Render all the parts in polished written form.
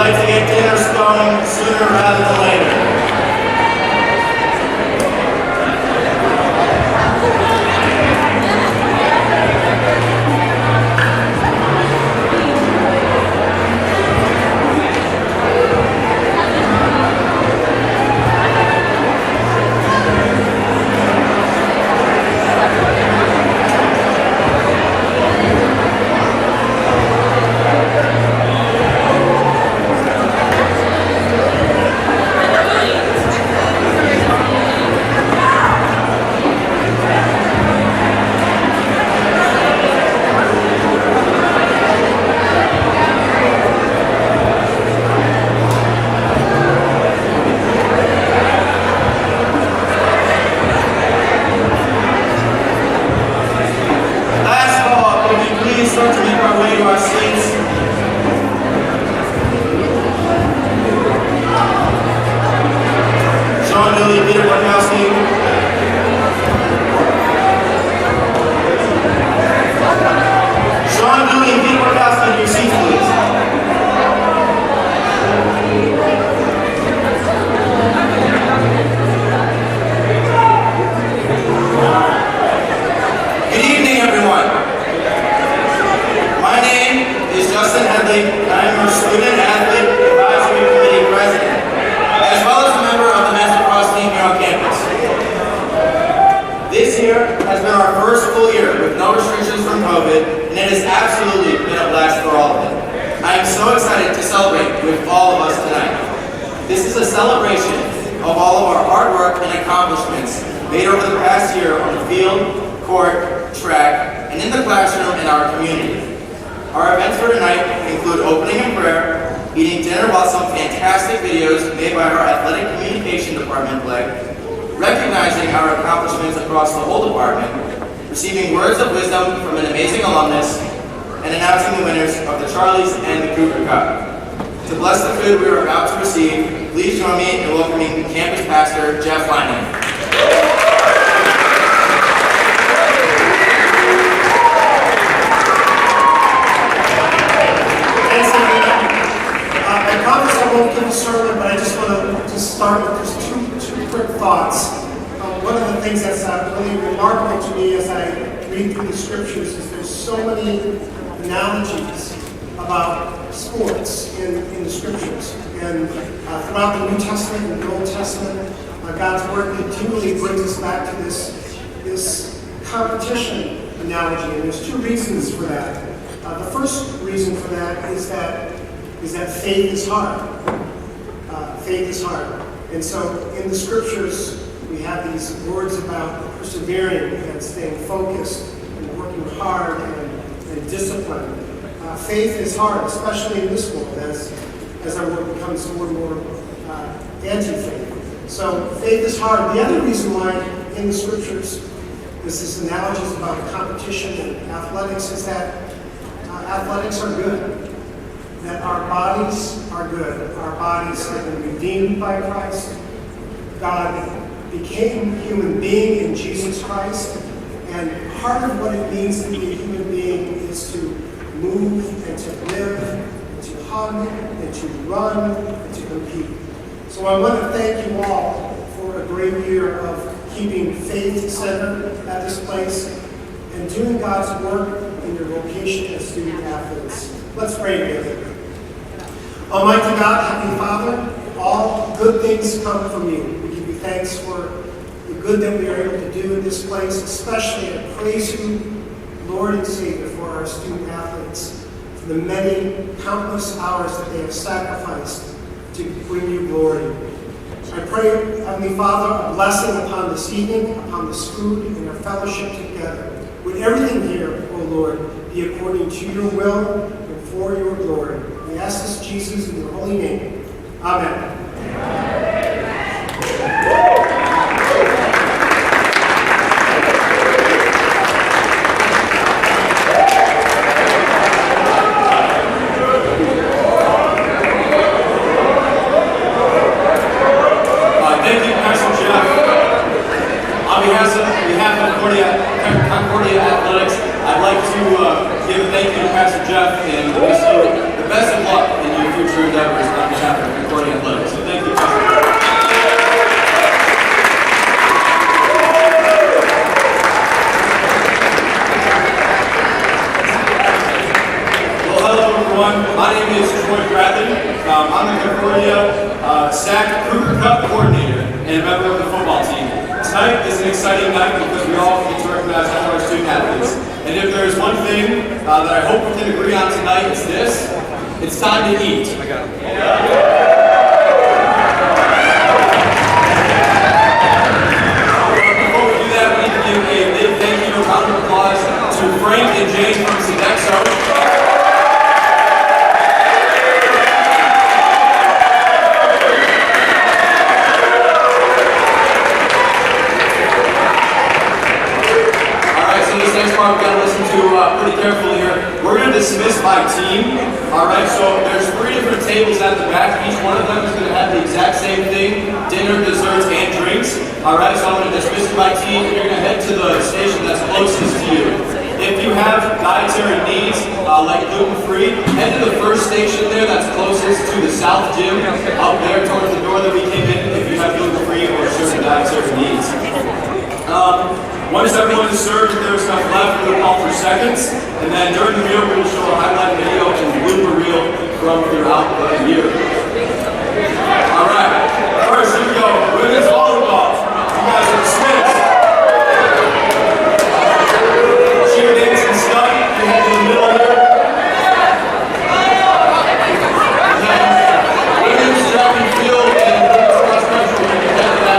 like to get dinner going sooner rather than later. Start to make our way to our seats. Sean Dooley, Peter Barkowski. Sean Dooley and Peter Barkowski, your seats, please. Good evening, everyone. I am your Student Athlete Advisory Committee President, as well as a member of the Men's Lacrosse team here on campus. This year has been our first full year with no restrictions from COVID, and it has absolutely been a blast for all of it. I am so excited to celebrate with all of us tonight. This is a celebration of all of our hard work and accomplishments made over the past year on the field, court, track, and in the classroom in our community. Our events for tonight include opening and prayer, eating dinner while some fantastic videos made by our athletic communication department play, recognizing our accomplishments across the whole department, receiving words of wisdom from an amazing alumnus, and announcing the winners of the Charlies and the CUC Cup. To bless the food we are about to receive, please join me in welcoming campus pastor Jeff Lyman. I won't give a sermon, but I just want to just start with just two quick thoughts. One of the things that's really remarkable to me as I read through the scriptures is there's so many analogies about sports in the scriptures. And throughout the New Testament and the Old Testament, God's Word continually brings us back to this competition analogy. And there's two reasons for that. The first reason for that is that faith is hard. Faith is hard. And so in the scriptures, we have these words about persevering and staying focused and working hard and discipline. Faith is hard, especially in this world, as our world becomes more and more anti-faith. So faith is hard. The other reason why in the scriptures there's this analogies about competition and athletics is that athletics are good. That our bodies are good. Our bodies have been redeemed by Christ. God became a human being in Jesus Christ. And part of what it means to be a human being is to move and to live, and to hug, and to run, and to compete. So I want to thank you all for a great year of keeping faith centered at this place and doing God's work in your vocation as student athletes. Let's pray together. Almighty God, Heavenly Father, all good things come from you. We give you thanks for the good that we are able to do in this place. Especially I praise you, Lord and Savior, for our student athletes, for the many countless hours that they have sacrificed to bring you glory. I pray, Heavenly Father, a blessing upon this evening, upon this food, and our fellowship together. Would everything here, O Lord, be according to your will and for your glory. We ask this, Jesus, in your holy name. Amen. Thank you, Pastor Jeff. On behalf of Concordia Athletics, I'd like to give a thank you to Pastor Jeff and wish you the best of luck in your future endeavors on behalf of CUC Athletics. So thank you. Well, hello everyone. My name is Troy Bradley. I'm the Concordia SAC Cougar Cup coordinator and a member of the football team. Tonight is an exciting night because we all get to recognize all our student athletes. And if there's one thing that I hope we can agree on tonight, it's this: it's time to eat. Before we do that, we need to give a big thank you, a round of applause to Frank and Jane from Sodexo. We've got to listen to pretty carefully here. We're going to dismiss by team. All right, so there's 3 different tables at the back. Each one of them is going to have the exact same thing: dinner, desserts, and drinks. All right, so I'm going to dismiss you by team. You're going to head to the station that's closest to you. If you have dietary needs, like gluten-free, head to the first station there that's closest to the South Gym, up there towards the door that we came in, if you have gluten-free or certain dietary needs. Once everyone is served, if there's enough left, we'll call for seconds. And then during the meal, we will show a highlight video and blooper reel from throughout the year. All right, first we go. Women's volleyball. You guys are dismissed. Cheer, dance, and study. You head to the middle here. And then women's track and field and women's cross country. You can head to that.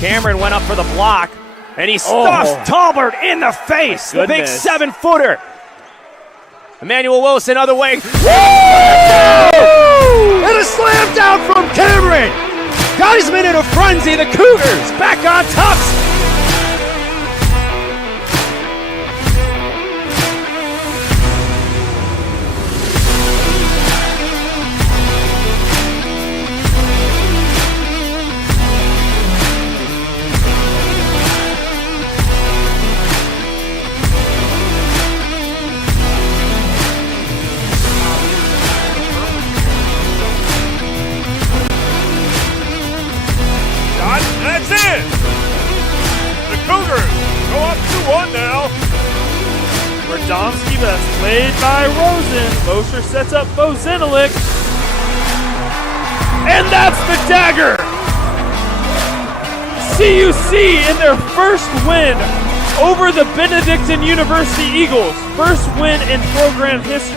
Cameron went up for the block, and he stuffed Talbert in the face. The big 7-footer. Emmanuel Wilson, other way. Woo! And a slam down from Cameron. Geisman in a frenzy. The Cougars back on top. now. Radomski, but that's played by Rosen. Mosher sets up Bozenilik. And that's the dagger! CUC in their first win over the Benedictine University Eagles. First win in program history.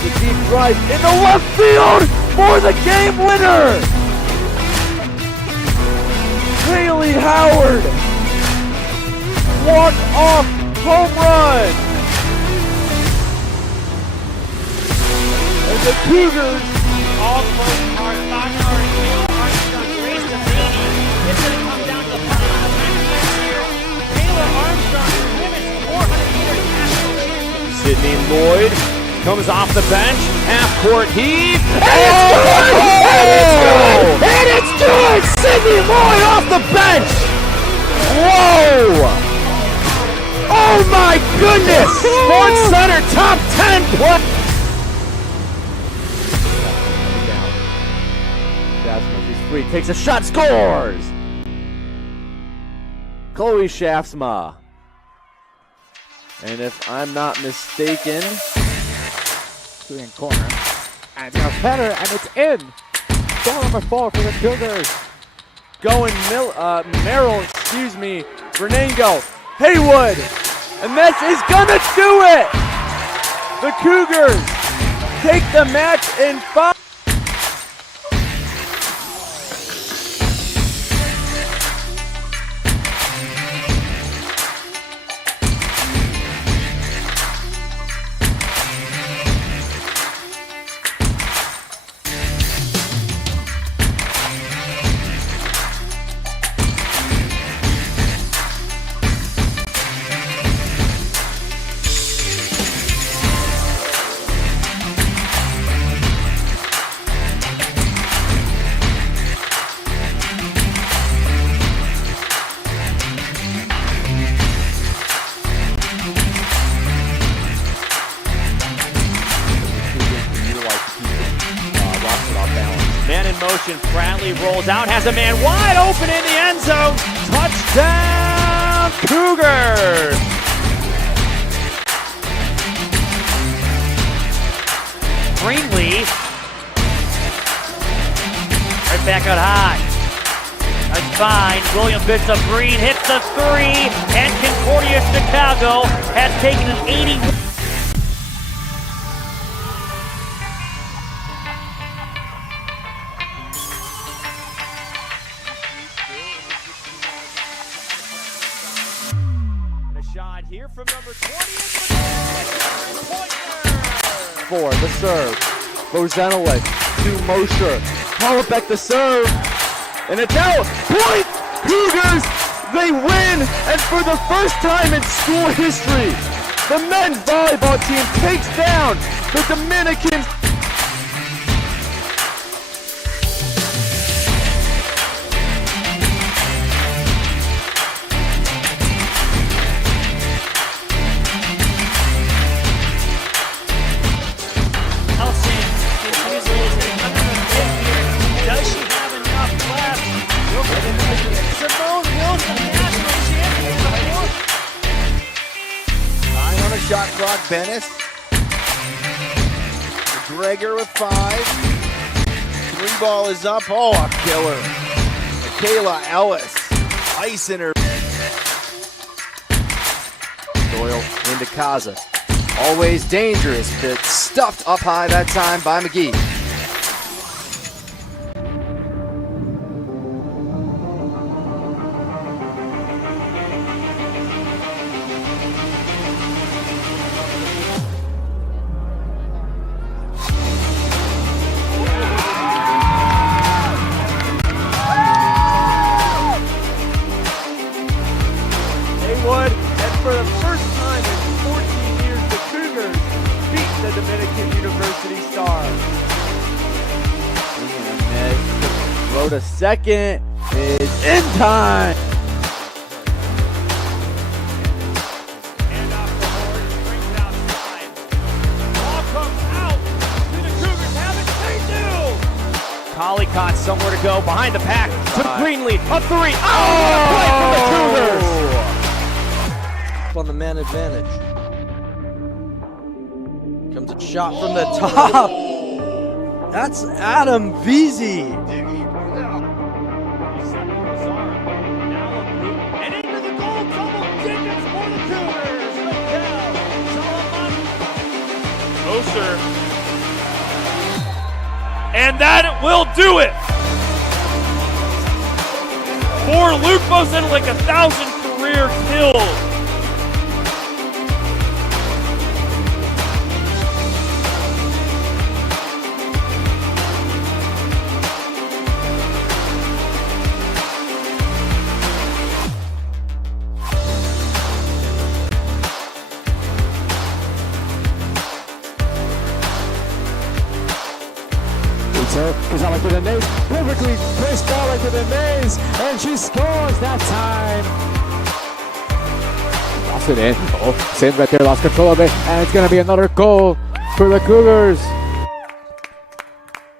The deep drive in the left field for the game winner! Haley Howard! Walk-off home run! And the Cougars all close are Wagner and Taylor Armstrong race the baby. It's going to come down to the final of the match here. Taylor Armstrong, women's 400-meter national champion. Sydney Lloyd comes off the bench, half-court heave, and it's good! And it's good! Sydney Lloyd off the bench! Whoa! Oh my goodness! Sports Center top 10 play. Jasmine, she's free, takes a shot, scores! Chloe Shaftsma. And if I'm not mistaken, in corner, and a header, and it's in. Goal number 4 for the Cougars. Going Merrill, excuse me, Renango, Haywood, and this is gonna do it. The Cougars take the match in 5. Man in motion, Bradley rolls out, has a man wide open in the end zone. Touchdown, Cougars! Greenlee. Right back out high. That's fine. William picks up Green, hits the 3, and Concordia Chicago has taken an 80. Shot here from number 20. For the serve. Bozenilik to Mosher. Hollebeck the serve. And it's out. Point! Cougars! They win! And for the first time in school history, the men's volleyball team takes down the Dominicans. Does she have enough left? Simone Wilson, national champion. 9 on the shot clock, Bennis. McGregor with 5. 3 ball is up. Oh, a killer. Michaela Ellis. Ice in her. Doyle into Kaza. Always dangerous, but stuffed up high that time by McGee. Haywood, and for the first time in 14 years, the Cougars beat the Dominican University Stars. Throw to second is in time. And off the board, brings it outside. Ball comes out. Do the Cougars have it? They do! Collicott somewhere to go behind the pack to Greenleaf. A three. Oh, what a play from the Cougars! On the man advantage. Comes a shot from the top. That's Adam Veazey. And into the goal, double digits for the Cougars. Miguel Salamanca. Moser. And that will do it for Luke Mosen, like 1,000 career kills. Goes out to the nays, perfectly pushed ball into the nays, and she scores that time. Lost it in. Oh, Sin right there, lost control of it, and it's going to be another goal for the Cougars.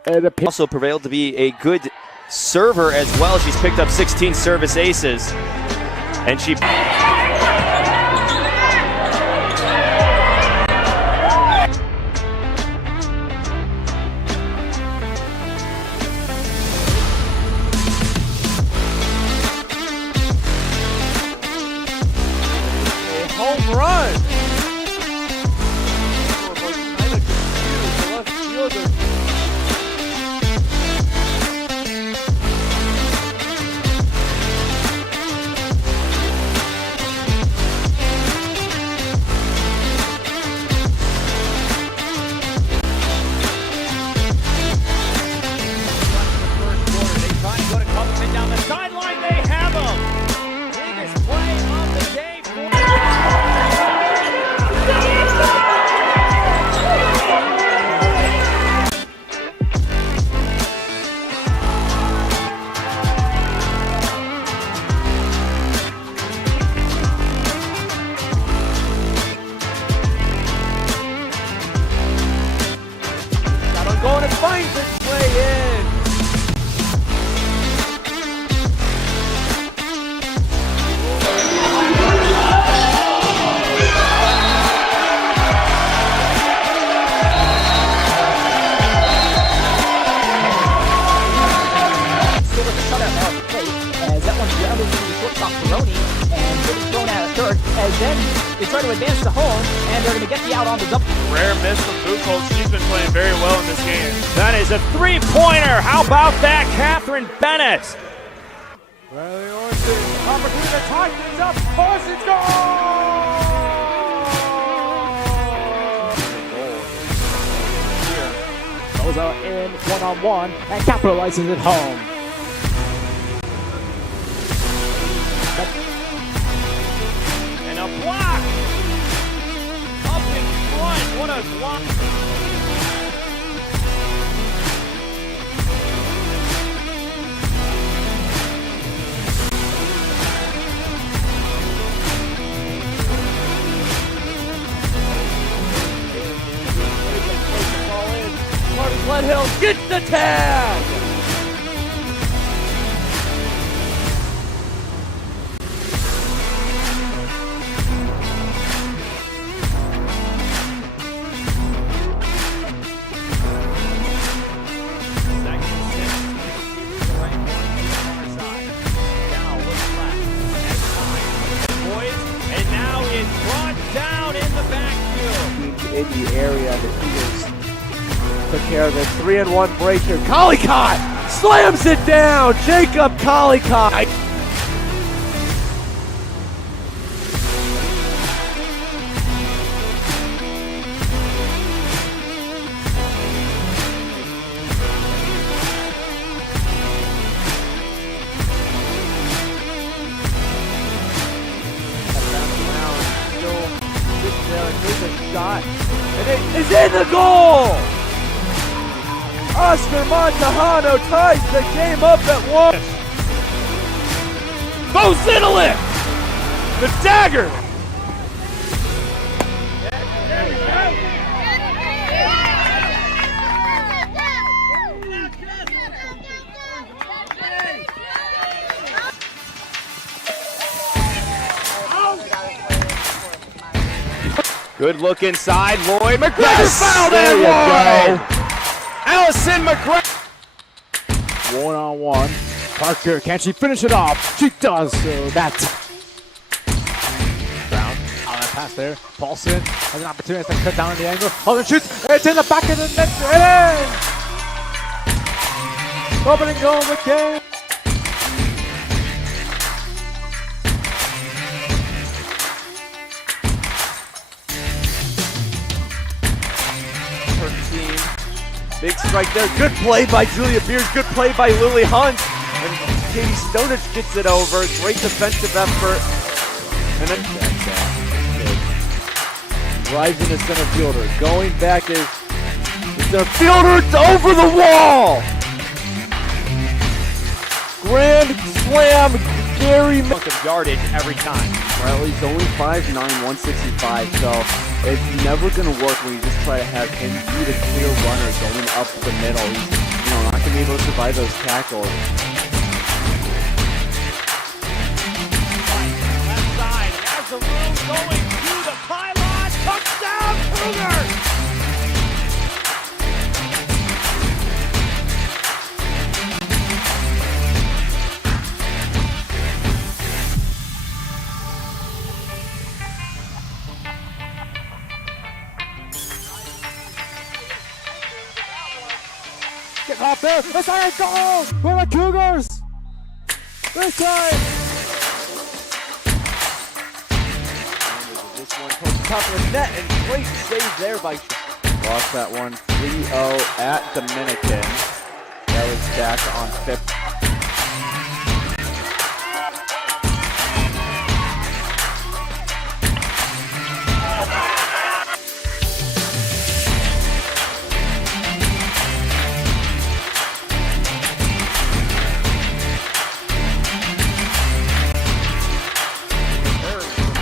And also prevailed to be a good server as well. She's picked up 16 service aces, and she. Home run. Going and finds its way in. Still with the shutout now at the plate, as that one's grounded to the shortstop Peroni, and it's thrown out at third, as then they try to advance to home, and they're going to get the out on the double. Rare miss from Buchholz. She's been playing very well in this game. That is a three-pointer. How about that, Catherine Bennett? Riley Orson, opportunity to tie things up. Orson's goal! Goes out in one-on-one and capitalizes at home. And a block. Up in front. What a block. Glenhill gets the tag! In the area, the Eagles took care of it. 3-1 break here. Collicott slams it down. Jacob Collicott. Shot, and it is in the goal! Oscar Montejano ties the game up at 1. Bo Zinalik! The dagger! Good look inside. Lloyd McGregor fouled There and you one. go. Allison McGregor. One-on-one. Parker, can she finish it off? She does, so that's Brown on that pass there. Paulson has an opportunity to cut down the angle. Paulson shoots. It's in the back of the net. It is! Opening goal of the game. Big strike there. Good play by Julia Beers. Good play by Lily Hunt. And Katie Stonich gets it over. Great defensive effort. And then Drives in the center fielder. Going back is the center fielder. It's over the wall. Grand slam, Gary. Chunk of yardage every time. Riley's only 5'9", 165, so it's never going to work when you just try to have him be the clear runner going up the middle. He's not going to be able to survive those tackles. Left side has the room going to the pylon. Touchdown, Cougars! Get off there. It's a goal for the Cougars. This time. This one comes top of the net and great save there by. Lost that one 3-0 at Dominican. That was back on fifth.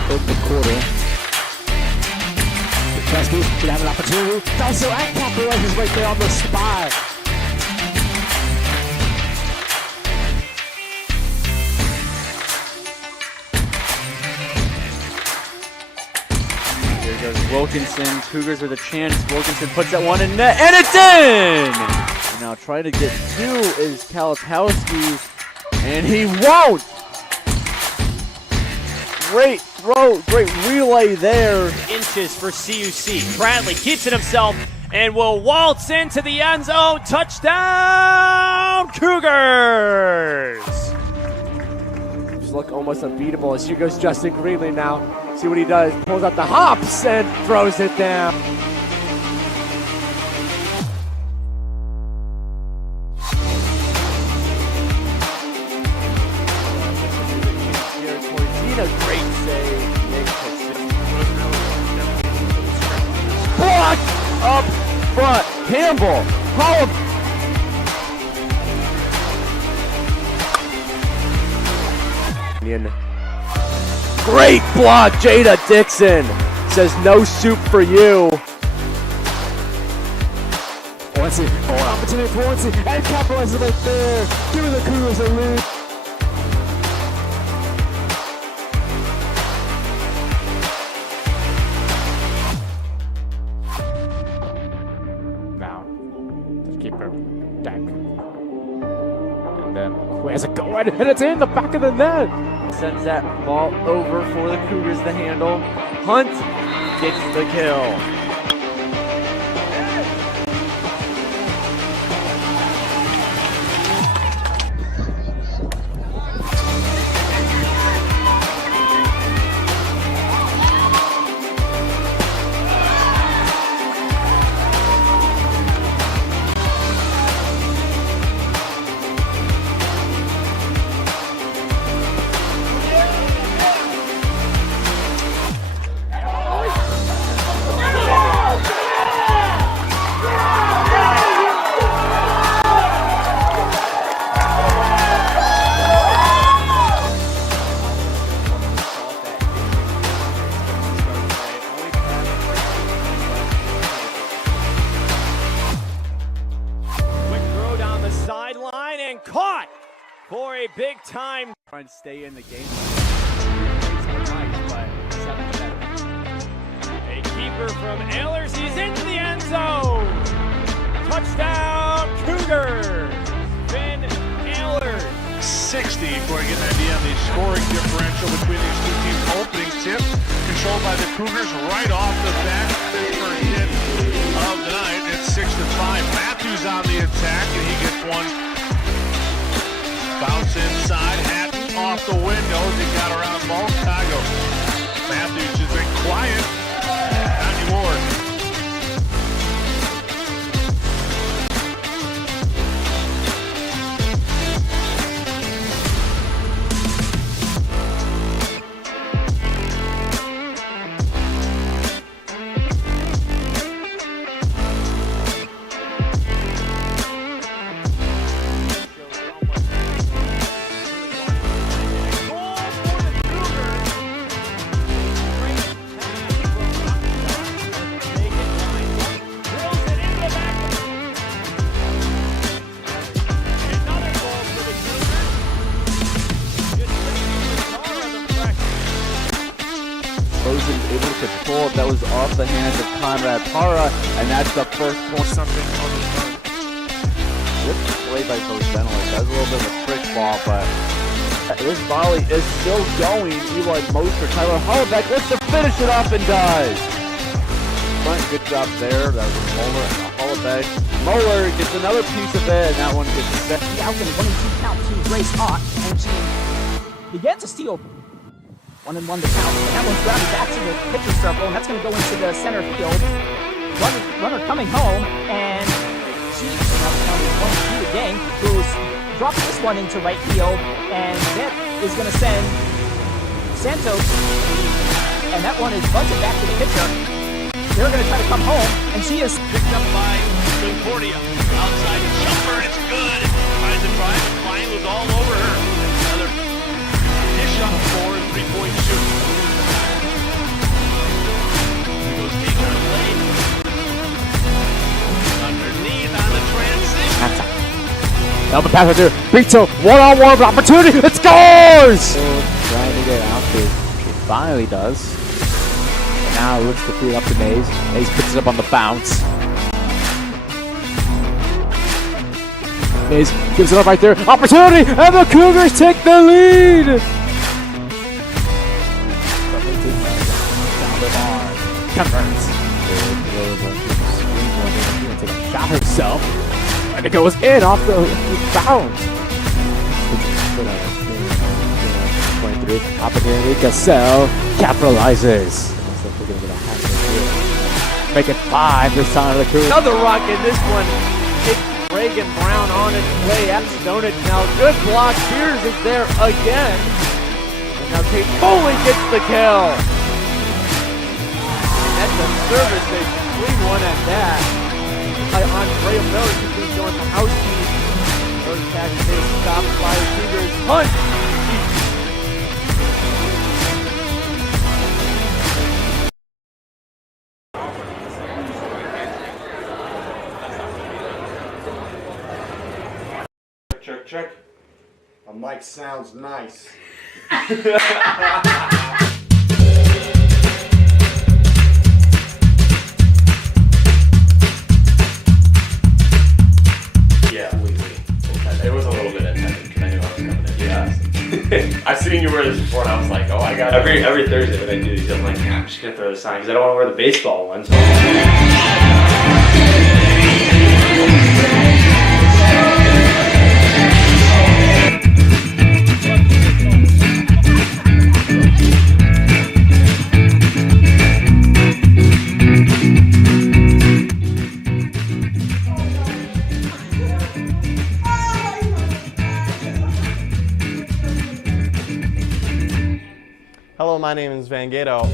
In the quarter. Chesky should have an opportunity. Does so and capitalizes right there on the spot. Here goes Wilkinson. Cougars with a chance. Wilkinson puts that one in net, and it's in! And now try to get two is Kalatowski, and he won't! Great throw, great relay there. Inches for CUC. Bradley keeps it himself and will waltz into the end zone. Touchdown, Cougars! Just look almost unbeatable as here goes Justin Greenlee now. See what he does. Pulls out the hops and throws it down. Great save. Block up front. Campbell. Holland. Great block, Jada Dixon. Says no soup for you. Once more opportunity for Once and capitalizes right there. Giving the Cougars a lead. Now, the keeper, Dank. And then where's it going? And it's in the back of the net. Sends that ball over for the Cougars to handle. Hunt gets the kill. Caught for a big time. Try and stay in the game. They keep scoring differential between these two teams. Opening tip controlled by the Cougars right off the bat. First hit of the night. It's 6-5. Matthews on the attack, and he gets one. Bounce inside. Hatton off the windows. He got around Montago. Matthews has been quiet. Not anymore. Able to control it. That was off the hands of Conrad Para, and that's the first point. Something on the front. Good play by Coach Bentley. That was a little bit of a trick ball, but this volley is still going. Eli Moser, Tyler Hollaback looks to finish it off and does. Front, good job there. That was Moeller and Hollaback. Moeller gets another piece of it, and that one gets set. Now going 1-2 count to Grace Ott, and she begins to steal. 1-1 to count. And that one's grounded back to the pitcher circle, and that's going to go into the center field. Runner coming home, and she, now counting 1-2 again, who's dropped this one into right field, and that is going to send Santos, and that one is bunted back to the pitcher. They're going to try to come home, and she is Picked up by Concordia. Outside jumper, it's good. Tries to drive, and Klein was all over her. Another dish on the floor, 3-point shoot. Here goes Taker lane. Underneath on the transition. Now the pass right there. Brito, one-on-one opportunity. It scores! Trying to get out there. She finally does. And now looks to feed up to Mays. Mays picks it up on the bounce. Mays gives it up right there. Opportunity! And the Cougars take the lead! Down the bar. Converts. Take a shot herself. And it goes in off the bounce. 23. Opportunity. Cassell capitalizes. Make it 5 this time of the Cougars. Another rock in this one. It's Reagan Brown on its way at Stonich now. Good block. Spears is there again. And now Kate Foley gets the kill. And that's a service. They clean one at that. By Andrea Miller, she's going to house keys. First catch is stopped by the Cougars. Hunt. Check. A mic sounds nice. Yeah, it was a little bit intense because I knew I was coming in. Yeah. I've seen you wear this before, and I was like, oh, I got it. Every Thursday when I do these, I'm like, I'm just gonna throw this on because I don't want to wear the baseball ones. Hello, my name is Van Gato,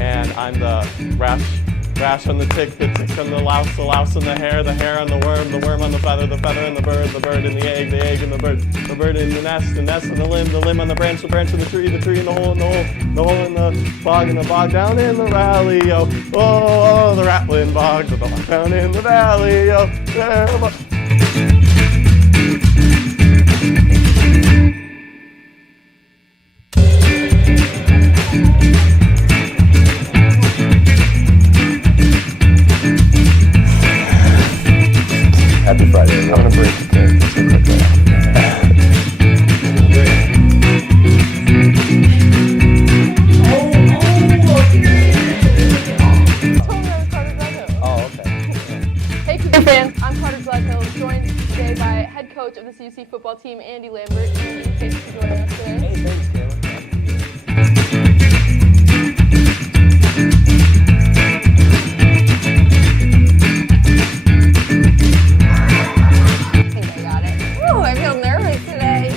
and I'm the rash on the tick on the louse on the hair on the worm on the feather on the bird in the egg in the bird in the nest in the limb on the branch in the tree in the hole in the hole in the bog down in the valley, yo. Oh, the rattling bog, the bog down in the valley, yo. Happy Friday. I'm gonna break it there. CUC football team, Andy Lambert. Andy, thanks for joining us today. Hey, thanks, Kayla. I think I got it. Ooh, I feel nervous today.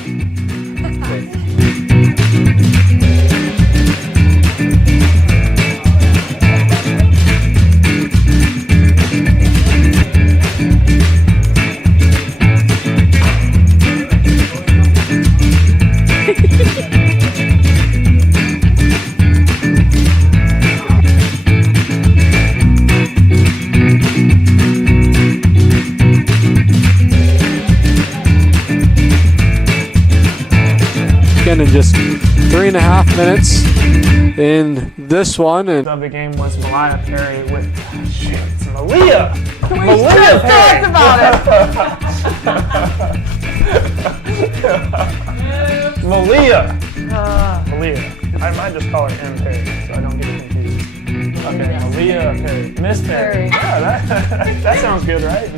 In just 3.5 minutes in this one. And of the game was Mariah Perry with it's Malia. We just talked about it. Malia. Malia. I might just call her M. Perry so I don't get it confused. Okay, Malia Perry. Miss Perry. Yeah, that sounds good, right?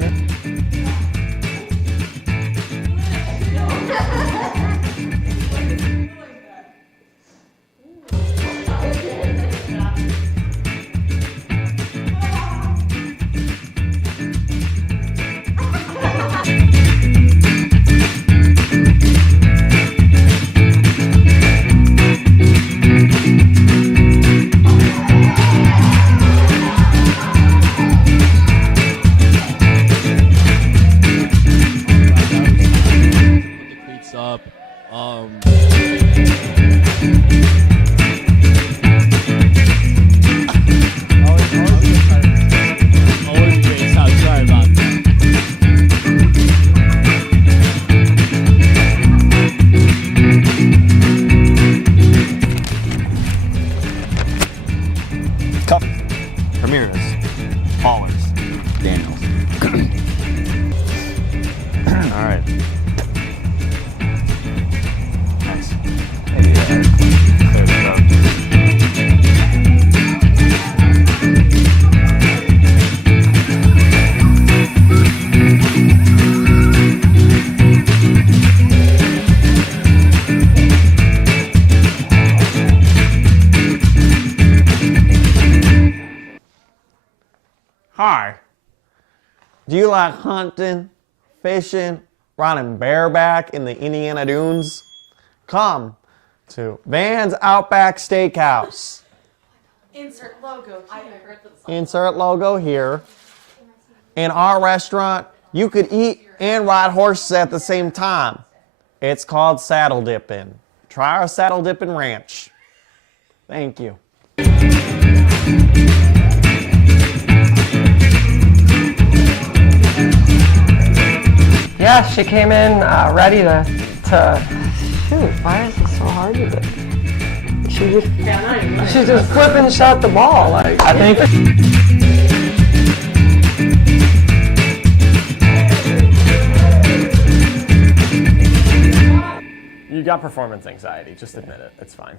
up. Always makes out. Sorry about that. Cup. Ramirez. Ballers. Daniels. All right. Nice. There we go. Hi. Do you like hunting, fishing, riding bareback in the Indiana Dunes? Come to Van's Outback Steakhouse. Insert logo. Insert logo here. In our restaurant, you could eat and ride horses at the same time. It's called saddle dipping. Try our saddle dipping ranch. Thank you. Yeah, she came in ready to shoot. Why is this so hard to do? She's just flipping shot the ball. Like I think. You got performance anxiety. Just admit it. It's fine.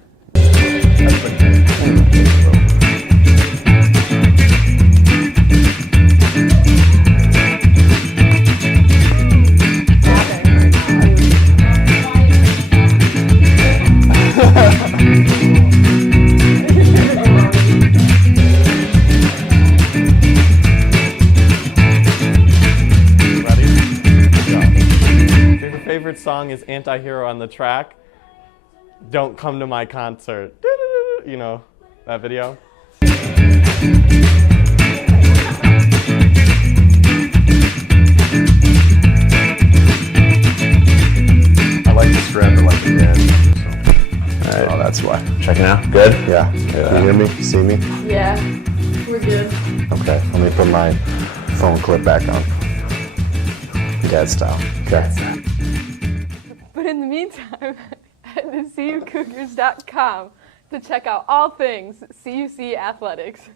Favorite song is Anti-Hero on the Track. Don't come to my concert. You know that video? I like the strap, I like the dance. So. All right. Oh, that's why. Checking out? Good? Yeah. Can you hear me? See me? Yeah, we're good. Okay, let me put my phone clip back on. Dad style. Okay. But in the meantime, head to CUCougars.com to check out all things CUC Athletics.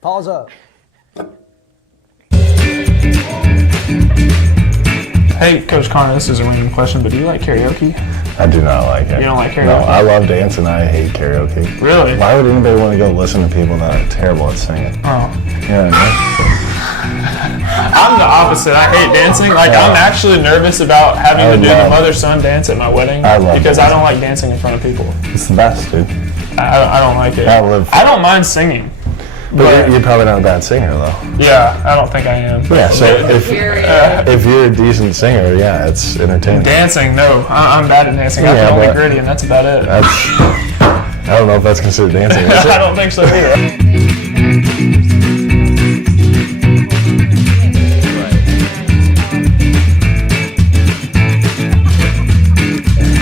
Pause up. Hey, Coach Connor, this is a random question, but do you like karaoke? I do not like it. You don't like karaoke? No, I love dancing. I hate karaoke. Really? Why would anybody want to go listen to people that are terrible at singing? Oh. Yeah. I'm the opposite. I hate dancing. Like, I'm actually nervous about having to do the mother-son dance at my wedding because I don't like dancing in front of people. It's the best, dude. I don't like it. I don't mind singing. But you're probably not a bad singer, though. Yeah, I don't think I am. Yeah, so if you're a decent singer, yeah, it's entertaining. Dancing, no. I'm bad at dancing. I can only gritty, and that's about it. I don't know if that's considered dancing. I don't think so either.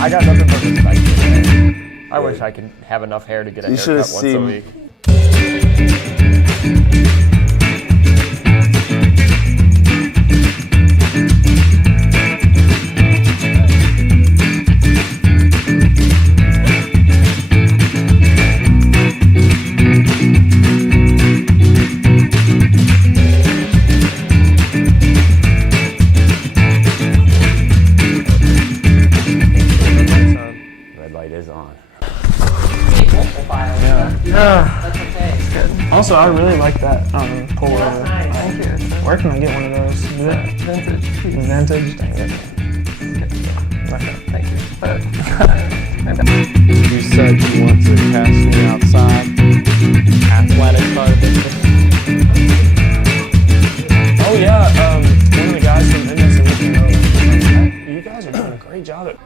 I got nothing but respect for hair. I wish I could have enough hair to get a haircut once a week. Red light is on. Yeah. Also, I really like that pullover. Thank you. Where can I get one of those? Vintage piece. Vintage? Dang it. Thank you. You said you want to cast me outside. Athletic part of it. Oh yeah, one of the guys from MSC came over. You guys are doing a great job at.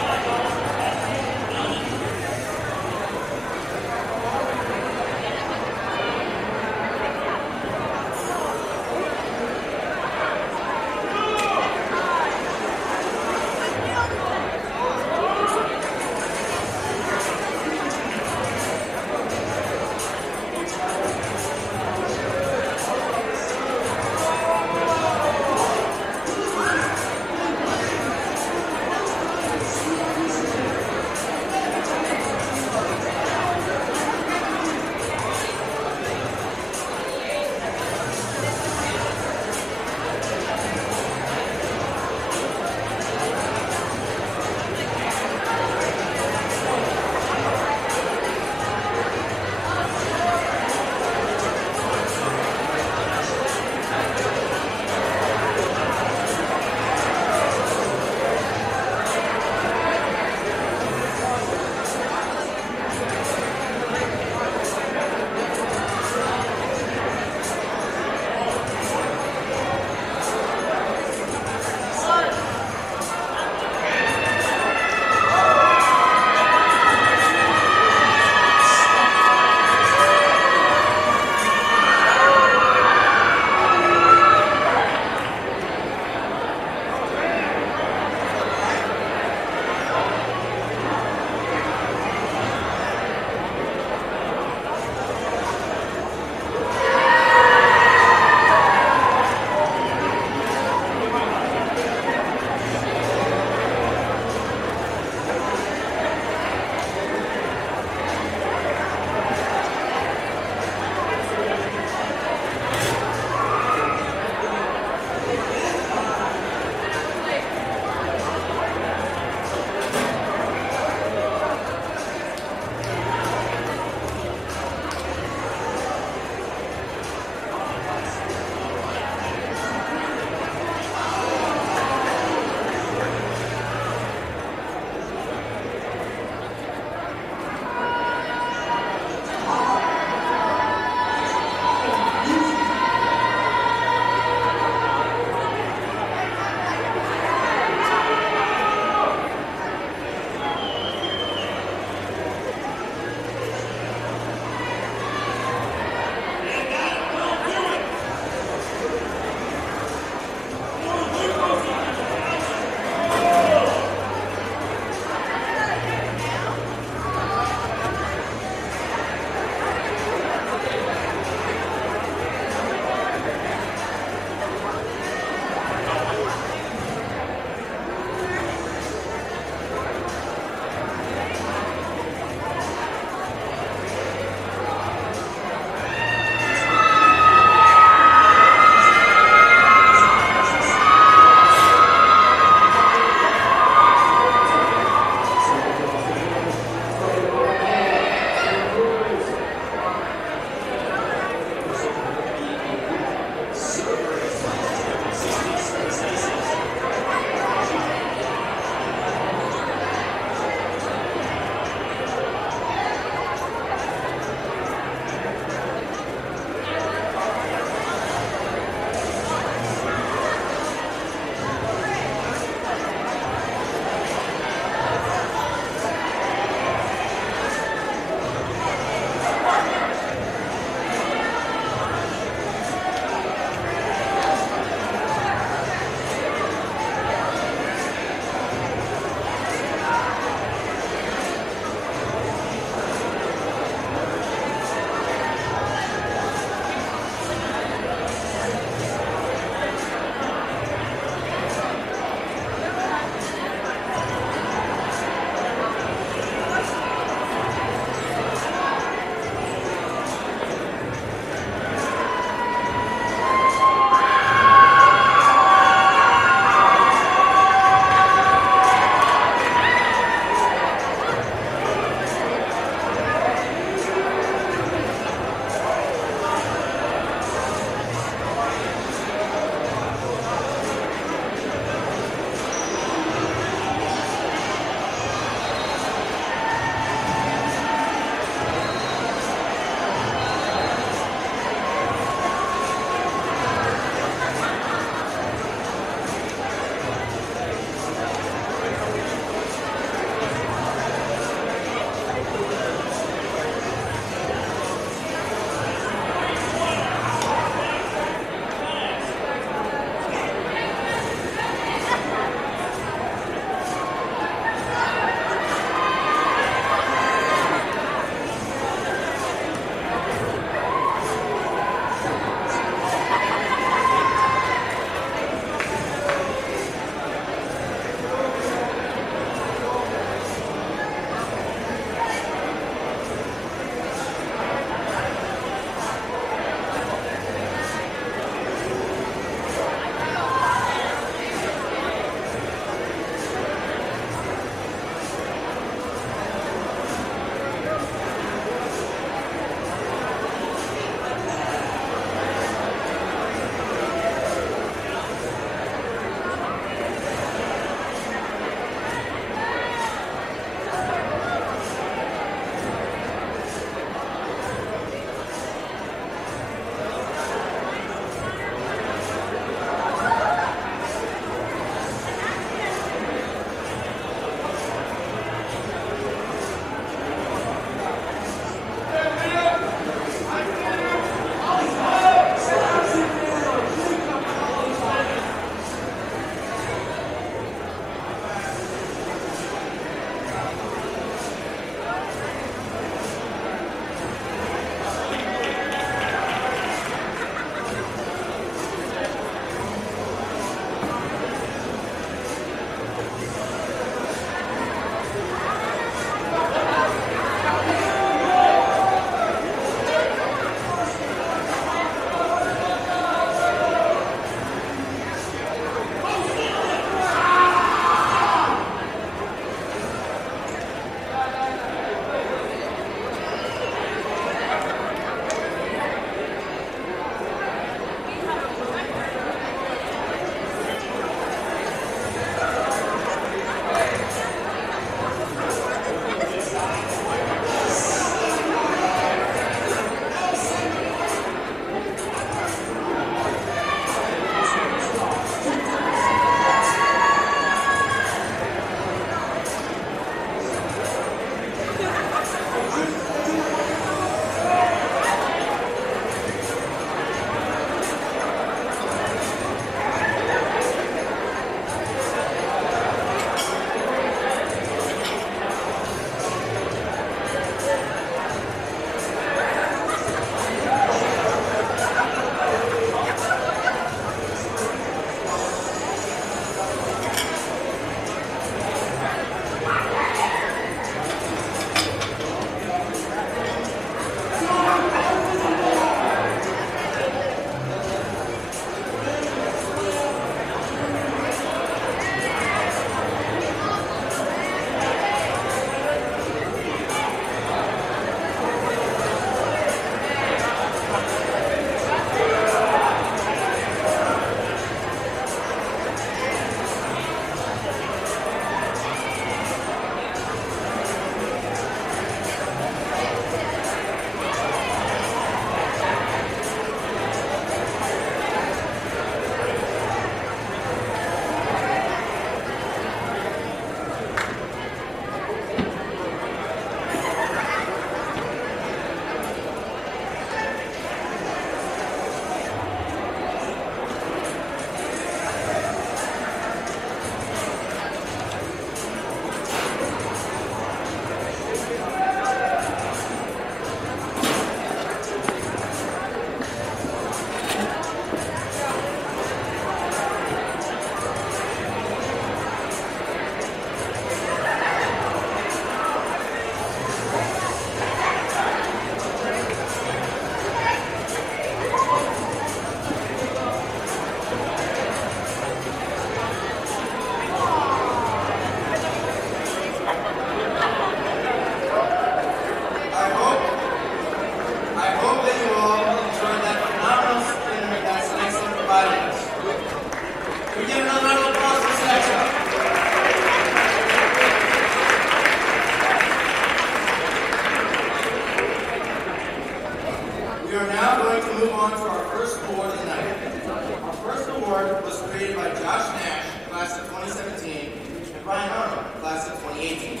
on to our first award of the night. Our first award was created by Josh Nash, class of 2017, and Brian Arnold, class of 2018.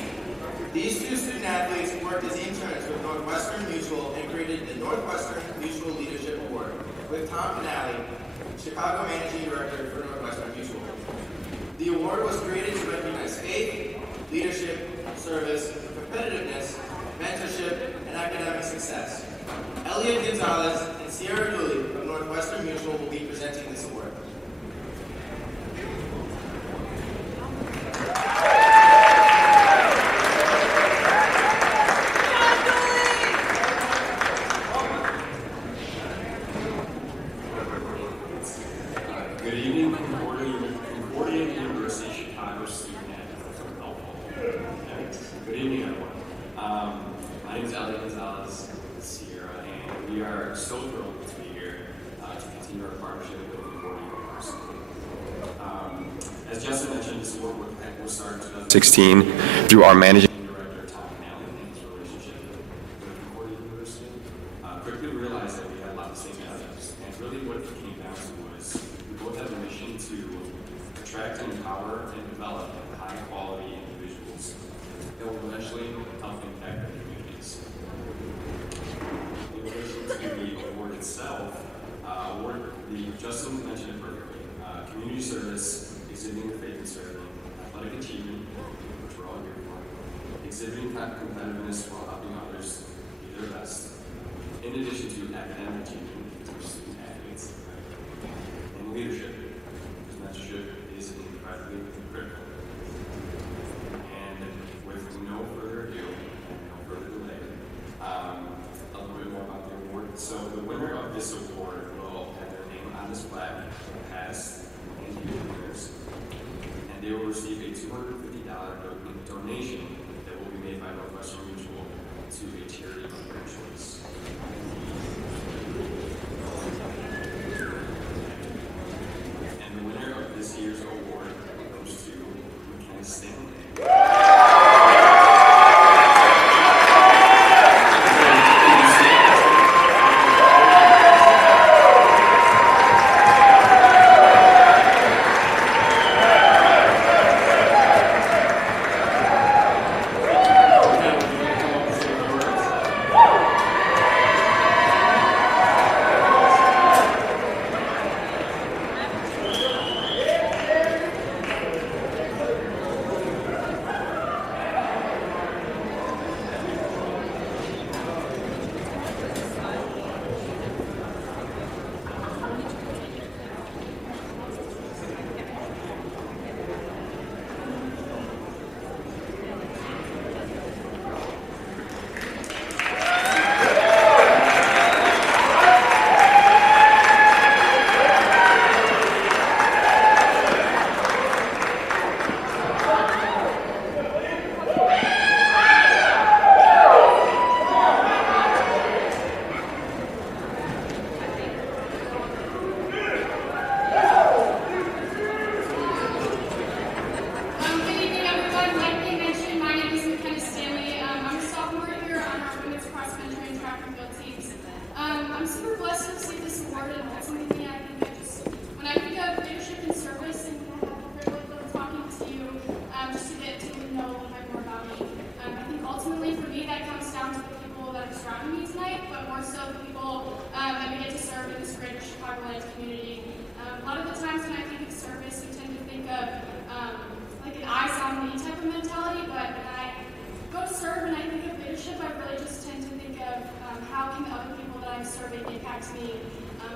These two student athletes worked as interns with Northwestern Mutual and created the Northwestern Mutual Leadership Award with Tom Canale, Chicago Managing Director for Northwestern Mutual. The award was created to recognize faith, leadership, service, competitiveness, mentorship, and academic success. Elliot Gonzalez and Sierra Dooley of Northwestern Mutual will be presenting this award. Good evening, Concordia University Chicago student athletes. Good evening, everyone. My name is Elliot Gonzalez with Sierra, and we are so thrilled to be here to continue our partnership with Concordia University. As Justin mentioned, this award will start in 2016 through our managing director, Tom Canale, and his relationship with Concordia University. Quickly realized that we had a lot of the same values, and really what it came down to was we both have a mission to attract and empower and develop high-quality individuals that will eventually help impact their communities. In relation to the award itself, Justin mentioned it perfectly. Community service, exhibiting the faith in serving, athletic achievement, which we're all here for, exhibiting competitiveness while helping others be their best, in addition to academic achievement, which student athletes, and leadership, because mentorship is incredibly critical. And with no further ado, and no further delay, a little bit more about the award. So the winner of this award will have their name on this plaque, past and future winners, and they will receive a $250 donation that will be made by Northwestern Mutual to a charity of their choice. And the winner of this year's award goes to McKenna Stanley.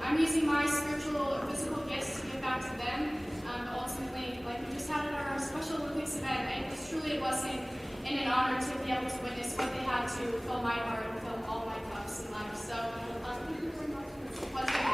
I'm using my spiritual or physical gifts to give back to them. But ultimately, like we just had at our Special Olympics event, it was truly a blessing and an honor to be able to witness what they had to fill my heart and fill all my cups in life. So, thank you very much. It's a pleasure to be here.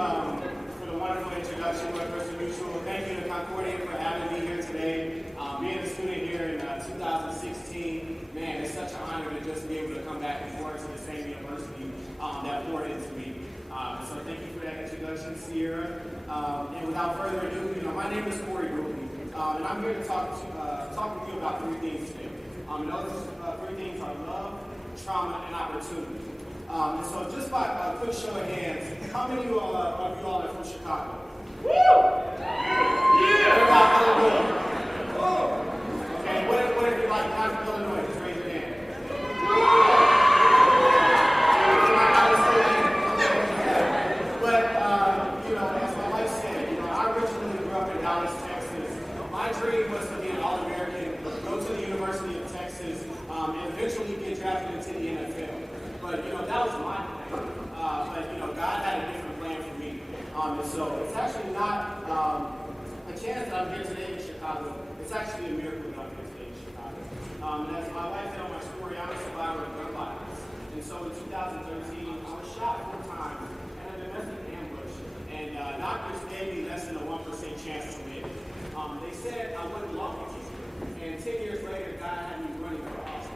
for the wonderful introduction, my first mutual. Thank you to Concordia for having me here today. Being a student here in 2016, man, it's such an honor to just be able to come back and forth to the same university that poured into me. So thank you for that introduction, Sierra. And without further ado, my name is Corey Ruby, and I'm here to talk with you about three things today. And those three things are love, trauma, and opportunity. And so just by a quick show of hands, how many of you all are from Chicago? Woo! Yeah! What about Illinois? Okay, what if you're like not from Illinois? Just raise your hand. But, as my wife said, I originally grew up in Dallas, Texas. My dream was to be an All-American, go to the University of Texas, and eventually get drafted into the NFL. But, that was my plan. But, God had a different plan for me. And so it's actually not a chance that I'm here today in Chicago. It's actually a miracle that I'm here today in Chicago. And as my wife told my story, I'm a survivor of gun violence. And so in 2013, I was shot 4 times in a domestic ambush. And doctors gave me less than a 1% chance to live. They said I wouldn't walk again. And 10 years later, God had me running for office.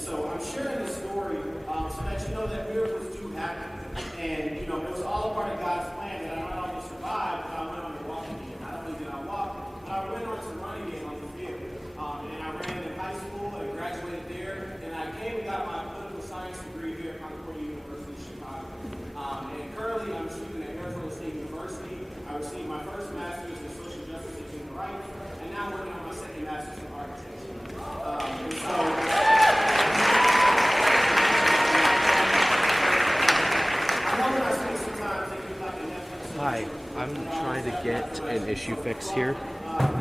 So I'm sharing this story so that you know that miracles do happen. And, it was all a part of God's plan that I not only survived, but I went on to walk again. Not only did I walk, but I went on to run again on the field. And I ran in high school and graduated there. And I came and got my political science degree here at Concordia University, Chicago. And currently I'm student at Arizona State University. I received my first master's in social justice and human rights. And now working on my second master's in architecture. And so... Hi, I'm trying to get an issue fix here.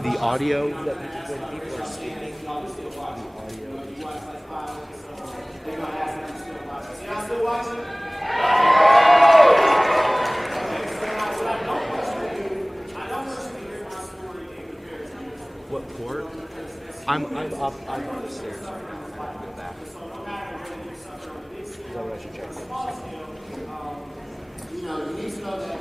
The audio that when people are speaking, the audio. Y'all still watching? What port? I'm upstairs. Go back. Is that what I should check? You need to know that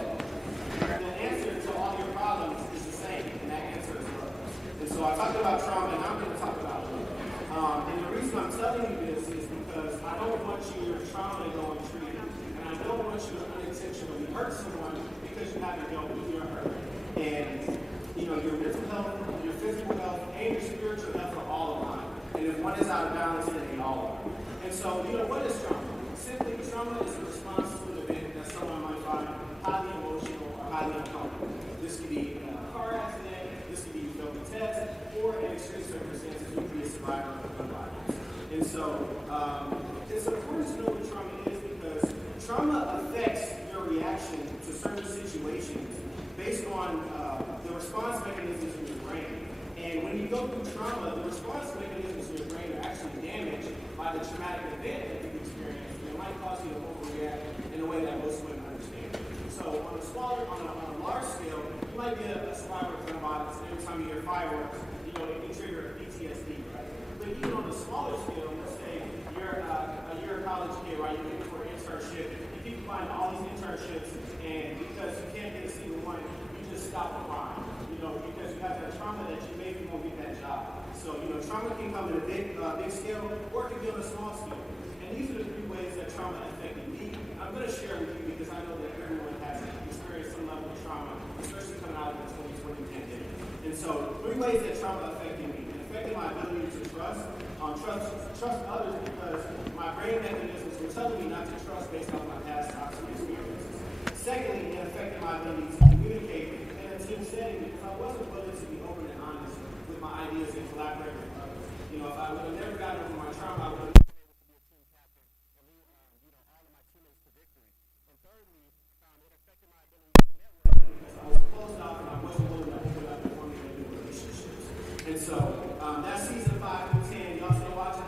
the answer to all your problems is the same, and that answer is love. And so I talked about trauma, and I'm going to talk about love. And the reason I'm telling you this is because I don't want your trauma to go untreated, and I don't want you to unintentionally hurt someone because you haven't dealt with your hurt. And your mental health, your physical health, and your spiritual health are all aligned. And if one is out of balance, then they all are. And so, what is trauma? Simply, trauma is a response to an event that someone might find highly emotional or highly uncomfortable. This could be a car accident, this could be you failed a test, or in extreme circumstances, you could be a survivor of gun violence. And so, it's important to know what trauma is because trauma affects your reaction to certain situations based on the response mechanisms in your brain. And when you go through trauma, the response mechanisms in your brain are actually damaged by the traumatic event that you've experienced. And it might cause you to overreact in a way that most wouldn't understand. So on a large scale, you might be a survivor of gun violence. Every time you hear fireworks, it can trigger PTSD, right? But even on a smaller scale, let's say you're a college kid, right? You're looking for an internship. You keep finding all these internships, and because you can't get a single one, you just stop applying. Because you have that trauma that you maybe won't get that job. So, trauma can come in a big scale, or it can be on a small scale. And these are the 3 ways that trauma affected me. I'm going to share with you because I know that everyone has experienced some level of trauma, especially coming out of the 2020 pandemic. And so, 3 ways that trauma affected me. It affected my ability to trust others because my brain mechanisms were telling me not to trust based on my past toxic experiences. Secondly, it affected my ability to communicate in a team setting because I wasn't willing to be open and honest with my ideas and collaborate with others. If I would have never gotten over my trauma, I would have never been able to be a team captain and lead all of my teammates to victory. And thirdly, it affected my ability to network because I was closed off and I wasn't willing to open up and formulate new relationships. And so that's season 5 through 10. Y'all still watching?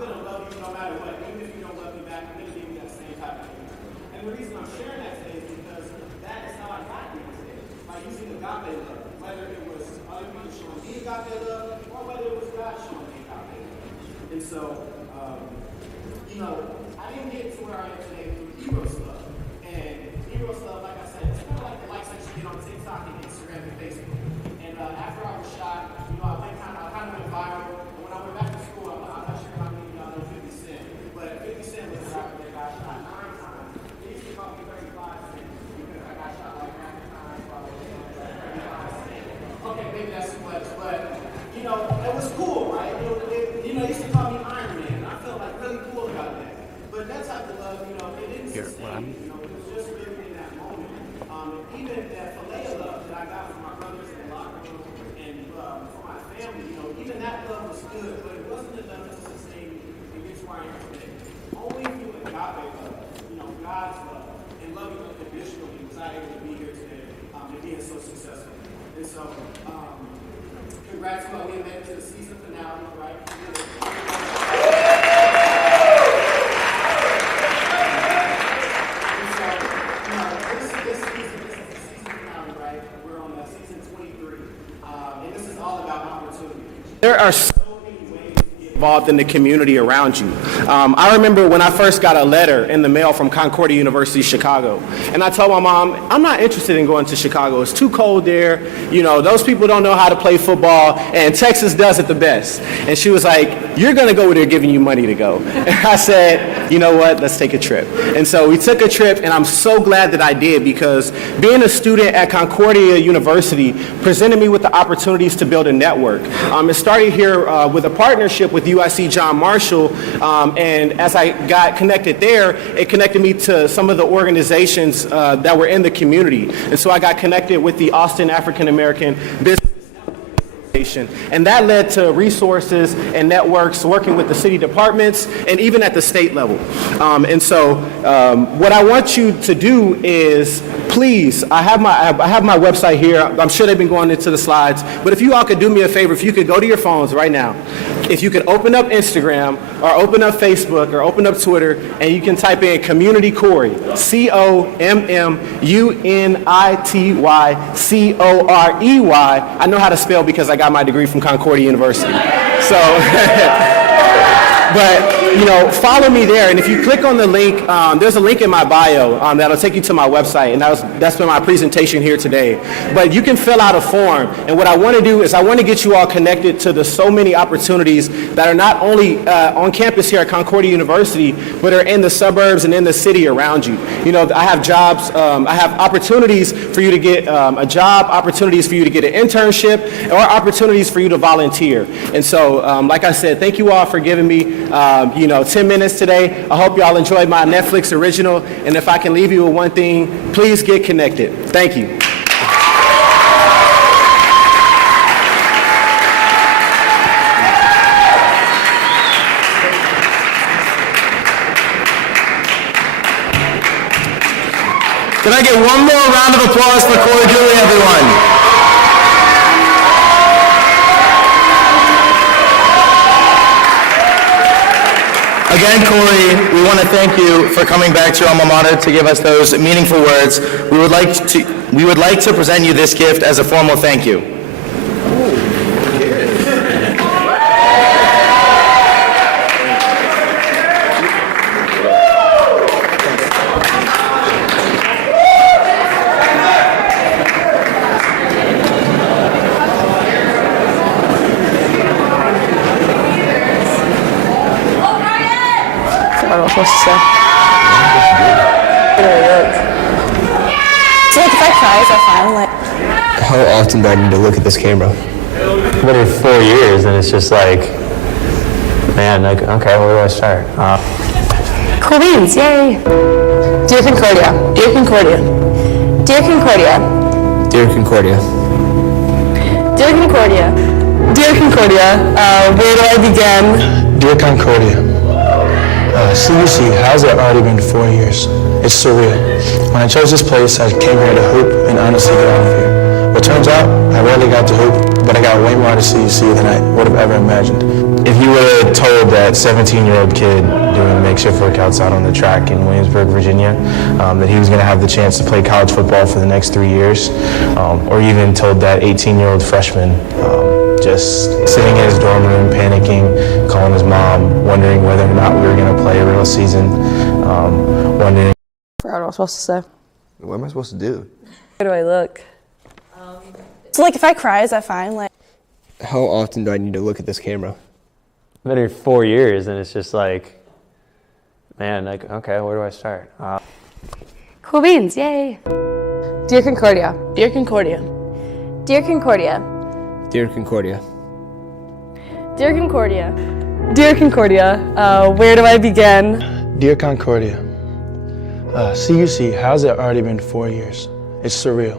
going to love you no matter what. Even if you don't love me back, I'm going to give you that same type of thing. And the reason I'm sharing that today is because that is how I got here today. By using agape love. Whether it was other people showing me agape love, or whether it was God showing me agape love. And so, you know, I didn't get to where I am today through Heroes Love. And Heroes Love, like I said, it's kind of like the likes that you get on TikTok and Instagram and Facebook. And after I was shot, you know, I kind of went viral. And when I went back to school, I'm not sure how many of y'all know 50 Cent. But 50 Cent was the rapper that got shot 9 times. They used to call me 35 Cent because I got shot like 9 times while I was 35 Cent. Okay, maybe that's too much, but, you know, it was cool, right? You know, they used to call me Iron Man. I felt like really cool about that. But that type of love, you know, it didn't sustain me. You know, it was just really in that moment. Even that filet of love that I got from my brothers in the locker room and from my family, you know, even that love was good, but it wasn't enough to sustain me and get to where I am today. Only through agape love, you know, God's love, and loving unconditionally was I able to be here today and being so successful. And so, congrats to we made it to the season finale, right? There are so many ways to get involved in the community around you. I remember when I first got a letter in the mail from Concordia University, Chicago, and I told my mom, I'm not interested in going to Chicago. It's too cold there. You know, those people don't know how to play football, and Texas does it the best. And she was like, you're going to go where they're giving you money to go. And I said, you know what, let's take a trip. And so we took a trip, and I'm so glad that I did, because being a student at Concordia University presented me with the opportunities to build a network. It started here with a partnership with UIC John Marshall, and as I got connected there, it connected me to some of the organizations that were in the community. And so I got connected with the Austin African American Business and that led to resources and networks working with the city departments and even at the state level. And so what I want you to do is, please, I have my website here. I'm sure they've been going into the slides, but if you all could do me a favor, if you could go to your phones right now, if you could open up Instagram or open up Facebook or open up Twitter, and you can type in Community Corey, COMMUNITY-COREY. I know how to spell because I got my degree from Concordia University. So, but, you know, follow me there. And if you click on the link, there's a link in my bio that'll take you to my website. And that's been my presentation here today. But you can fill out a form. And what I want to do is I want to get you all connected to the so many opportunities that are not only on campus here at Concordia University, but are in the suburbs and in the city around you. You know, I have jobs, I have opportunities for you to get a job, opportunities for you to get an internship, or opportunities for you to volunteer. And so, like I said, thank you all for giving me 10 minutes today. I hope y'all enjoyed my Netflix original, and if I can leave you with one thing, please get connected. Thank you. Can I get one more round of applause for Corey Dooley, everyone? Again, Corey, we want to thank you for coming back to your alma mater to give us those meaningful words. We would like to present you this gift as a formal thank you. Supposed to say. So like if I cry, is that fine? Like, How often do I need to look at this camera? I've been here 4 years, and it's just like, man, like, okay, where do I start? cool beans, yay! Dear Concordia, dear Concordia, dear Concordia, Dear Concordia. dear Concordia, dear Concordia, where do I begin? Dear Concordia, CUC has it already been 4 years. It's surreal. When I chose this place, I came here to hoop and honestly get out of here. But turns out, I rarely got to hoop, but I got way more out of CUC than I would have ever imagined. If you would have told that 17-year-old kid doing makeshift workouts out on the track in Williamsburg, Virginia, that he was going to have the chance to play college football for the next 3 years, or even told that 18-year-old freshman just sitting in his dorm room, panicking, calling his mom, wondering whether or not we were going to play a real season, wondering. What am I supposed to say? What am I supposed to do? How do I look? So like if I cry, is that fine? Like, how often do I need to look at this camera? Been here 4 years, and it's just like, man, like, okay, where do I start? cool beans, yay. Dear Concordia. Dear Concordia. Dear Concordia. Dear Concordia. Dear Concordia. Dear Concordia, where do I begin? Dear Concordia, CUC, how's it already been 4 years? It's surreal.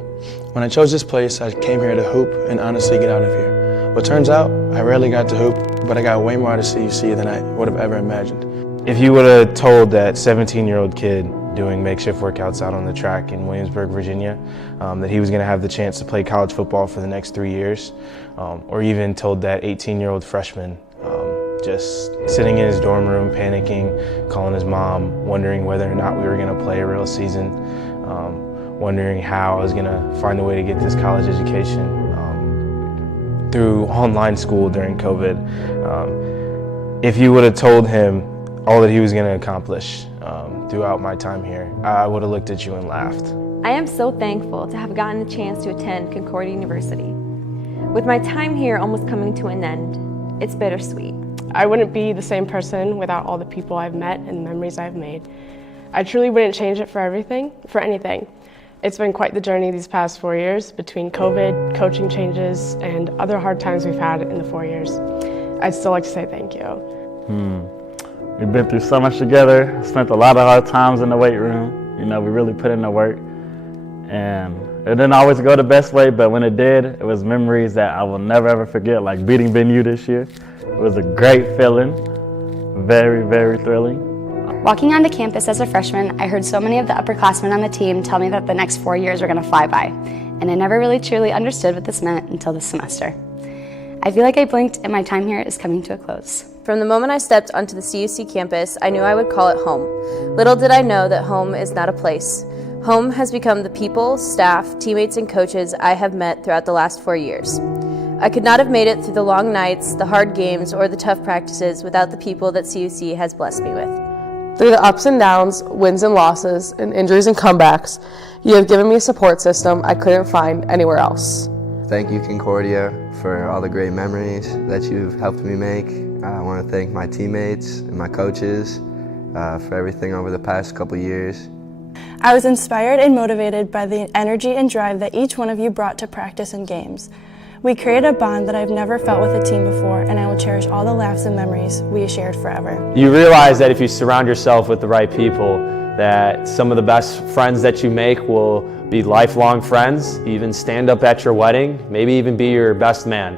When I chose this place, I came here to hoop and honestly get out of here. But turns out, I rarely got to hoop, but I got way more out of CUC than I would have ever imagined. If you would have told that 17-year-old kid doing makeshift workouts out on the track in Williamsburg, Virginia, that he was going to have the chance to play college football for the next 3 years, or even told that 18-year-old freshman just sitting in his dorm room, panicking, calling his mom, wondering whether or not we were going to play a real season, wondering how I was going to find a way to get this college education through online school during COVID. If you would have told him all that he was going to accomplish throughout my time here, I would have looked at you and laughed. I am so thankful to have gotten the chance to attend Concordia University. With my time here almost coming to an end, it's bittersweet. I wouldn't be the same person without all the people I've met and the memories I've made. I truly wouldn't change it for anything. It's been quite the journey these past 4 years between COVID, coaching changes, and other hard times we've had in the 4 years. I'd still like to say thank you. We've been through so much together, spent a lot of hard times in the weight room. You know, we really put in the work. And it didn't always go the best way, but when it did, it was memories that I will never ever forget, like beating BenU this year. It was a great feeling, very, very thrilling. Walking onto campus as a freshman, I heard so many of the upperclassmen on the team tell me that the next 4 years were going to fly by, and I never really truly understood what this meant until this semester. I feel like I blinked and my time here is coming to a close. From the moment I stepped onto the CUC campus, I knew I would call it home. Little did I know that home is not a place. Home has become the people, staff, teammates, and coaches I have met throughout the last 4 years. I could not have made it through the long nights, the hard games, or the tough practices without the people that CUC has blessed me with. Through the ups and downs, wins and losses, and injuries and comebacks, you have given me a support system I couldn't find anywhere else. Thank you, Concordia, for all the great memories that you've helped me make. I want to thank my teammates and my coaches for everything over the past couple years. I was inspired and motivated by the energy and drive that each one of you brought to practice and games. We created a bond that I've never felt with a team before, and I will cherish all the laughs and memories we shared forever. You realize that if you surround yourself with the right people, that some of the best friends that you make will be lifelong friends, even stand up at your wedding, maybe even be your best man.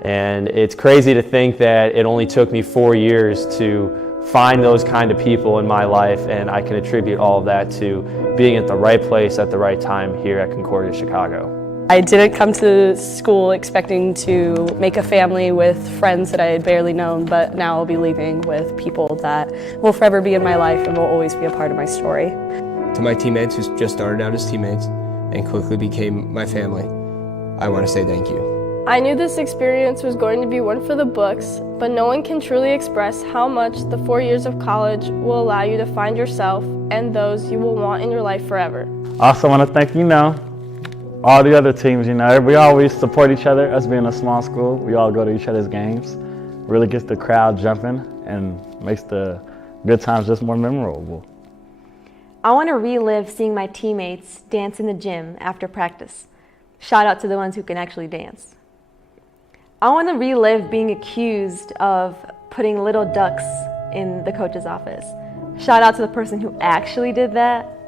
And it's crazy to think that it only took me 4 years to find those kind of people in my life, and I can attribute all of that to being at the right place at the right time here at Concordia, Chicago. I didn't come to school expecting to make a family with friends that I had barely known, but now I'll be leaving with people that will forever be in my life and will always be a part of my story. To my teammates who just started out as teammates and quickly became my family, I want to say thank you. I knew this experience was going to be one for the books, but no one can truly express how much the 4 years of college will allow you to find yourself and those you will want in your life forever. I also want to thank, all the other teams, we always support each other. Us being a small school, we all go to each other's games. Really gets the crowd jumping and makes the good times just more memorable. I want to relive seeing my teammates dance in the gym after practice. Shout out to the ones who can actually dance. I want to relive being accused of putting little ducks in the coach's office. Shout out to the person who actually did that.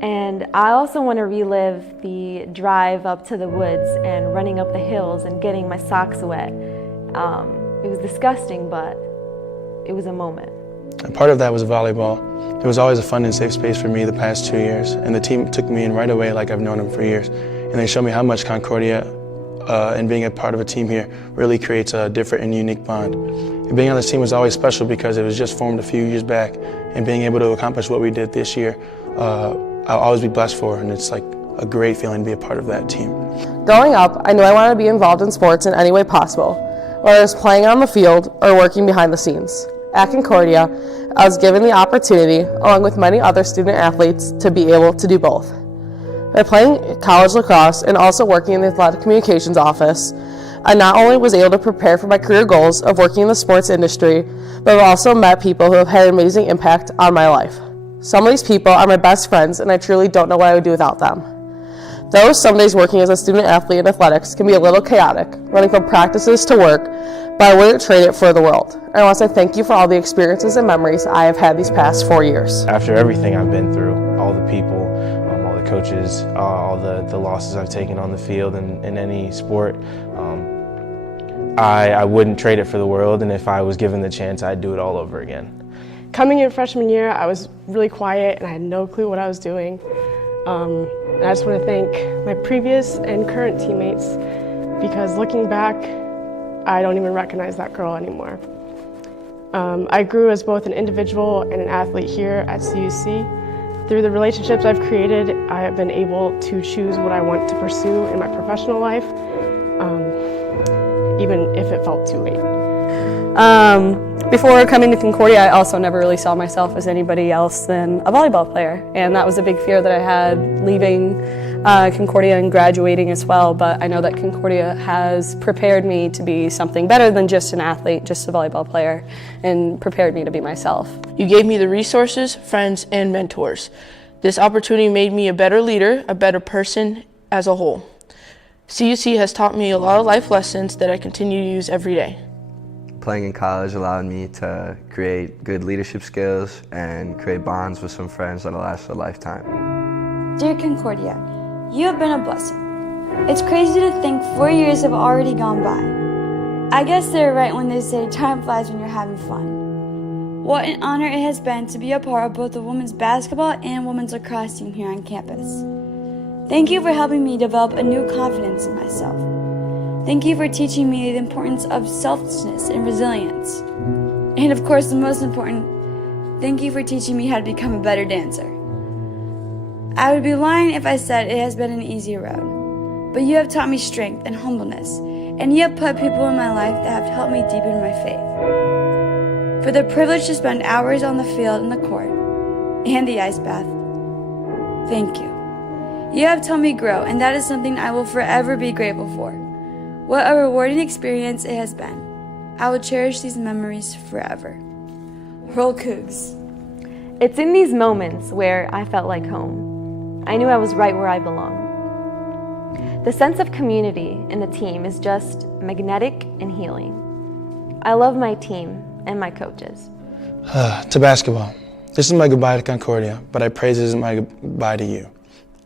And I also want to relive the drive up to the woods and running up the hills and getting my socks wet. It was disgusting, but it was a moment. And part of that was volleyball. It was always a fun and safe space for me the past 2 years, and the team took me in right away like I've known them for years. And they showed me how much Concordia and being a part of a team here really creates a different and unique bond. And being on this team was always special because it was just formed a few years back, and being able to accomplish what we did this year, I'll always be blessed for, and it's like a great feeling to be a part of that team. Growing up, I knew I wanted to be involved in sports in any way possible, whether it was playing on the field or working behind the scenes. At Concordia, I was given the opportunity, along with many other student athletes, to be able to do both. By playing college lacrosse and also working in the athletic communications office, I not only was able to prepare for my career goals of working in the sports industry, but I've also met people who have had an amazing impact on my life. Some of these people are my best friends, and I truly don't know what I would do without them. Though some days working as a student athlete in athletics can be a little chaotic, running from practices to work, but I wouldn't trade it for the world. And I want to say thank you for all the experiences and memories I have had these past 4 years. After everything I've been through, all the people, all the coaches, all the losses I've taken on the field and in any sport, I wouldn't trade it for the world, and if I was given the chance, I'd do it all over again. Coming in freshman year, I was really quiet and I had no clue what I was doing. And I just want to thank my previous and current teammates, because looking back, I don't even recognize that girl anymore. I grew as both an individual and an athlete here at CUC. Through the relationships I've created, I have been able to choose what I want to pursue in my professional life, even if it felt too late. Before coming to Concordia, I also never really saw myself as anybody else than a volleyball player, and that was a big fear that I had leaving Concordia and graduating as well, but I know that Concordia has prepared me to be something better than just an athlete, just a volleyball player, and prepared me to be myself. You gave me the resources, friends, and mentors. This opportunity made me a better leader, a better person as a whole. CUC has taught me a lot of life lessons that I continue to use every day. Playing in college allowed me to create good leadership skills and create bonds with some friends that'll last a lifetime. Dear Concordia, you have been a blessing. It's crazy to think 4 years have already gone by. I guess they're right when they say time flies when you're having fun. What an honor it has been to be a part of both the women's basketball and women's lacrosse team here on campus. Thank you for helping me develop a new confidence in myself. Thank you for teaching me the importance of selflessness and resilience. And of course, the most important, thank you for teaching me how to become a better dancer. I would be lying if I said it has been an easy road, but you have taught me strength and humbleness, and you have put people in my life that have helped me deepen my faith. For the privilege to spend hours on the field and the court, and the ice bath, thank you. You have helped me grow, and that is something I will forever be grateful for. What a rewarding experience it has been. I will cherish these memories forever. Roll Cougs. It's in these moments where I felt like home. I knew I was right where I belong. The sense of community in the team is just magnetic and healing. I love my team and my coaches. To basketball. This is my goodbye to Concordia, but I pray this isn't my goodbye to you.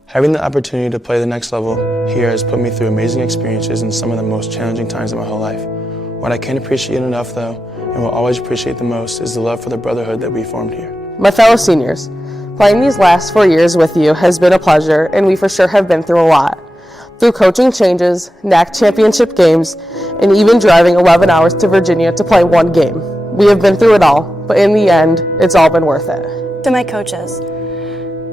Having the opportunity to play the next level here has put me through amazing experiences in some of the most challenging times of my whole life. What I can't appreciate enough, though, and will always appreciate the most, is the love for the brotherhood that we formed here. My fellow seniors, playing these last 4 years with you has been a pleasure, and we for sure have been through a lot. Through coaching changes, NAC championship games, and even driving 11 hours to Virginia to play one game. We have been through it all, but in the end, it's all been worth it. To my coaches,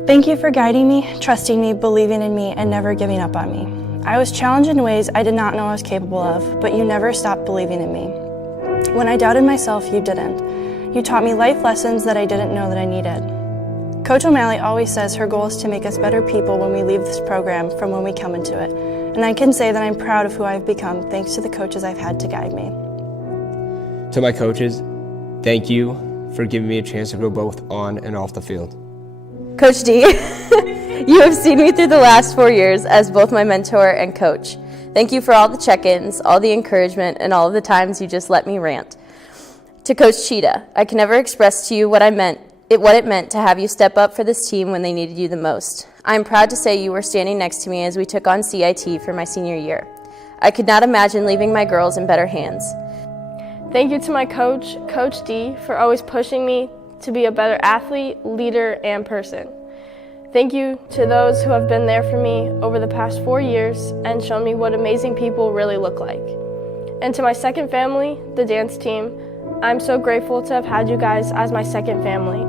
thank you for guiding me, trusting me, believing in me, and never giving up on me. I was challenged in ways I did not know I was capable of, but you never stopped believing in me. When I doubted myself, you didn't. You taught me life lessons that I didn't know that I needed. Coach O'Malley always says her goal is to make us better people when we leave this program from when we come into it. And I can say that I'm proud of who I've become thanks to the coaches I've had to guide me. To my coaches, thank you for giving me a chance to grow both on and off the field. Coach D, you have seen me through the last 4 years as both my mentor and coach. Thank you for all the check-ins, all the encouragement, and all of the times you just let me rant. To Coach Cheetah, I can never express to you what it meant to have you step up for this team when they needed you the most. I am proud to say you were standing next to me as we took on CIT for my senior year. I could not imagine leaving my girls in better hands. Thank you to my coach, Coach D, for always pushing me to be a better athlete, leader, and person. Thank you to those who have been there for me over the past 4 years and shown me what amazing people really look like. And to my second family, the dance team, I'm so grateful to have had you guys as my second family.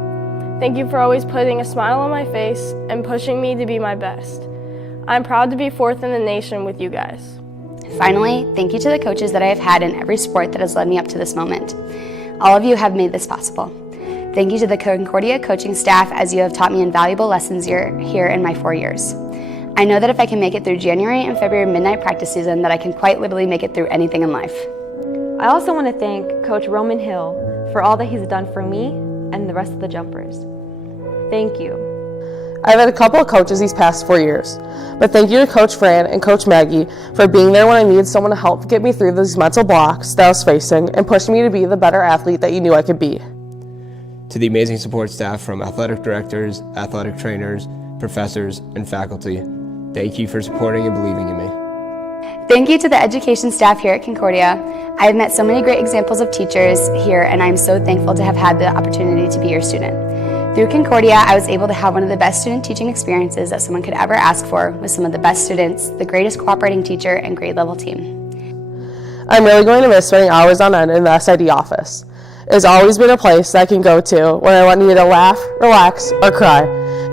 Thank you for always putting a smile on my face and pushing me to be my best. I'm proud to be 4th in the nation with you guys. Finally, thank you to the coaches that I have had in every sport that has led me up to this moment. All of you have made this possible. Thank you to the Concordia coaching staff, as you have taught me invaluable lessons here in my 4 years. I know that if I can make it through January and February midnight practice season, that I can quite literally make it through anything in life. I also want to thank Coach Roman Hill for all that he's done for me and the rest of the jumpers. Thank you. I've had a couple of coaches these past 4 years, but thank you to Coach Fran and Coach Maggie for being there when I needed someone to help get me through these mental blocks that I was facing and pushing me to be the better athlete that you knew I could be. To the amazing support staff from athletic directors, athletic trainers, professors, and faculty, thank you for supporting and believing in me. Thank you to the education staff here at Concordia. I have met so many great examples of teachers here, and I'm so thankful to have had the opportunity to be your student. Through Concordia, I was able to have one of the best student teaching experiences that someone could ever ask for with some of the best students, the greatest cooperating teacher, and grade level team. I'm really going to miss spending hours on end in the SID office. It's always been a place that I can go to when I need to laugh, relax, or cry,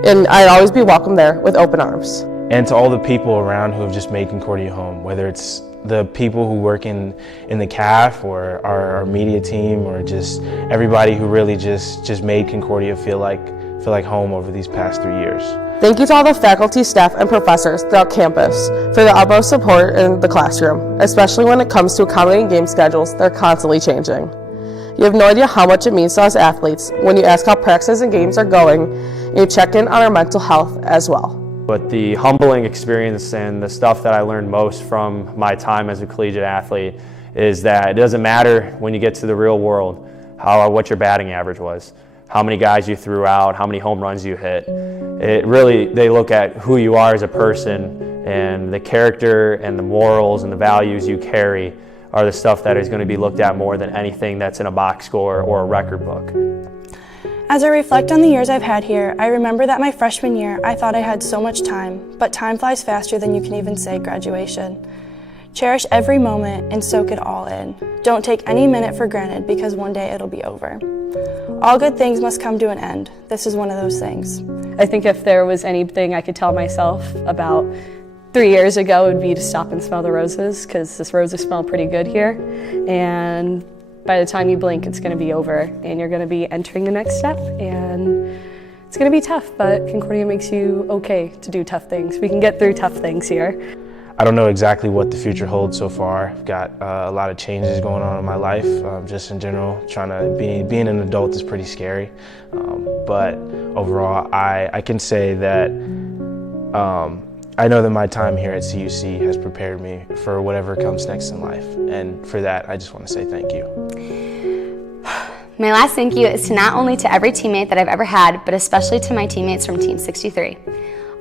and I'd always be welcome there with open arms. And to all the people around who have just made Concordia home, whether it's the people who work in the CAF or our media team, or just everybody who really just made Concordia feel like home over these past 3 years. Thank you to all the faculty, staff, and professors throughout campus for the utmost support in the classroom, especially when it comes to accommodating game schedules that are constantly changing. You have no idea how much it means to us athletes when you ask how practices and games are going, and you check in on our mental health as well. But the humbling experience and the stuff that I learned most from my time as a collegiate athlete is that it doesn't matter when you get to the real world what your batting average was, how many guys you threw out, how many home runs you hit. They look at who you are as a person, and the character and the morals and the values you carry are the stuff that is going to be looked at more than anything that's in a box score or a record book. As I reflect on the years I've had here, I remember that my freshman year, I thought I had so much time, but time flies faster than you can even say graduation. Cherish every moment and soak it all in. Don't take any minute for granted, because one day it'll be over. All good things must come to an end. This is one of those things. I think if there was anything I could tell myself about 3 years ago, it would be to stop and smell the roses, because this roses smell pretty good here. And by the time you blink, it's going to be over, and you're going to be entering the next step, and it's going to be tough, but Concordia makes you okay to do tough things. We can get through tough things here. I don't know exactly what the future holds so far. I've got a lot of changes going on in my life, just in general. Being an adult is pretty scary, but overall, I can say that I know that my time here at CUC has prepared me for whatever comes next in life, and for that, I just want to say thank you. My last thank you is to not only to every teammate that I've ever had, but especially to my teammates from Team 63.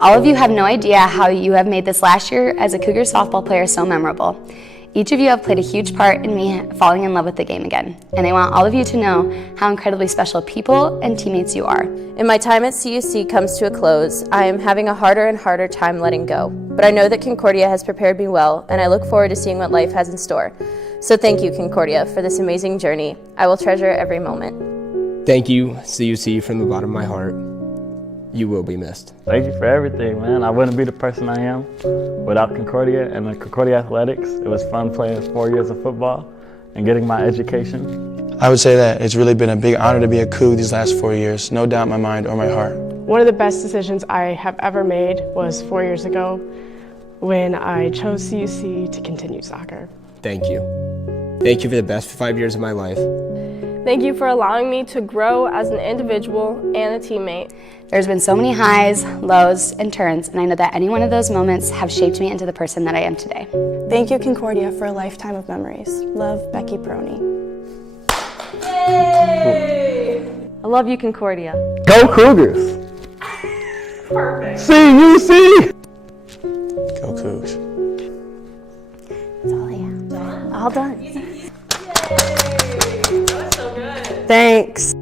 All of you have no idea how you have made this last year as a Cougar softball player so memorable. Each of you have played a huge part in me falling in love with the game again, and I want all of you to know how incredibly special people and teammates you are. And my time at CUC comes to a close. I am having a harder and harder time letting go, but I know that Concordia has prepared me well, and I look forward to seeing what life has in store. So thank you, Concordia, for this amazing journey. I will treasure every moment. Thank you, CUC, from the bottom of my heart. You will be missed. Thank you for everything, man. I wouldn't be the person I am without Concordia and the Concordia Athletics. It was fun playing 4 years of football and getting my education. I would say that it's really been a big honor to be a CUC these last 4 years, no doubt in my mind or my heart. One of the best decisions I have ever made was 4 years ago when I chose CUC to continue soccer. Thank you. Thank you for the best 5 years of my life. Thank you for allowing me to grow as an individual and a teammate. There's been so many highs, lows, and turns, and I know that any one of those moments have shaped me into the person that I am today. Thank you, Concordia, for a lifetime of memories. Love, Becky Proney. Yay! I love you, Concordia. Go Cougars! Perfect. CUC! Go Cougs. That's all I have. All done. Yay! That was so good. Thanks.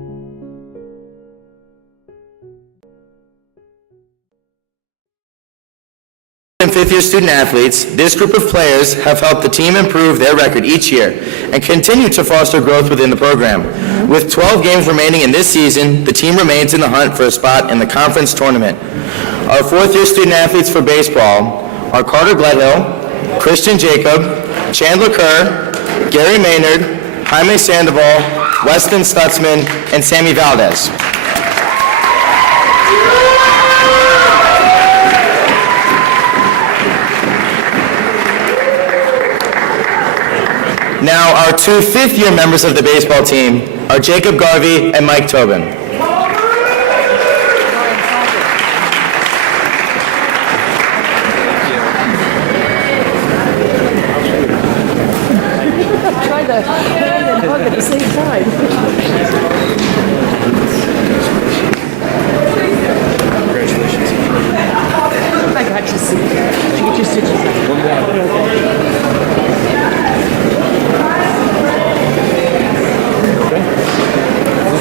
and fifth-year student athletes, this group of players have helped the team improve their record each year and continue to foster growth within the program. With 12 games remaining in this season, the team remains in the hunt for a spot in the conference tournament. Our fourth-year student athletes for baseball are Carter Gledhill, Christian Jacob, Chandler Kerr, Gary Maynard, Jaime Sandoval, Weston Stutzman, and Sammy Valdez. Now, our two fifth-year members of the baseball team are Jacob Garvey and Mike Tobin. Try to hug at the same time. Congratulations. I got you. Did you get your stitches? One more.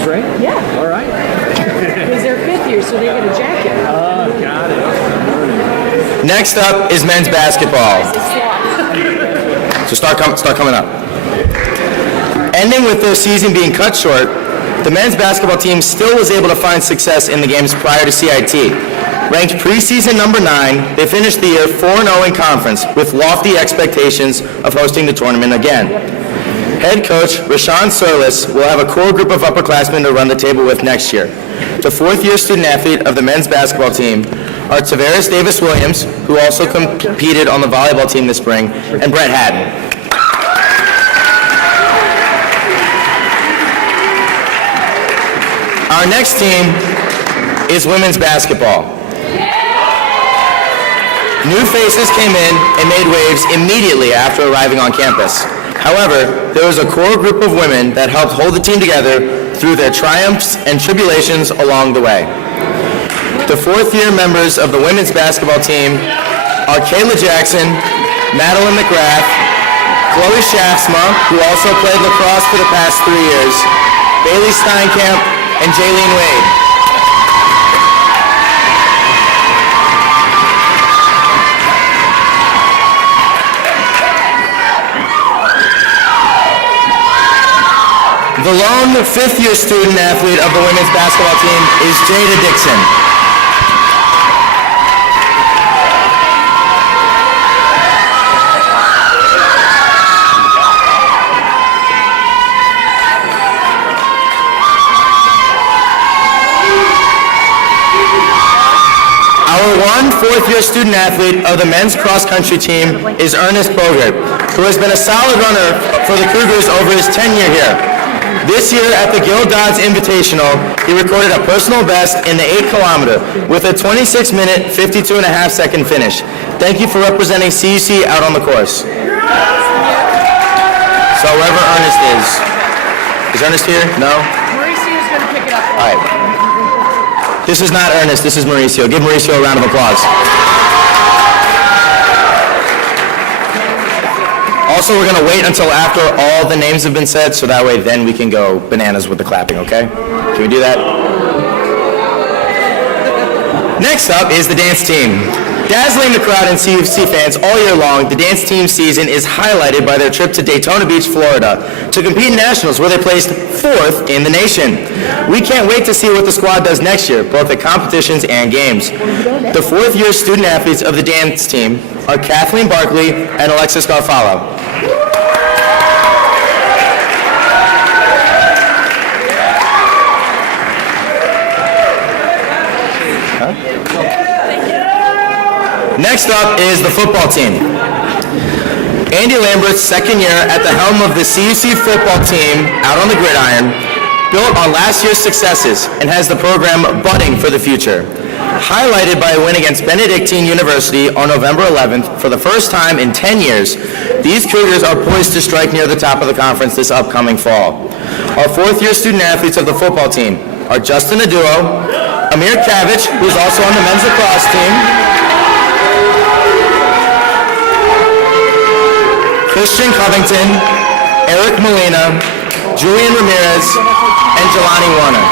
Right? Yeah. All right. Because they're fifth year, so they get a jacket. Oh, got it. Next up is men's basketball. So start coming up. Ending with their season being cut short, the men's basketball team still was able to find success in the games prior to CIT. Ranked preseason number 9, they finished the year 4-0 in conference with lofty expectations of hosting the tournament again. Head coach Rashawn Surlis will have a core group of upperclassmen to run the table with next year. The fourth-year student athlete of the men's basketball team are Tavares Davis-Williams, who also competed on the volleyball team this spring, and Brett Haddon. Our next team is women's basketball. New faces came in and made waves immediately after arriving on campus. However, there was a core group of women that helped hold the team together through their triumphs and tribulations along the way. The fourth-year members of the women's basketball team are Kayla Jackson, Madeline McGrath, Chloe Shaftsma, who also played lacrosse for the past 3 years, Bailey Steinkamp, and Jaylene Wade. The lone fifth-year student athlete of the women's basketball team is Jada Dixon. Our one fourth-year student athlete of the men's cross-country team is Ernest Bogert, who has been a solid runner for the Cougars over his tenure here. This year at the Gil Dodds Invitational, he recorded a personal best in the 8-kilometer with a 26-minute, 52.5-second finish. Thank you for representing CUC out on the course. So wherever Ernest is Ernest here? No? Mauricio's going to pick it up. All right. This is not Ernest, this is Mauricio. Give Mauricio a round of applause. Also, we're going to wait until after all the names have been said, so that way then we can go bananas with the clapping, okay? Can we do that? Next up is the dance team. Dazzling the crowd and CUC fans all year long, the dance team season is highlighted by their trip to Daytona Beach, Florida, to compete in nationals where they placed 4th in the nation. We can't wait to see what the squad does next year, both at competitions and games. The fourth-year student athletes of the dance team are Kathleen Barkley and Alexis Garfalo. Next up is the football team. Andy Lambert's second year at the helm of the CUC football team out on the gridiron, built on last year's successes and has the program budding for the future. Highlighted by a win against Benedictine University on November 11th for the first time in 10 years, these Cougars are poised to strike near the top of the conference this upcoming fall. Our fourth-year student athletes of the football team are Justin Aduo, Amir Kavich, who is also on the men's lacrosse team, Christian Covington, Eric Molina, Julian Ramirez, and Jelani Warner.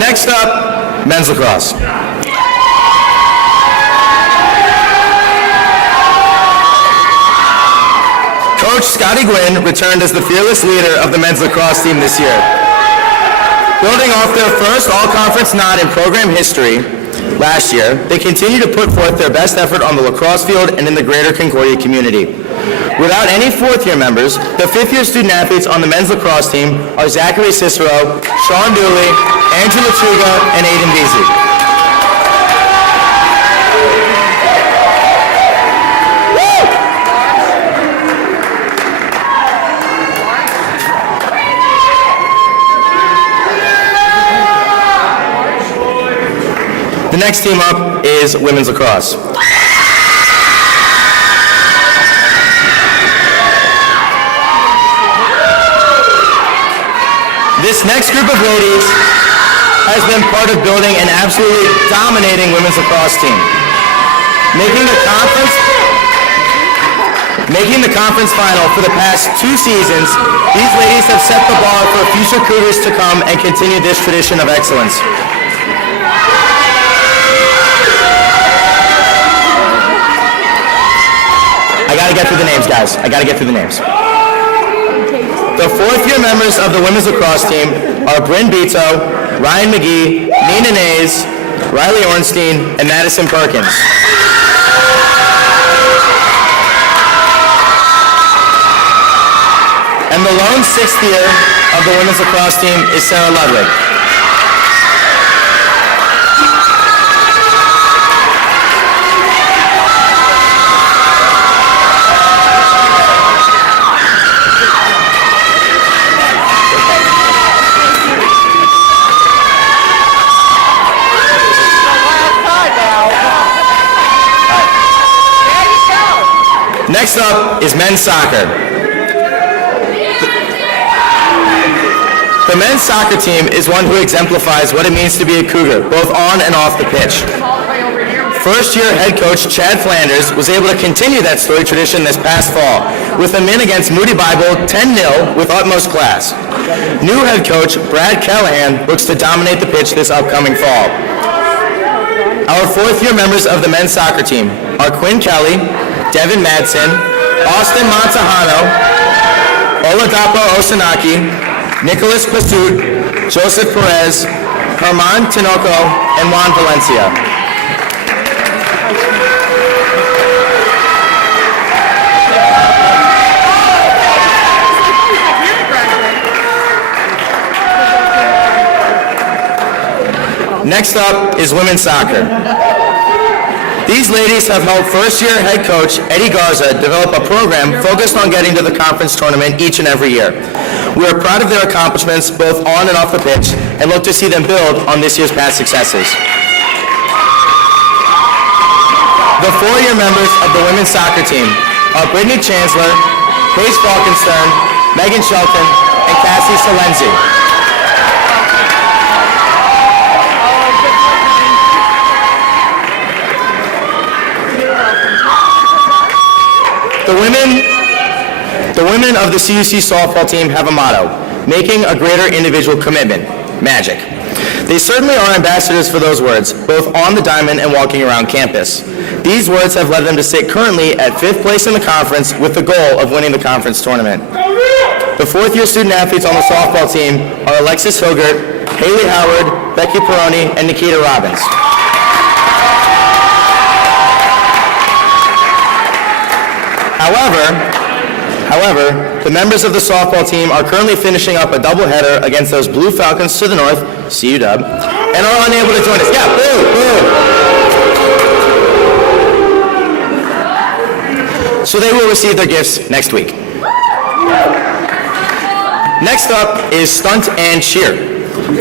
Next up, men's lacrosse. Coach Scotty Gwynn returned as the fearless leader of the men's lacrosse team this year. Building off their first all-conference nod in program history last year, they continue to put forth their best effort on the lacrosse field and in the greater Concordia community. Without any fourth-year members, the fifth-year student athletes on the men's lacrosse team are Zachary Cicero, Sean Dooley, Andrew Lachuga, and Aiden Beasley. The next team up is women's lacrosse. This next group of ladies has been part of building an absolutely dominating women's lacrosse team. Making the conference final for the past 2 seasons, these ladies have set the bar for future Cougars to come and continue this tradition of excellence. I gotta get through the names, guys. I gotta get through the names. The fourth-year members of the women's lacrosse team are Bryn Beto, Ryan McGee, Nina Nays, Riley Ornstein, and Madison Perkins. And the lone 6th year of the women's lacrosse team is Sarah Ludwig. Next up is men's soccer. The men's soccer team is one who exemplifies what it means to be a Cougar, both on and off the pitch. First-year head coach Chad Flanders was able to continue that storied tradition this past fall with a win against Moody Bible 10-0 with utmost class. New head coach Brad Callahan looks to dominate the pitch this upcoming fall. Our fourth-year members of the men's soccer team are Quinn Kelly, Devin Madsen, Austin Montahano, Oladapo Osanaki, Nicholas Pasut, Joseph Perez, Herman Tinoco, and Juan Valencia. Next up is women's soccer. These ladies have helped first-year head coach Eddie Garza develop a program focused on getting to the conference tournament each and every year. We are proud of their accomplishments both on and off the pitch and look to see them build on this year's past successes. The four-year members of the women's soccer team are Brittany Chancellor, Paige Falkenstern, Megan Shelton, and Cassie Salenzi. The women of the CUC softball team have a motto, making a greater individual commitment, magic. They certainly are ambassadors for those words, both on the diamond and walking around campus. These words have led them to sit currently at 5th place in the conference with the goal of winning the conference tournament. The fourth-year student athletes on the softball team are Alexis Hilgert, Haley Howard, Becky Peroni, and Nikita Robbins. However, the members of the softball team are currently finishing up a doubleheader against those Blue Falcons to the north, CU Dub, and are unable to join us. Yeah, boo, boo. So they will receive their gifts next week. Next up is stunt and cheer.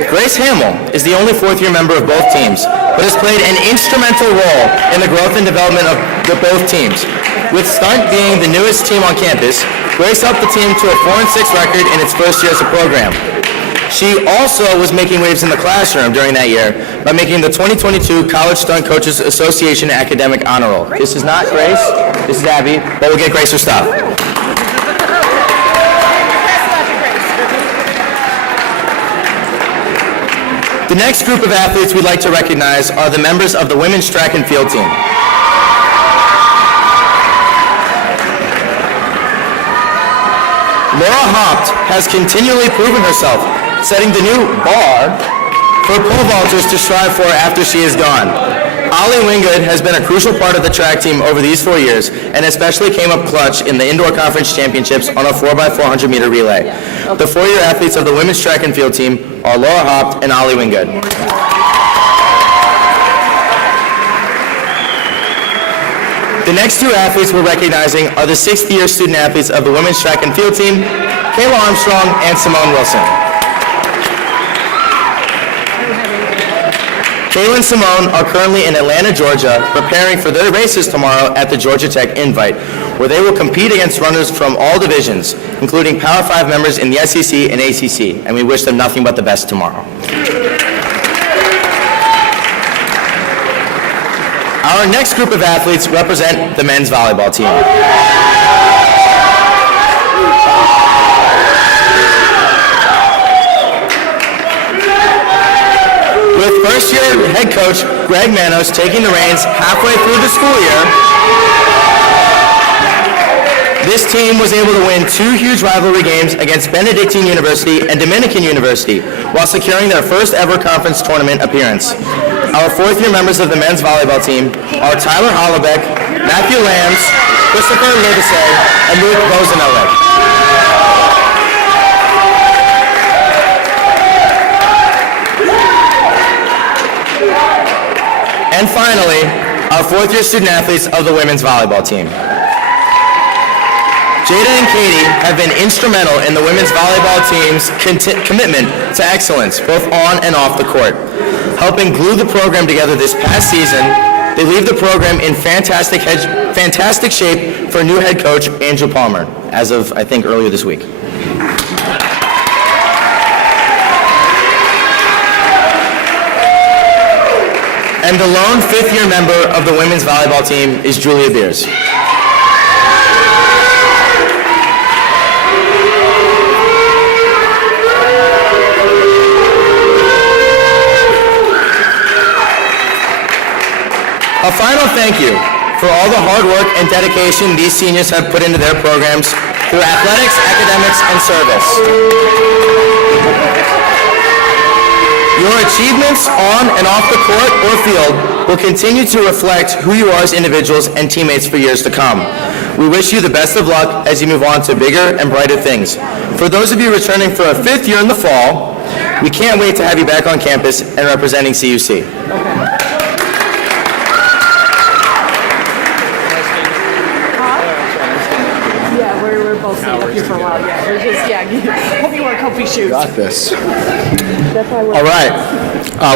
Grace Hamill is the only fourth-year member of both teams, but has played an instrumental role in the growth and development of both teams. With stunt being the newest team on campus, Grace helped the team to a 4-6 record in its first year as a program. She also was making waves in the classroom during that year by making the 2022 College Stunt Coaches Association Academic Honor Roll. This is not Grace, this is Abby, but we'll get Grace her stuff. The next group of athletes we'd like to recognize are the members of the women's track and field team. Laura Haupt has continually proven herself, setting the new bar for pole vaulters to strive for after she is gone. Ollie Winggood has been a crucial part of the track team over these 4 years and especially came up clutch in the indoor conference championships on a 4x400 meter relay. The 4-year athletes of the women's track and field team are Laura Haupt and Ollie Winggood. The next 2 athletes we're recognizing are the 6th-year student athletes of the women's track and field team, Kayla Armstrong and Simone Wilson. Kayla and Simone are currently in Atlanta, Georgia, preparing for their races tomorrow at the Georgia Tech Invite, where they will compete against runners from all divisions, including Power 5 members in the SEC and ACC, and we wish them nothing but the best tomorrow. Our next group of athletes represent the men's volleyball team. With first-year head coach Greg Manos taking the reins halfway through the school year, this team was able to win 2 huge rivalry games against Benedictine University and Dominican University while securing their first ever conference tournament appearance. Our 4th-year members of the men's volleyball team are Tyler Hollebeck, Matthew Lambs, Christopher Livesey, and Luke Bozenelek. And finally, our 4th-year student athletes of the women's volleyball team. Jada and Katie have been instrumental in the women's volleyball team's commitment to excellence, both on and off the court. Helping glue the program together this past season, they leave the program in fantastic shape for new head coach Andrew Palmer, as of, I think, earlier this week. And the lone 5th-year member of the women's volleyball team is Julia Beers. A final thank you for all the hard work and dedication these seniors have put into their programs through athletics, academics, and service. Your achievements on and off the court or field will continue to reflect who you are as individuals and teammates for years to come. We wish you the best of luck as you move on to bigger and brighter things. For those of you returning for a 5th year in the fall, we can't wait to have you back on campus and representing CUC. Yeah, we're both staying up here for a while. Yeah, we're just hope you wear comfy shoes. Got this. All right.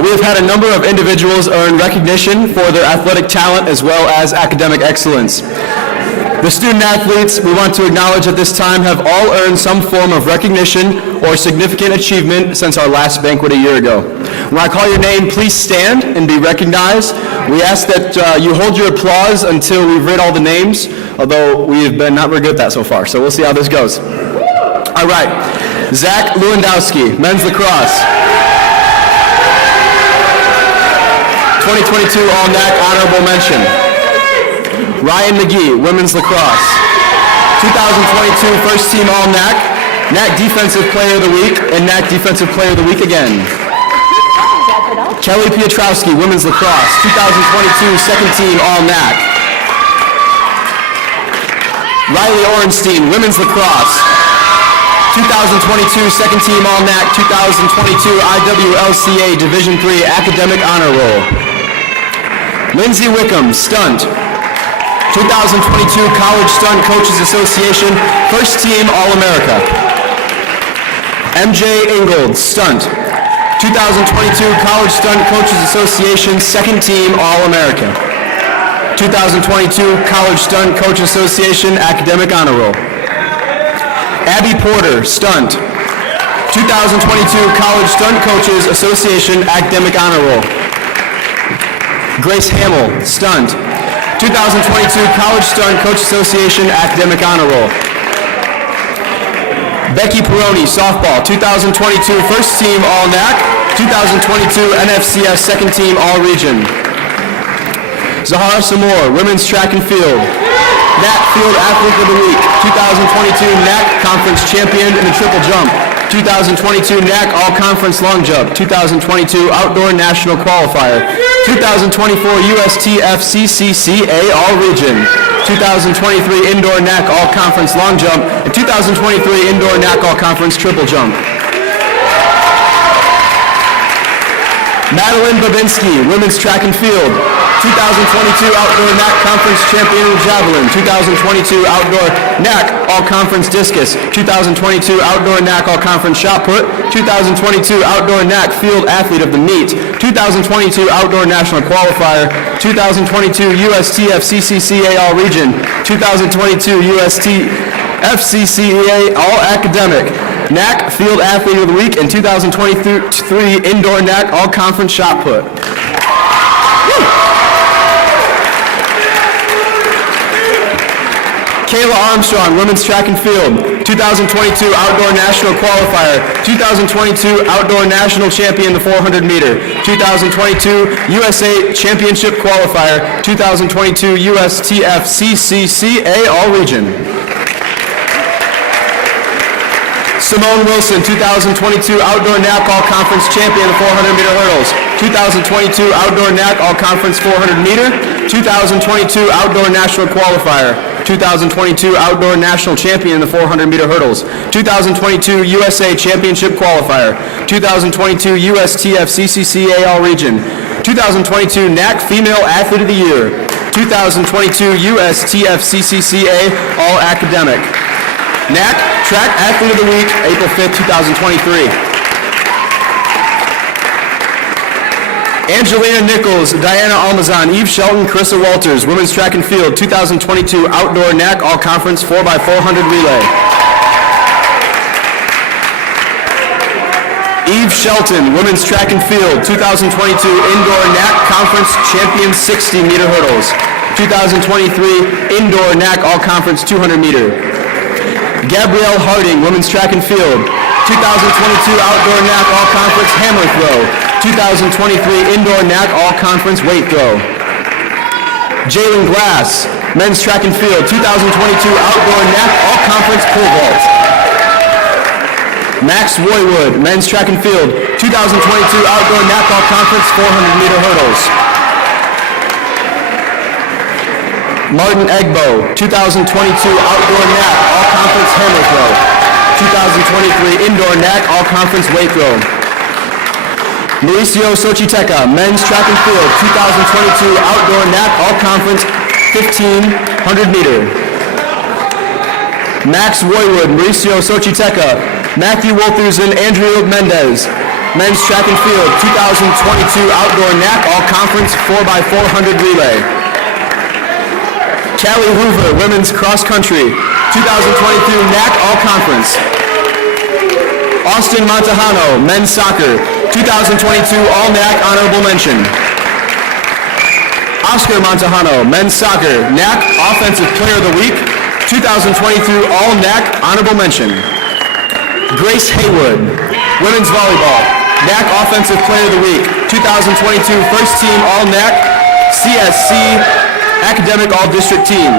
We have had a number of individuals earn recognition for their athletic talent as well as academic excellence. The student athletes we want to acknowledge at this time have all earned some form of recognition or significant achievement since our last banquet a year ago. When I call your name, please stand and be recognized. We ask that you hold your applause until we've read all the names, although we've been not very good at that so far, so we'll see how this goes. All right. Zach Lewandowski, men's lacrosse. 2022 All-NAC honorable mention. Ryan McGee, women's lacrosse. 2022 first team All-NAC, NAC Defensive Player of the Week, and NAC Defensive Player of the Week again. Kelly Piotrowski, women's lacrosse. 2022 second team All-NAC. Riley Orenstein, women's lacrosse. 2022 second team All-NAC, 2022 IWLCA Division III Academic Honor Roll. Lindsay Wickham, stunt. 2022 College Stunt Coaches Association, first team All-America. MJ Ingold, stunt. 2022 College Stunt Coaches Association, second team All-America. 2022 College Stunt Coach Association Academic Honor Roll. Abby Porter, stunt. 2022 College Stunt Coaches Association Academic Honor Roll. Grace Hamill, stunt. 2022 College Stunt Coach Association Academic Honor Roll. Becky Peroni, softball, 2022 first team All-NAC, 2022 NFCS second team All-Region. Zahara Samor, women's track and field, NAC Field Athlete of the Week, 2022 NAC Conference Champion in the triple jump, 2022 NAC All-Conference Long Jump, 2022 Outdoor National Qualifier, 2024 USTF CCCA All-Region, 2023 Indoor NAC All-Conference Long Jump, and 2023 Indoor NAC All-Conference Triple Jump. Madeline Babinski, women's track and field, 2022 Outdoor NAC Conference Champion in Javelin, 2022 Outdoor NAC All-Conference Discus, 2022 Outdoor NAC All-Conference Shot Put, 2022 Outdoor NAC Field Athlete of the Meet, 2022 Outdoor National Qualifier, 2022 USTF CCCA All-Region, 2022 USTF CCCA All-Academic, NAC Field Athlete of the Week, and 2023 Indoor NAC All-Conference Shot Put. Kayla Armstrong, women's track and field, 2022 Outdoor National Qualifier, 2022 Outdoor National Champion the 400 meter, 2022 USA Championship Qualifier, 2022 USTF CCCA All-Region. Simone Wilson, 2022 Outdoor NAC All-Conference Champion the 400 meter hurdles, 2022 Outdoor NAC All-Conference 400 meter, 2022 Outdoor National Qualifier, 2022 Outdoor National Champion in the 400 meter hurdles, 2022 USA Championship Qualifier, 2022 USTF CCCA All-Region, 2022 NAC Female Athlete of the Year, 2022 USTF CCCA All-Academic. NAC Track Athlete of the Week, April 5th, 2023. Angelina Nichols, Diana Almazan, Eve Shelton, Carissa Walters, women's track and field, 2022 Outdoor NAC All-Conference 4x400 relay. Eve Shelton, women's track and field, 2022 Indoor NAC Conference Champion 60 meter hurdles, 2023 Indoor NAC All-Conference 200 meter. Gabrielle Harding, women's track and field, 2022 Outdoor NAC All-Conference hammer throw, 2023 Indoor NAC All-Conference weight throw. Jalen Glass, men's track and field, 2022 Outdoor NAC All-Conference pole vault. Max Roywood, men's track and field, 2022 Outdoor NAC All-Conference 400 meter hurdles. Martin Egbo, 2022 Outdoor NAC All-Conference hammer throw, 2023 Indoor NAC All-Conference weight throw. Mauricio Xochiteca, men's track and field, 2022 Outdoor NAC All-Conference 1500 meter. Max Roywood, Mauricio Xochiteca, Matthew Wolthersen, Andrew Mendez, men's track and field, 2022 Outdoor NAC All-Conference 4x400 relay. Callie Hoover, women's cross country, 2022 NAC All-Conference. Austin Montejano, men's soccer, 2022 All-NAC honorable mention. Oscar Montejano, men's soccer, NAC Offensive Player of the Week, 2022 All-NAC honorable mention. Grace Haywood, women's volleyball, NAC Offensive Player of the Week, 2022 First Team All-NAC CSC Academic All-District Team.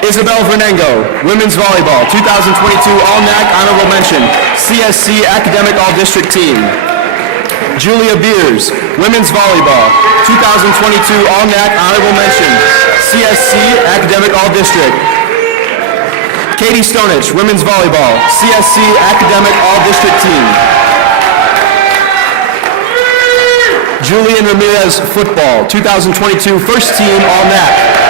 Isabel Vernengo, women's volleyball, 2022 All-NAC honorable mention, CSC Academic All-District Team. Julia Beers, women's volleyball, 2022 All-NAC honorable mention, CSC Academic All-District. Katie Stonich, women's volleyball, CSC Academic All-District Team. Julian Ramirez, football, 2022 First Team All-NAC.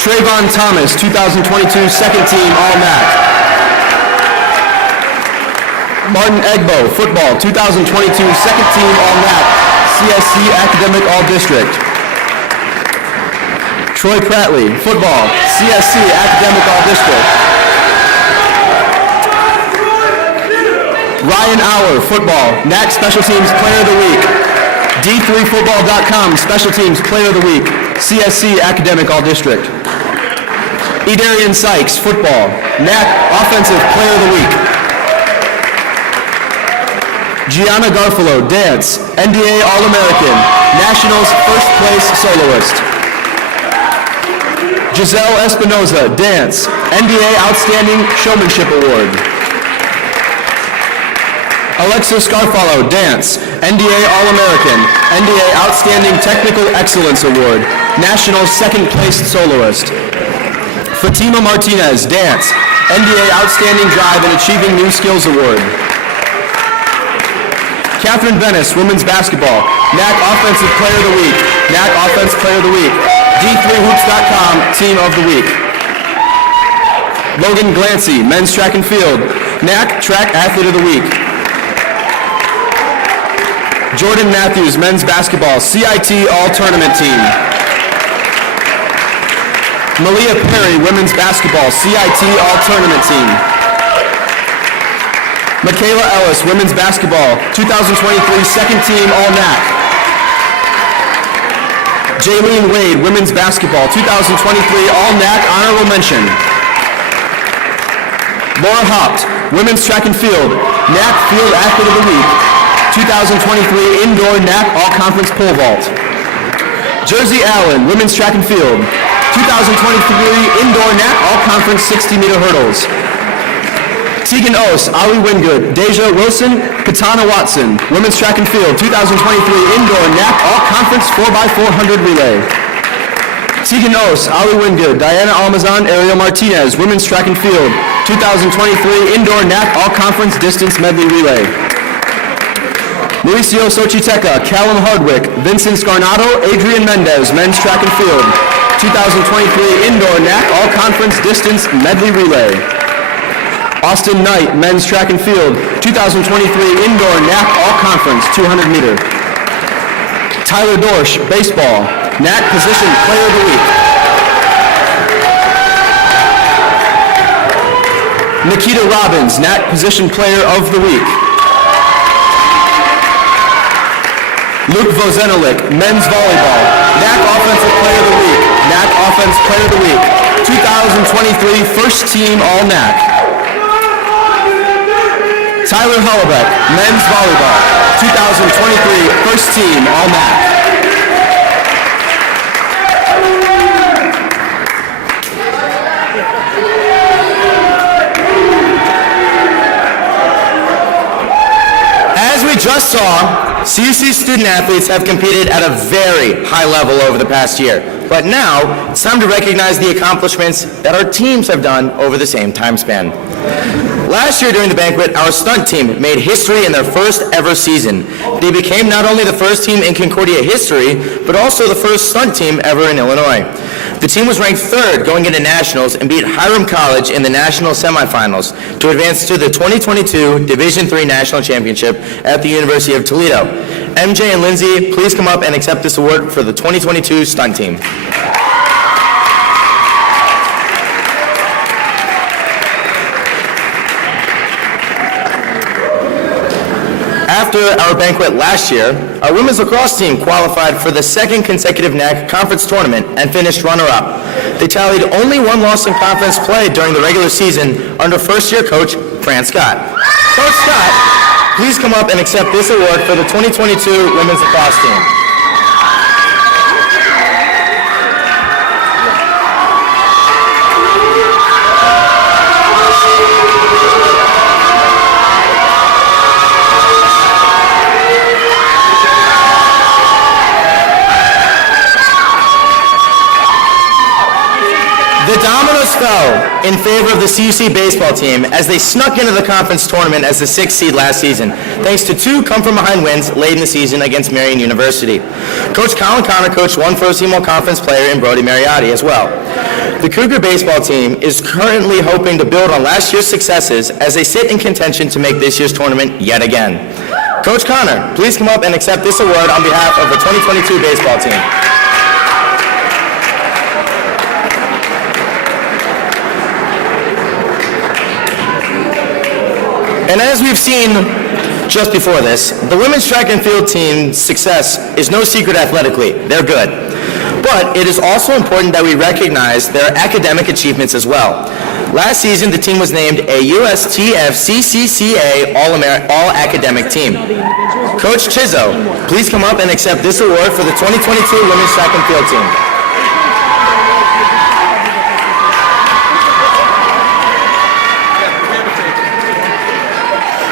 Trayvon Thomas, 2022 Second Team All-NAC. Martin Egbo, football, 2022 Second Team All-NAC, CSC Academic All-District. Troy Prattley, football, CSC Academic All-District. Ryan Auer, football, NAC Special Teams Player of the Week. D3Football.com, Special Teams Player of the Week, CSC Academic All-District. Edarian Sykes, football, NAC Offensive Player of the Week. Gianna Garfalo, dance, NDA All-American, Nationals first place soloist. Giselle Espinoza, dance, NDA Outstanding Showmanship Award. Alexa Scarfalo, dance, NDA All-American, NDA Outstanding Technical Excellence Award, National second place soloist. Fatima Martinez, dance, NDA Outstanding Drive and Achieving New Skills Award. Catherine Venice, women's basketball, NAC Offensive Player of the Week, NAC Offensive Player of the Week, D3Hoops.com Team of the Week. Logan Glancy, men's track and field, NAC Track Athlete of the Week. Jordan Matthews, men's basketball, CIT All-Tournament Team. Malia Perry, women's basketball, CIT All-Tournament Team. Michaela Ellis, women's basketball, 2023 second team All-NAC. Jaylene Wade, women's basketball, 2023 All-NAC honorable mention. Laura Haupt, women's track and field, NAC Field Athlete of the Week, 2023 Indoor NAC All-Conference Pole Vault. Jersey Allen, women's track and field, 2023 Indoor NAC All-Conference 60-meter hurdles. Tegan Ose, Ali Wingood, Deja Wilson, Katana Watson, women's track and field, 2023 Indoor NAC All-Conference 4x400 relay. Tegan Ose, Ali Wingood, Diana Almazan, Ariel Martinez, women's track and field, 2023 Indoor NAC All-Conference Distance Medley relay. Mauricio Xochiteca, Callum Hardwick, Vincent Scarnato, Adrian Mendez, men's track and field, 2023 Indoor NAC All-Conference Distance Medley relay. Austin Knight, men's track and field, 2023 Indoor NAC All-Conference 200 meter. Tyler Dorsch, baseball, NAC Position Player of the Week. Nikita Robbins, NAC Position Player of the Week. Luke Vozenelik, men's volleyball, NAC Offensive Player of the Week, NAC Offense Player of the Week, 2023 First Team All-NAC. Tyler Hollebeck, men's volleyball, 2023 First Team All-NAC. As we just saw, CUC student athletes have competed at a very high level over the past year. But now, it's time to recognize the accomplishments that our teams have done over the same time span. Last year during the banquet, our stunt team made history in their first ever season. They became not only the first team in Concordia history, but also the first stunt team ever in Illinois. The team was ranked third going into nationals and beat Hiram College in the national semifinals to advance to the 2022 Division III National Championship at the University of Toledo. MJ and Lindsay, please come up and accept this award for the 2022 stunt team. After our banquet last year, our women's lacrosse team qualified for the second consecutive NAC conference tournament and finished runner-up. They tallied only one loss in conference play during the regular season under first-year coach Fran Scott. Coach Scott, please come up and accept this award for the 2022 women's lacrosse team. The dominoes fell in favor of the CUC baseball team as they snuck into the conference tournament as the 6th seed last season, thanks to 2 come-from-behind wins late in the season against Marian University. Coach Colin Connor coached one first-team all-conference player in Brody Mariotti as well. The Cougar baseball team is currently hoping to build on last year's successes as they sit in contention to make this year's tournament yet again. Coach Connor, please come up and accept this award on behalf of the 2022 baseball team. And as we've seen just before this, the women's track and field team's success is no secret athletically. They're good. But it is also important that we recognize their academic achievements as well. Last season, the team was named a USTF CCCA All-Academic Team. Coach Chizzo, please come up and accept this award for the 2022 Women's Track and Field Team.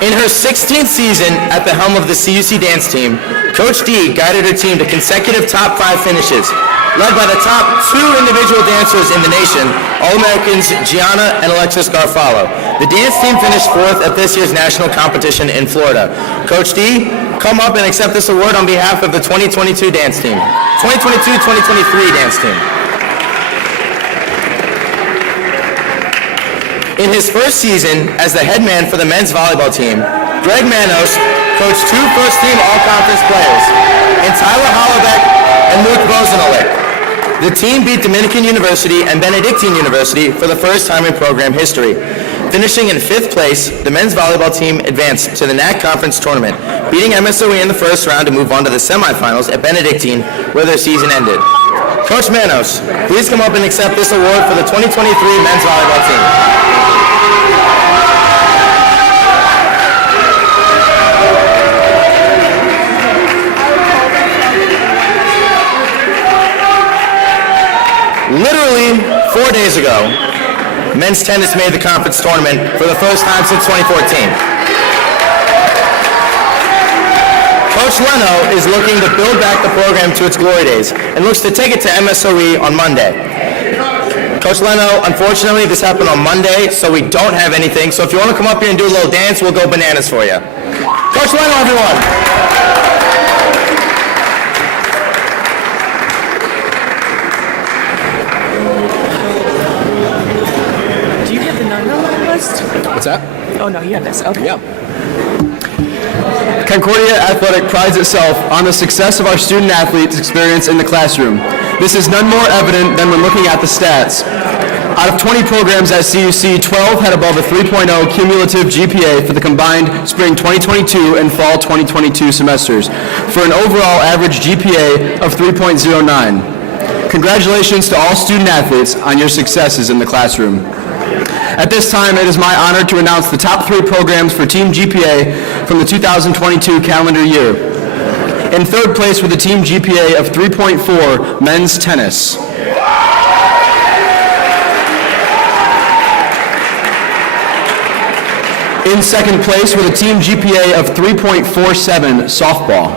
In her 16th season at the helm of the CUC dance team, Coach D guided her team to consecutive top 5 finishes, led by the top 2 individual dancers in the nation, All-Americans Gianna and Alexis Garfalo. The dance team finished 4th at this year's national competition in Florida. Coach D, come up and accept this award on behalf of the 2022 dance team. 2022-2023 dance team. In his first season as the head man for the men's volleyball team, Greg Manos coached 2 first-team all-conference players, in Tyler Hollabeck and Luke Bozenalik. The team beat Dominican University and Benedictine University for the first time in program history. Finishing in 5th place, the men's volleyball team advanced to the NAC Conference Tournament, beating MSOE in the first round to move on to the semifinals at Benedictine, where their season ended. Coach Manos, please come up and accept this award for the 2023 men's volleyball team. Literally 4 days ago, men's tennis made the conference tournament for the first time since 2014. Coach Leno is looking to build back the program to its glory days and looks to take it to MSOE on Monday. Coach Leno, unfortunately, this happened on Monday, so we don't have anything. So if you want to come up here and do a little dance, we'll go bananas for you. Coach Leno, everyone. What's that? Oh, no, you have this. Okay. Yeah. Concordia Athletic prides itself on the success of our student athletes' experience in the classroom. This is none more evident than when looking at the stats. Out of 20 programs at CUC, 12 had above a 3.0 cumulative GPA for the combined spring 2022 and fall 2022 semesters, for an overall average GPA of 3.09. Congratulations to all student athletes on your successes in the classroom. At this time, it is my honor to announce the top 3 programs for Team GPA from the 2022 calendar year. In 3rd place with a Team GPA of 3.4, men's tennis. In 2nd place with a Team GPA of 3.47, softball.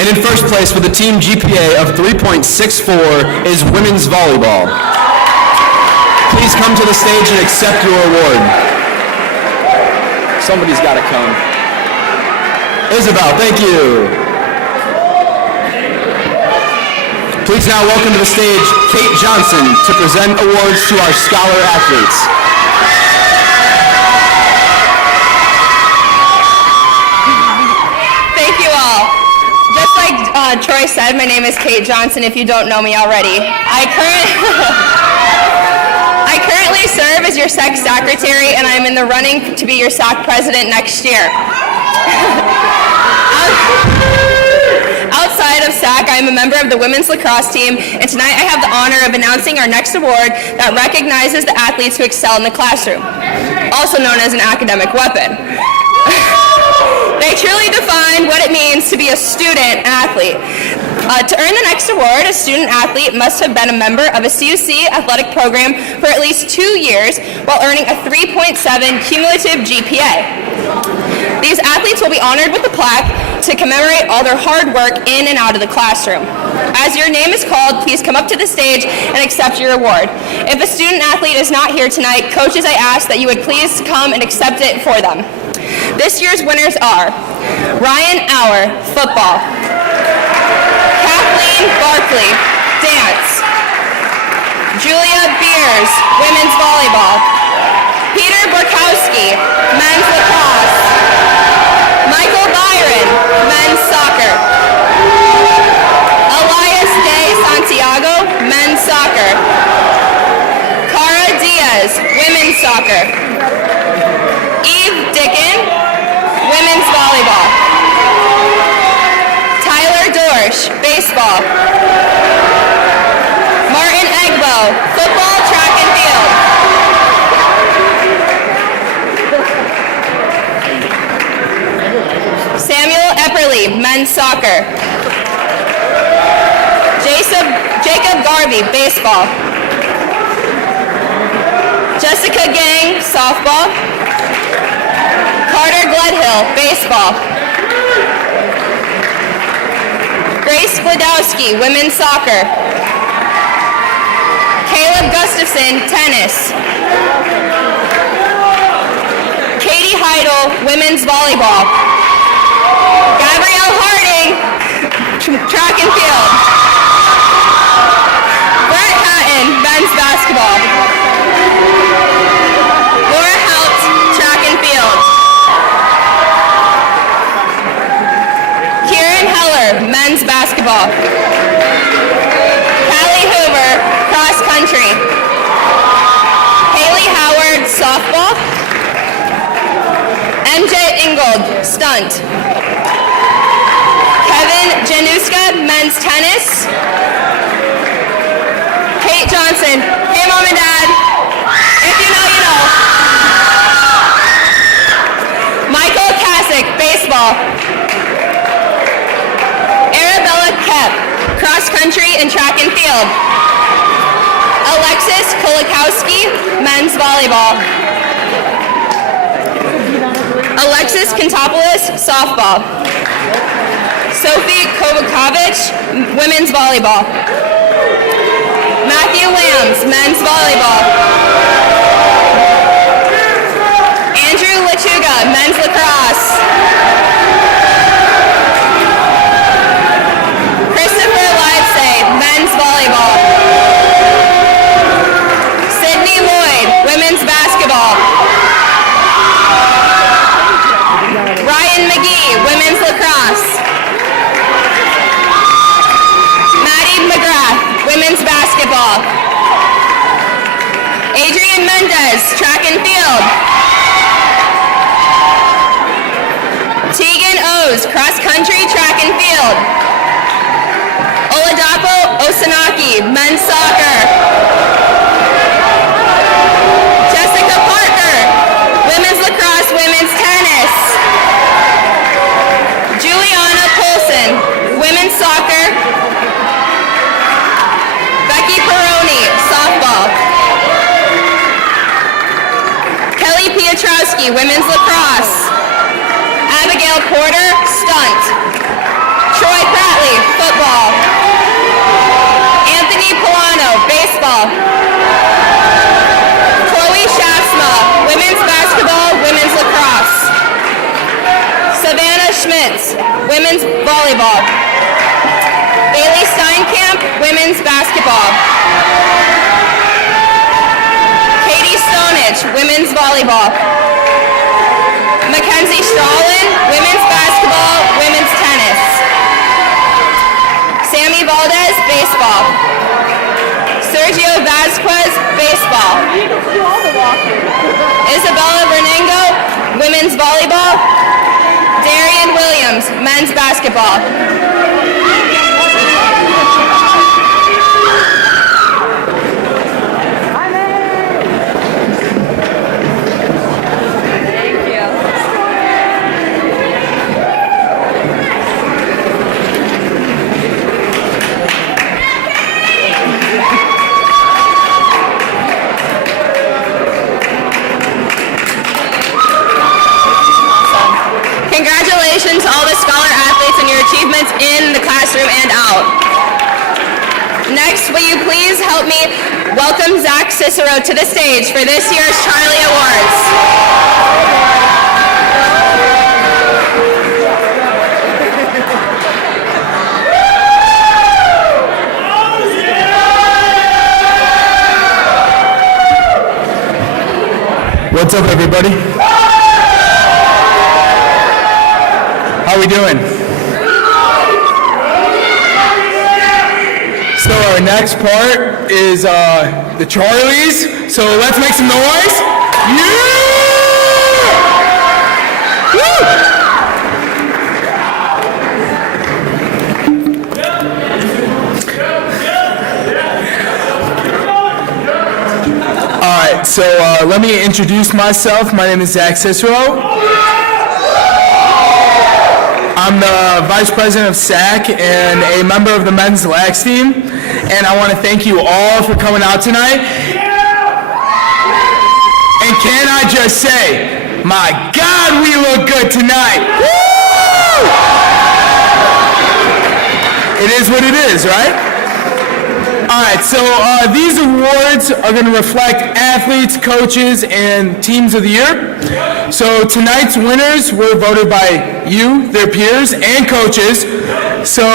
And in 1st place with a team GPA of 3.64 is women's volleyball. Please come to the stage and accept your award. Somebody's got to come. Isabel, thank you. Please now welcome to the stage Kate Johnson to present awards to our scholar athletes. Thank you all. Just like Troy said, my name is Kate Johnson, if you don't know me already. I currently serve as your SAC secretary, and I'm in the running to be your SAC president next year. Outside of SAC, I am a member of the women's lacrosse team, and tonight I have the honor of announcing our next award that recognizes the athletes who excel in the classroom, also known as an academic weapon. They truly define what it means to be a student athlete. To earn the next award, a student athlete must have been a member of a CUC athletic program for at least 2 years while earning a 3.7 cumulative GPA. These athletes will be honored with a plaque to commemorate all their hard work in and out of the classroom. As your name is called, please come up to the stage and accept your award. If a student athlete is not here tonight, coaches, I ask that you would please come and accept it for them. This year's winners are Ryan Auer, football; Kathleen Barkley, dance; Julia Beers, women's volleyball; Peter Borkowski, men's lacrosse; Michael Byron, men's soccer; Elias De Santiago, men's soccer; Cara Diaz, women's soccer; Eve Dickin, women's volleyball; baseball. Martin Egbo, football, track and field. Samuel Epperly, men's soccer. Jacob Garvey, baseball. Jessica Gang, softball. Carter Gledhill, baseball. Grace Gladowski, women's soccer. Caleb Gustafson, tennis. Katie Heidel, women's volleyball. Gabrielle Harding, track and field. Brett Hatton, men's basketball. Laura Haupt, track and field. Kieran Heller, men's basketball. Callie Hoover, cross country. Haley Howard, softball. MJ Ingold, stunt. Kevin Januska, men's tennis. Kate Johnson, hey mom and dad, if you know, you know. Michael Kasich, baseball. Arabella Kep, cross country and track and field. Alexis Kolakowski, men's volleyball. Alexis Kantopoulos, softball. Sophie Kovakovich, women's volleyball. Matthew Lambs, men's volleyball. Andrew Lechuga, men's lacrosse. Christopher Livesay, men's volleyball. Sydney Lloyd, women's basketball. Ryan McGee, women's lacrosse. Maddie McGrath, women's basketball. Adrian Mendez, track and field. Tegan O's, cross country, track and field. Oladapo Osanaki, men's soccer. Jessica Parker, women's lacrosse, women's tennis. Juliana Polson, women's soccer. Becky Peroni, softball. Kelly Piotrowski, women's lacrosse. Abigail Porter, stunt. Troy Pratley, football. Anthony Polano, baseball. Chloe Shafsma, women's basketball, women's lacrosse. Savannah Schmitz, women's volleyball. Bailey Steinkamp, women's basketball. Katie Stonich, women's volleyball. Mackenzie Stralin, women's basketball, women's tennis. Sammy Valdez, baseball. Sergio Vasquez, baseball. Isabella Renengo, women's volleyball. Darian Williams, men's basketball. Congratulations to all the Scholar athletes and your achievements in the classroom and out. Next, will you please help me welcome Zach Cicero to the stage for this year's Charlie Awards. What's up, everybody? How we doing? So our next part is the Charlies. So let's make some noise. Yeah! Woo! right, so let me introduce myself. My name is Zach Cicero. I'm the Vice President of SAC and a member of the men's lax team. And I want to thank you all for coming out tonight. And can I just say, my God, we look good tonight. Woo! It is what it is, right? All right, so these awards are going to reflect athletes, coaches, and teams of the year. So tonight's winners were voted by you, their peers, and coaches. So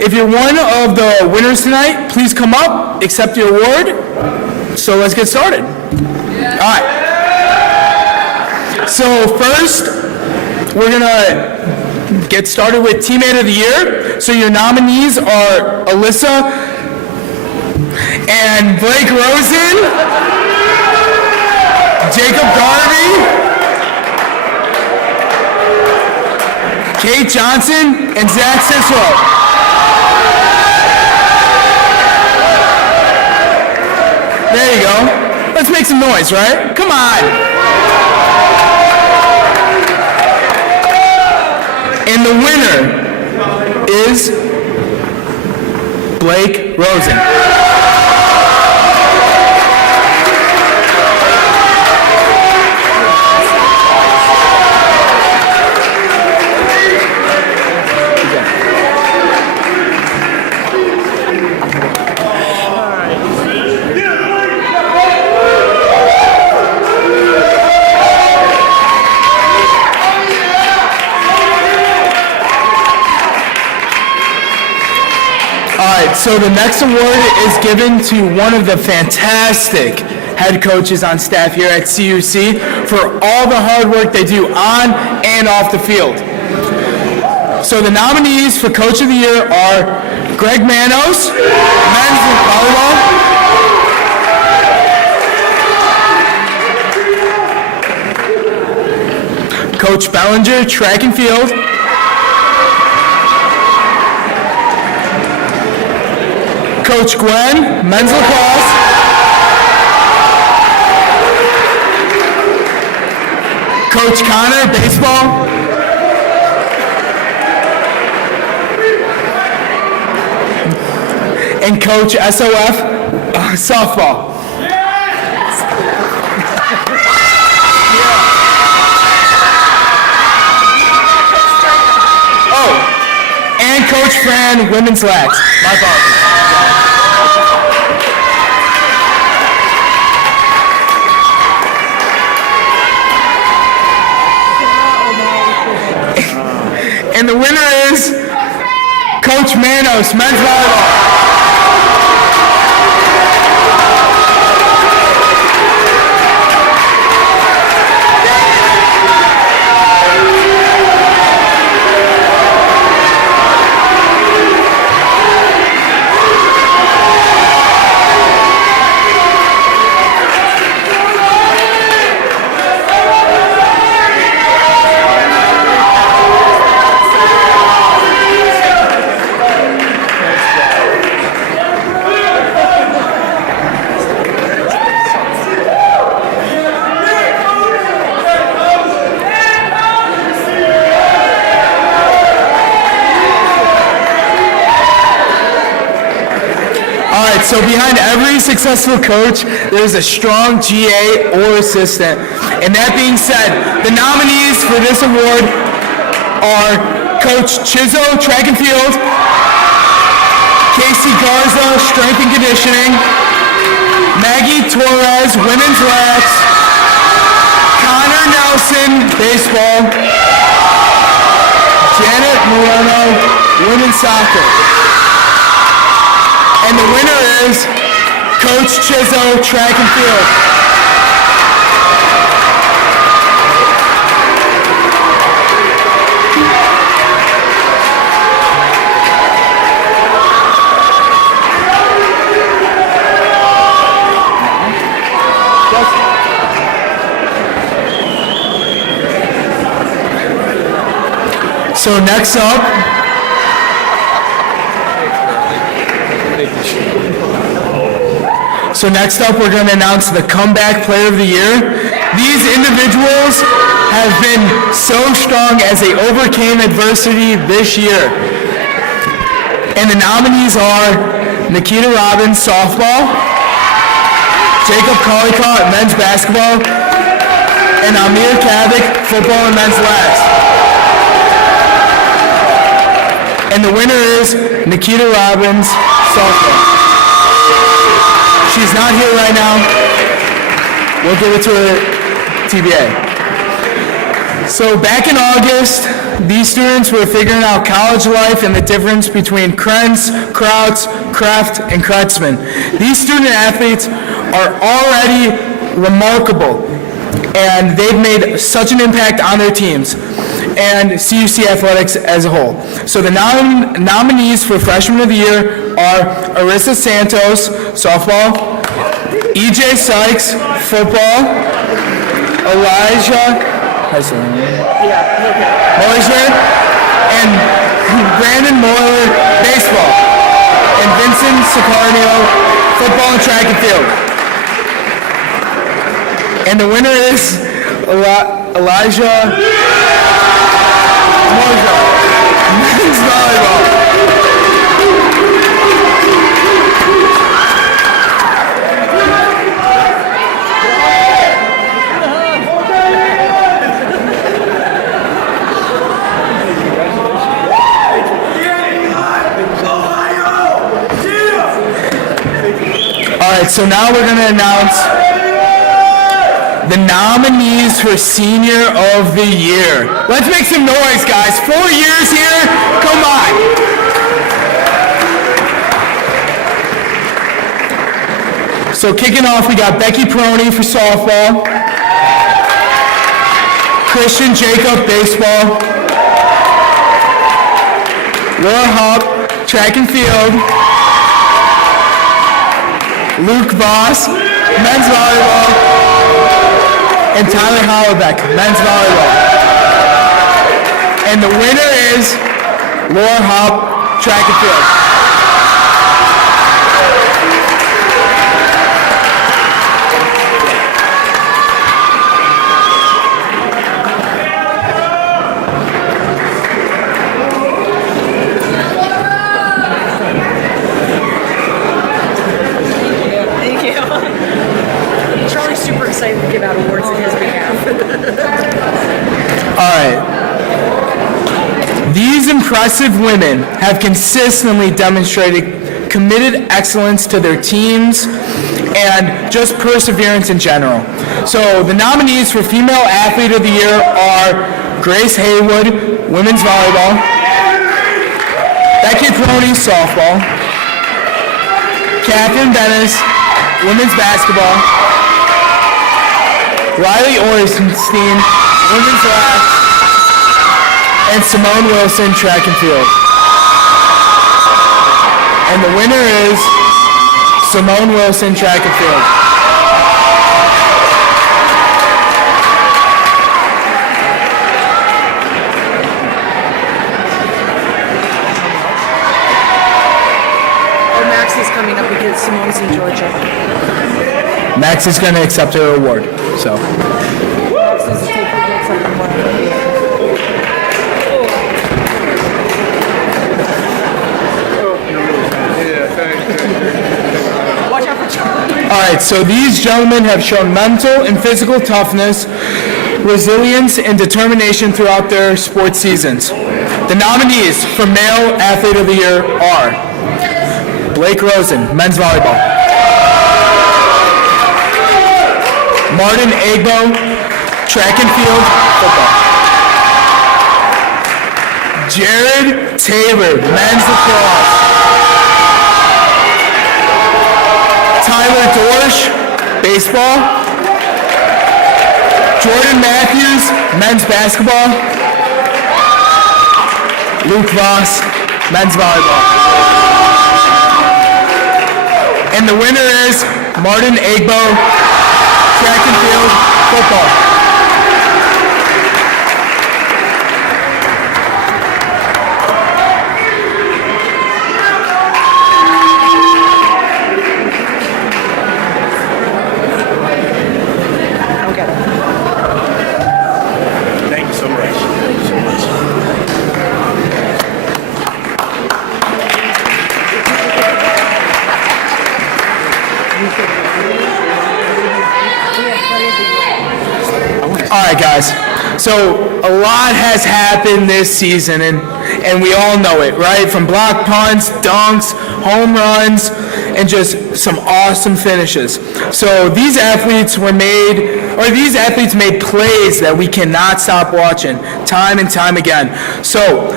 if you're one of the winners tonight, please come up, accept your award. So let's get started. All right. So first, we're going to get started with Teammate of the Year. So your nominees are Alyssa and Blake Rosen, Jacob Garvey, Kate Johnson, and Zach Cicero. There you go. Let's make some noise, right? Come on. And the winner is Blake Rosen. So the next award is given to one of the fantastic head coaches on staff here at CUC for all the hard work they do on and off the field. So the nominees for Coach of the Year are Greg Manos, men's volleyball, Coach Bellinger, track and field, Coach Gwen, men's lacrosse, Coach Connor, baseball, and Coach SOF, softball. Oh, and Coach Fran, women's lax. My apologies. And the winner is Coach Manos, men's volleyball. So behind every successful coach, there's a strong GA or assistant. And that being said, the nominees for this award are Coach Chizzo, track and field, Casey Garza, strength and conditioning, Maggie Torres, women's lax, Connor Nelson, baseball, Janet Moreno, women's soccer. And the winner is Coach Chizzo, track and field. So next up, So next up, we're going to announce the Comeback Player of the Year. These individuals have been so strong as they overcame adversity this year. And the nominees are Nikita Robbins, softball, Jacob Collicott, men's basketball, and Amir Kavik, football and men's lax. And the winner is Nikita Robbins, softball. She's not here right now. We'll give it to her TBA. So back in August, these students were figuring out college life and the difference between Krenz, Krautz, Kraft, and Kretzman. These student athletes are already remarkable, and they've made such an impact on their teams and CUC Athletics as a whole. So the nominees for Freshman of the Year are Arissa Santos, softball, EJ Sykes, football, Elijah Moisner, and Brandon Moyer, baseball, and Vincent Sicarnio, football and track and field. And the winner is Elijah Moisner, men's volleyball. All right, so now we're going to announce the nominees for Senior of the Year. Let's make some noise, guys. 4 years here. Come on. So kicking off, we got Becky Peroni for softball, Christian Jacob, baseball, Laura Hop, track and field, Luke Voss, men's volleyball, and Tyler Hollebeck, men's volleyball. And the winner is Laura Hop, track and field. To give out awards in his behalf. All right. These impressive women have consistently demonstrated committed excellence to their teams and just perseverance in general. So the nominees for Female Athlete of the Year are Grace Haywood, women's volleyball, Becky Peroni, softball, Catherine Dennis, women's basketball, Riley Orstenstein, women's lacrosse, and Simone Wilson, track and field. And the winner is Simone Wilson, track and field. Oh, Max is coming up because Simone's in Georgia. Max is going to accept her award. So. Max is taking something more. Watch out for Charlie. All right, so these gentlemen have shown mental and physical toughness, resilience, and determination throughout their sports seasons. The nominees for Male Athlete of the Year are Blake Rosen, men's volleyball, Martin Agbo, track and field, football, Jared Taylor, men's lacrosse, Tyler Dorsch, baseball, Jordan Matthews, men's basketball, Luke Voss, men's volleyball. And the winner is Martin Agbo, track and field, football. All right, guys. So a lot has happened this season, and we all know it, right? From block punts, dunks, home runs, and just some awesome finishes. So these athletes made plays that we cannot stop watching time and time again. So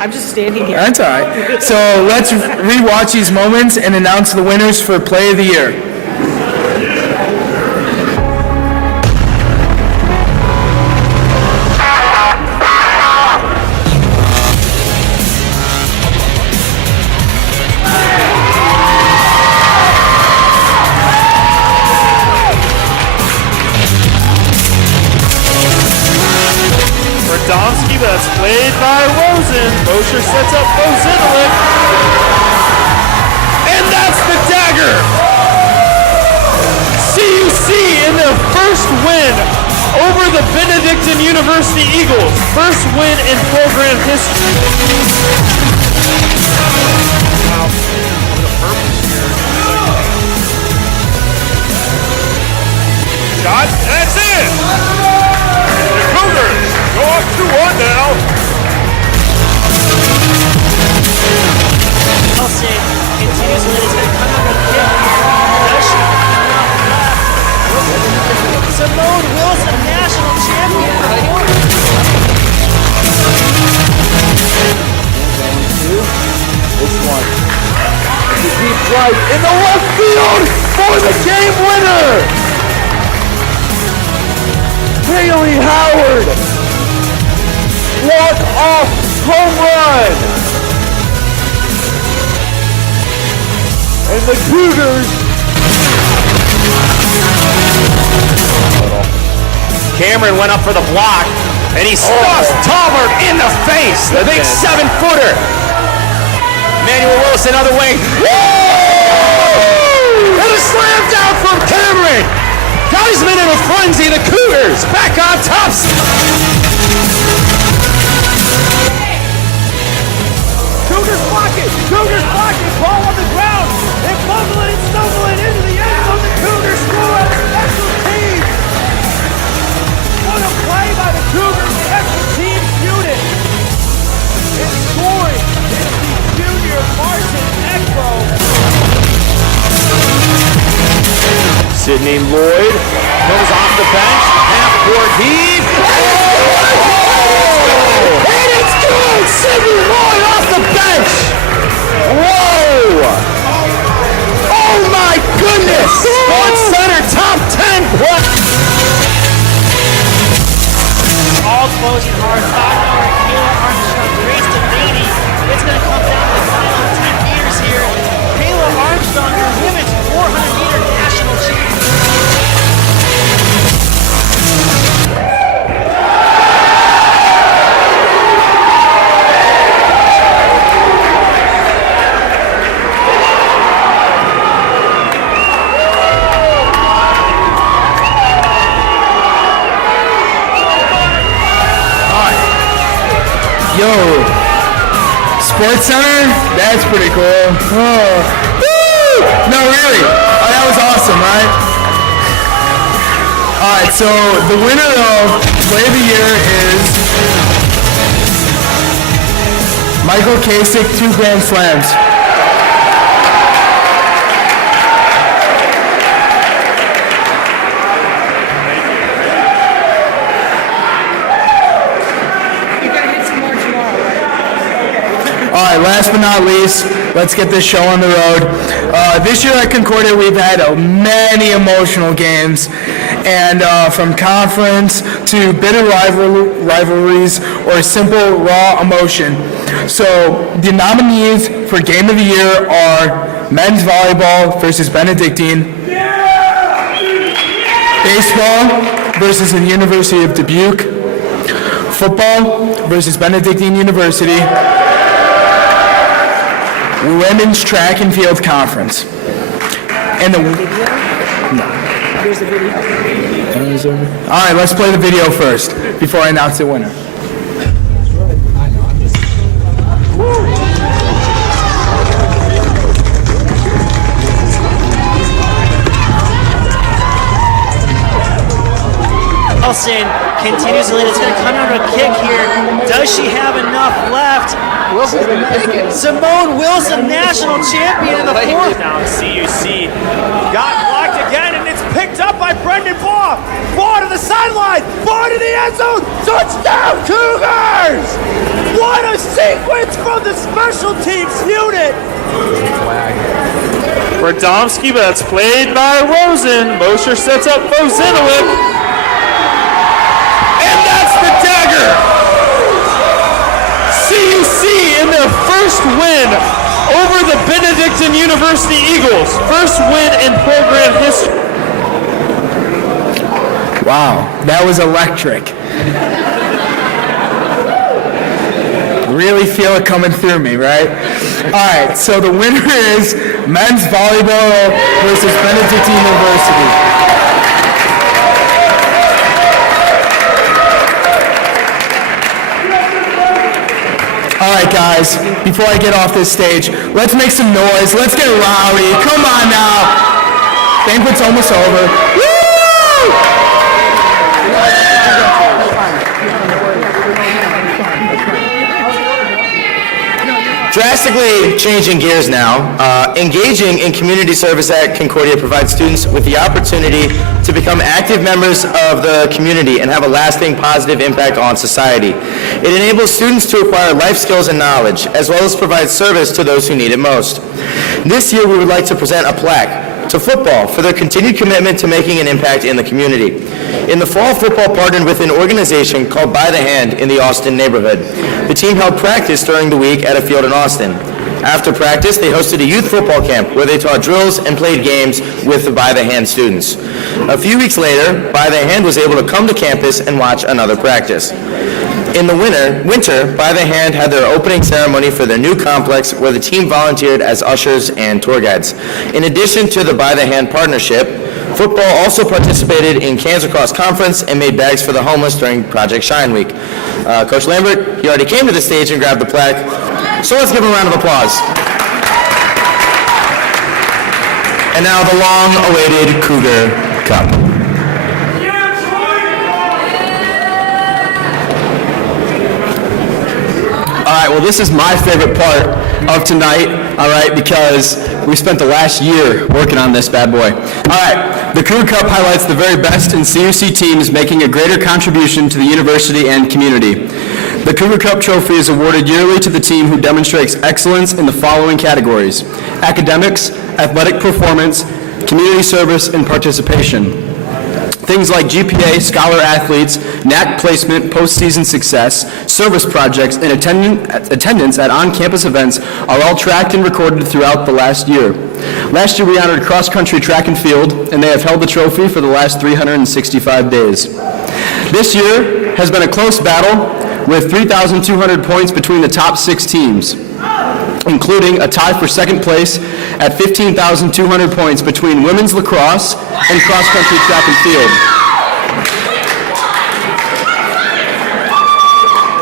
I'm just standing here. that's all right. So let's rewatch these moments and announce the winners for Play of the Year. Radomski, that's played by Rosen. Mosher sets up Bozinovic. And that's the dagger! CUC in their first win over the Benedictine University Eagles. First win in program history. Wow, what a purpose here. Shot, that's it! The Cougars go up 2-1 now. Elsie continues with it. He's going to come out with a kick. Possession coming off the left. Simone Wilson, national champion. This one. The deep right in the left field for the game winner. Haley Howard. Walk-off home run. And the Cougars. Cameron went up for the block, and he stuffs Talbert in the face. The big 7-footer. Emmanuel Willis another way. Woo! And a slam down from Cameron. Geisman in a frenzy. The Cougars back on top. Cougars block it. Cougars block it. Ball on the ground. They fumble it and stumble it into the end zone. The Cougars score on special teams. What a play by the Cougars special teams unit. And scoring is the junior Martin Ekbo. Sidney Lloyd comes off the bench. Half-court heave. And it's good! Sidney Lloyd off the bench! Whoa! Oh my goodness! Sports Center top 10 plus. All closing hard. 5-yard Kayla Armstrong raced to Nady. It's going to come down to the final 10 meters here. Kayla Armstrong, your women's 400-meter national champion. Yo, Sports Center? That's pretty cool. Oh. Woo! No, really. Oh, that was awesome, right? All right, so the winner of Play of the Year is Michael Kasich, 2 Grand Slams. All right, last but not least, let's get this show on the road. This year at Concordia, we've had many emotional games, and from conference to bitter rivalries or simple raw emotion. So the nominees for Game of the Year are men's volleyball versus Benedictine, baseball versus the University of Dubuque, football versus Benedictine University, women's track and field conference. And the Here's the video. All right, let's play the video first before I announce the winner. Nelson continues to lead. It's going to come down to a kick here. Does she have enough left? Wilson's going to take it. Simone Wilson, national champion in the fourth. Now CUC got blocked again, and it's picked up by Brendan Baugh. Baugh to the sideline. Baugh to the end zone. Touchdown, Cougars! What a sequence from the special teams unit. Radomski, but that's played by Rosen. Mosher sets up Bozinovic. And that's the dagger. CUC in their first win over the Benedictine University Eagles. First win in program history. Wow, that was electric. Really feel it coming through me, right? All right, so the winner is men's volleyball versus Benedictine University. All right, guys, before I get off this stage, let's make some noise. Let's get rowdy. Come on now. Banquet's almost over. Woo! Drastically changing gears now, engaging in community service at Concordia provides students with the opportunity to become active members of the community and have a lasting positive impact on society. It enables students to acquire life skills and knowledge, as well as provide service to those who need it most. This year, we would like to present a plaque to football for their continued commitment to making an impact in the community. In the fall, football partnered with an organization called By the Hand in the Austin neighborhood. The team held practice during the week at a field in Austin. After practice, they hosted a youth football camp where they taught drills and played games with the By the Hand students. A few weeks later, By the Hand was able to come to campus and watch another practice. In the winter, By the Hand had their opening ceremony for their new complex where the team volunteered as ushers and tour guides. In addition to the By the Hand partnership, football also participated in Cancer Cross Conference and made bags for the homeless during Project Shine Week. Coach Lambert, he already came to the stage and grabbed the plaque, so let's give him a round of applause. And now the long-awaited Cougar Cup. All right, well, this is my favorite part of tonight, all right, because we spent the last year working on this bad boy. All right, the Cougar Cup highlights the very best in CUC teams making a greater contribution to the university and community. The Cougar Cup trophy is awarded yearly to the team who demonstrates excellence in the following categories: academics, athletic performance, community service, and participation. Things like GPA, scholar athletes, NAC placement, postseason success, service projects, and attendance at on-campus events are all tracked and recorded throughout the last year. Last year we honored cross-country track and field, and they have held the trophy for the last 365 days. This year has been a close battle with 3,200 points between the top 6 teams, including a tie for second place at 15,200 points between women's lacrosse and cross-country track and field.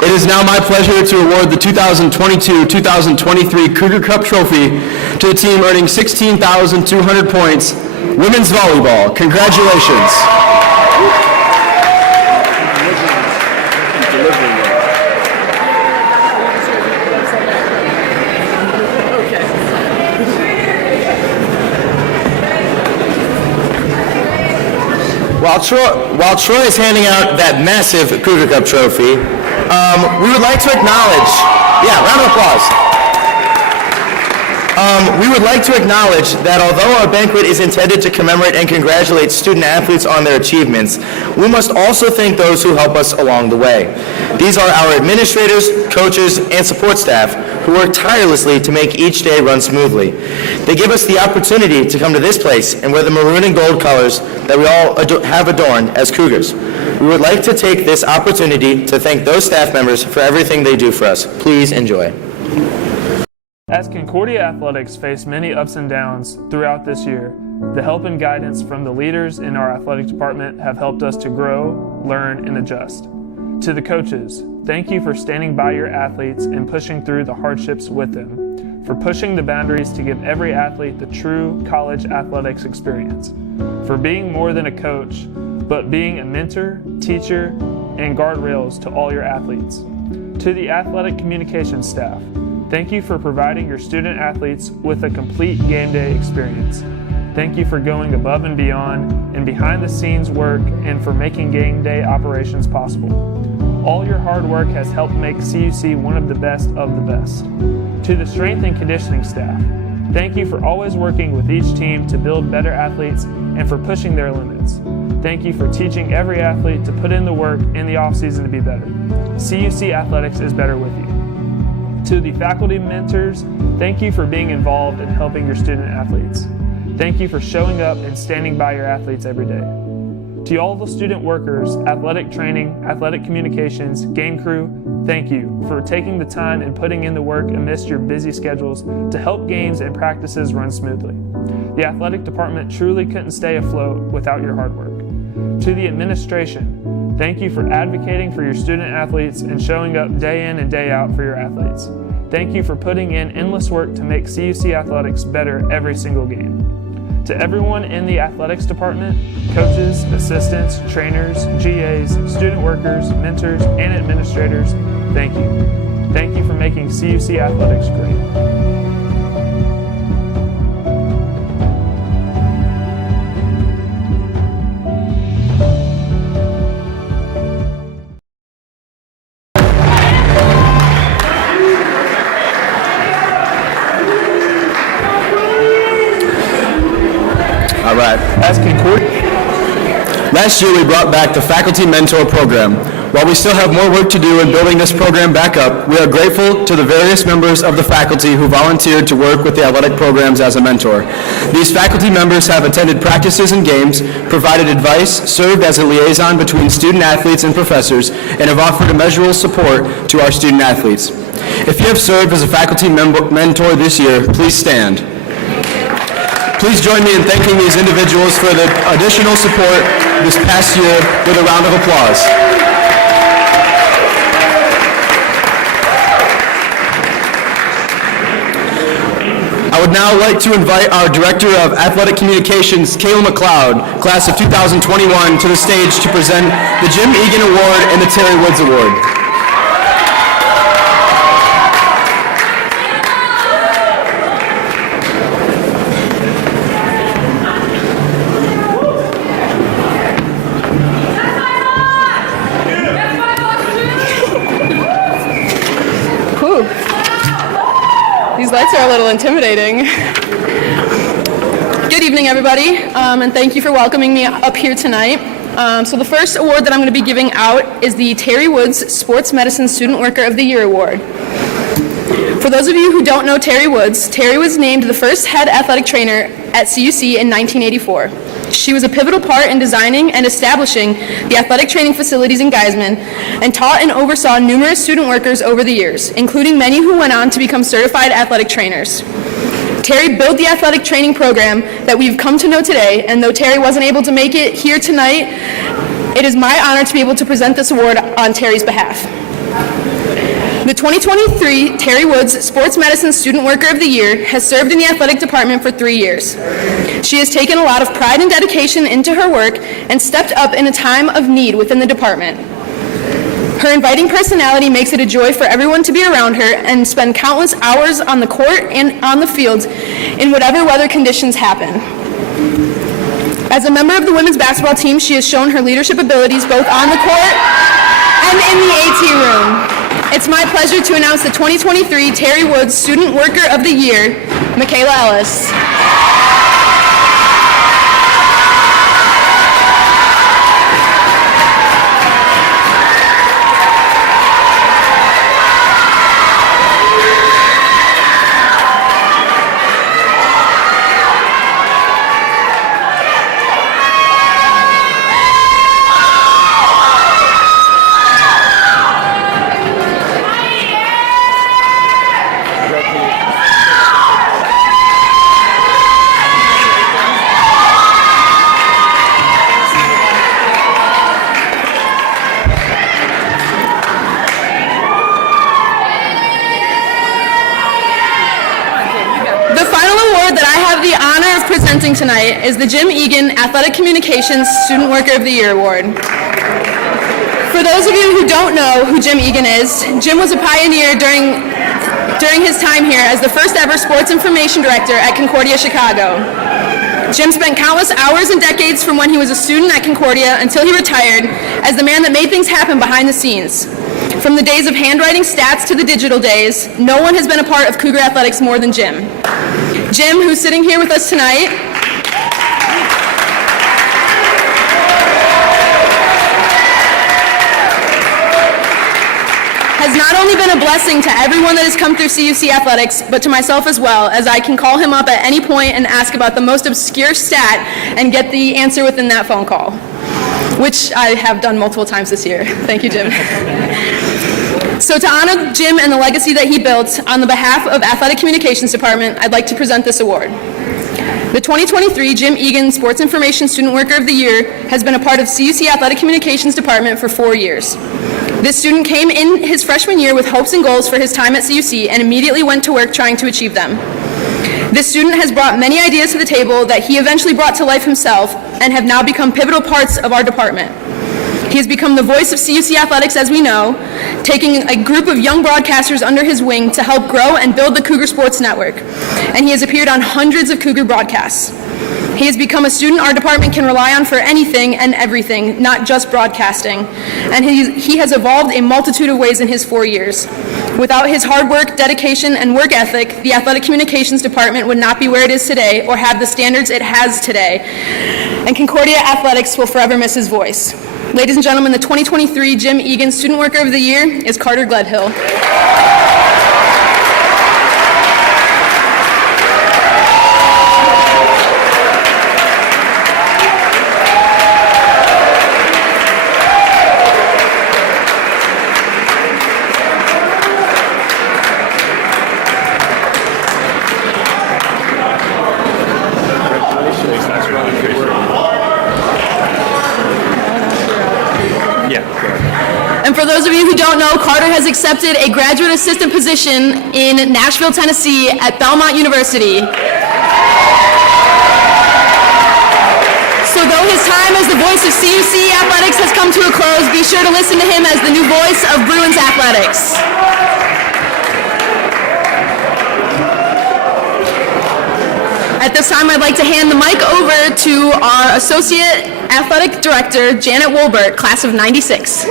It is now my pleasure to award the 2022-2023 Cougar Cup Trophy to the team earning 16,200 points, women's volleyball. Congratulations. While Troy is handing out that massive Cougar Cup trophy, we would like to acknowledge, round of applause. We would like to acknowledge that although our banquet is intended to commemorate and congratulate student athletes on their achievements, we must also thank those who help us along the way. These are our administrators, coaches, and support staff who work tirelessly to make each day run smoothly. They give us the opportunity to come to this place and wear the maroon and gold colors that we all have adorned as Cougars. We would like to take this opportunity to thank those staff members for everything they do for us. Please enjoy. As Concordia Athletics face many ups and downs throughout this year, the help and guidance from the leaders in our athletic department have helped us to grow, learn, and adjust. To the coaches, thank you for standing by your athletes and pushing through the hardships with them, for pushing the boundaries to give every athlete the true college athletics experience, for being more than a coach, but being a mentor, teacher, and guardrails to all your athletes. To the athletic communications staff, thank you for providing your student athletes with a complete game day experience. Thank you for going above and beyond and behind the scenes work and for making game day operations possible. All your hard work has helped make CUC one of the best of the best. To the strength and conditioning staff, thank you for always working with each team to build better athletes and for pushing their limits. Thank you for teaching every athlete to put in the work in the offseason to be better. CUC Athletics is better with you. To the faculty mentors, thank you for being involved in helping your student athletes. Thank you for showing up and standing by your athletes every day. To all the student workers, athletic training, athletic communications, game crew, thank you for taking the time and putting in the work amidst your busy schedules to help games and practices run smoothly. The athletic department truly couldn't stay afloat without your hard work. To the administration, thank you for advocating for your student athletes and showing up day in and day out for your athletes. Thank you for putting in endless work to make CUC Athletics better every single game. To everyone in the athletics department, coaches, assistants, trainers, GAs, student workers, mentors, and administrators, thank you. Thank you for making CUC Athletics great. All right. Last year, we brought back the Faculty Mentor Program. While we still have more work to do in building this program back up, we are grateful to the various members of the faculty who volunteered to work with the athletic programs as a mentor. These faculty members have attended practices and games, provided advice, served as a liaison between student athletes and professors, and have offered immeasurable support to our student athletes. If you have served as a faculty mentor this year, please stand. Please join me in thanking these individuals for the additional support this past year with a round of applause. I would now like to invite our Director of Athletic Communications, Kayla McLeod, class of 2021, to the stage to present the Jim Egan Award and the Terry Woods Award. These lights are a little intimidating. Good evening, everybody, and thank you for welcoming me up here tonight. So the first award that I'm going to be giving out is the Terry Woods Sports Medicine Student Worker of the Year Award. For those of you who don't know Terry Woods, Terry was named the first head athletic trainer at CUC in 1984. She was a pivotal part in designing and establishing the athletic training facilities in Geisman and taught and oversaw numerous student workers over the years, including many who went on to become certified athletic trainers. Terry built the athletic training program that we've come to know today, and though Terry wasn't able to make it here tonight, it is my honor to be able to present this award on Terry's behalf. The 2023 Terry Woods Sports Medicine Student Worker of the Year has served in the athletic department for 3 years. She has taken a lot of pride and dedication into her work and stepped up in a time of need within the department. Her inviting personality makes it a joy for everyone to be around her and spend countless hours on the court and on the field in whatever weather conditions happen. As a member of the women's basketball team, she has shown her leadership abilities both on the court and in the AT room. It's my pleasure to announce the 2023 Terry Woods Student Worker of the Year, Michaela Ellis. presenting tonight is the Jim Egan Athletic Communications Student Worker of the Year Award. For those of you who don't know who Jim Egan is, Jim was a pioneer during his time here as the first ever sports information director at Concordia, Chicago. Jim spent countless hours and decades from when he was a student at Concordia until he retired as the man that made things happen behind the scenes. From the days of handwriting stats to the digital days, no one has been a part of Cougar Athletics more than Jim. Jim, who's sitting here with us tonight, has not only been a blessing to everyone that has come through CUC Athletics, but to myself as well, as I can call him up at any point and ask about the most obscure stat and get the answer within that phone call, which I have done multiple times this year. Thank you, Jim. So to honor Jim and the legacy that he built, on the behalf of Athletic Communications Department, I'd like to present this award. The 2023 Jim Egan Sports Information Student Worker of the Year has been a part of CUC Athletic Communications Department for 4 years. This student came in his freshman year with hopes and goals for his time at CUC and immediately went to work trying to achieve them. This student has brought many ideas to the table that he eventually brought to life himself and have now become pivotal parts of our department. He has become the voice of CUC Athletics as we know, taking a group of young broadcasters under his wing to help grow and build the Cougar Sports Network. And he has appeared on hundreds of Cougar broadcasts. He has become a student our department can rely on for anything and everything, not just broadcasting. And he has evolved a multitude of ways in his 4 years. Without his hard work, dedication, and work ethic, the Athletic Communications Department would not be where it is today or have the standards it has today. And Concordia Athletics will forever miss his voice. Ladies and gentlemen, the 2023 Jim Egan Student Worker of the Year is Carter Gledhill. And for those of you who don't know, Carter has accepted a graduate assistant position in Nashville, Tennessee at Belmont University. So though his time as the voice of CUC Athletics has come to a close, be sure to listen to him as the new voice of Bruins Athletics. At this time, I'd like to hand the mic over to our Associate Athletic Director, Janet Wolbert, class of '96.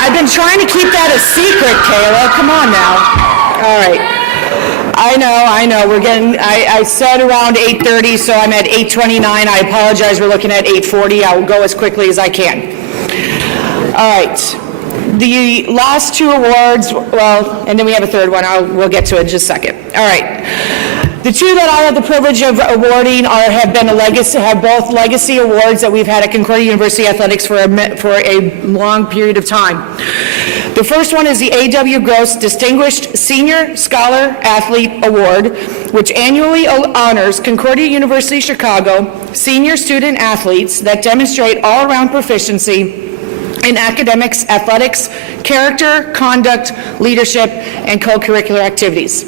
I've been trying to keep that a secret, Kayla. Come on now. All right. I know. We're getting, I said around 8:30, so I'm at 8:29. I apologize. We're looking at 8:40. I will go as quickly as I can. All right. The last two awards, well, and then we have a third one. We'll get to it in just a second. All right. The two that I have the privilege of awarding have both legacy awards that we've had at Concordia University Athletics for a long period of time. The first one is the A.W. Gross Distinguished Senior Scholar Athlete Award, which annually honors Concordia University Chicago senior student athletes that demonstrate all-around proficiency in academics, athletics, character, conduct, leadership, and co-curricular activities.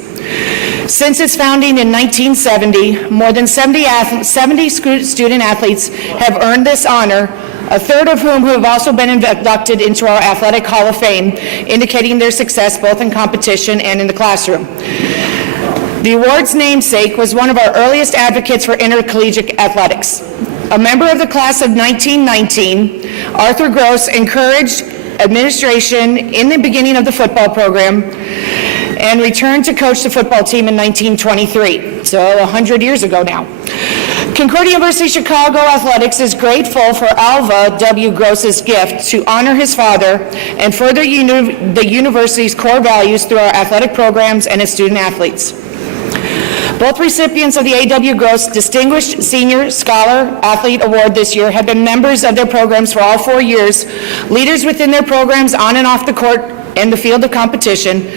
Since its founding in 1970, more than 70 student athletes have earned this honor, a third of whom have also been inducted into our Athletic Hall of Fame, indicating their success both in competition and in the classroom. The award's namesake was one of our earliest advocates for intercollegiate athletics. A member of the class of 1919, Arthur Gross encouraged administration in the beginning of the football program and returned to coach the football team in 1923, so 100 years ago now. Concordia University Chicago Athletics is grateful for Alva W. Gross's gift to honor his father and further the university's core values through our athletic programs and its student athletes. Both recipients of the A.W. Gross Distinguished Senior Scholar Athlete Award this year have been members of their programs for all 4 years, leaders within their programs on and off the court and the field of competition,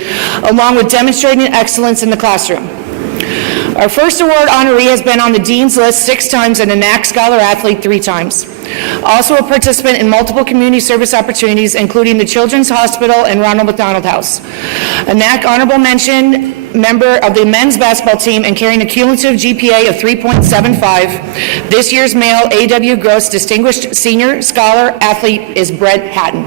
along with demonstrating excellence in the classroom. Our first award honoree has been on the Dean's List 6 times and a NAC Scholar Athlete 3 times. Also a participant in multiple community service opportunities, including the Children's Hospital and Ronald McDonald House. A NAC Honorable Mention member of the men's basketball team and carrying a cumulative GPA of 3.75. This year's male A.W. Gross Distinguished Senior Scholar Athlete is Brett Hatton.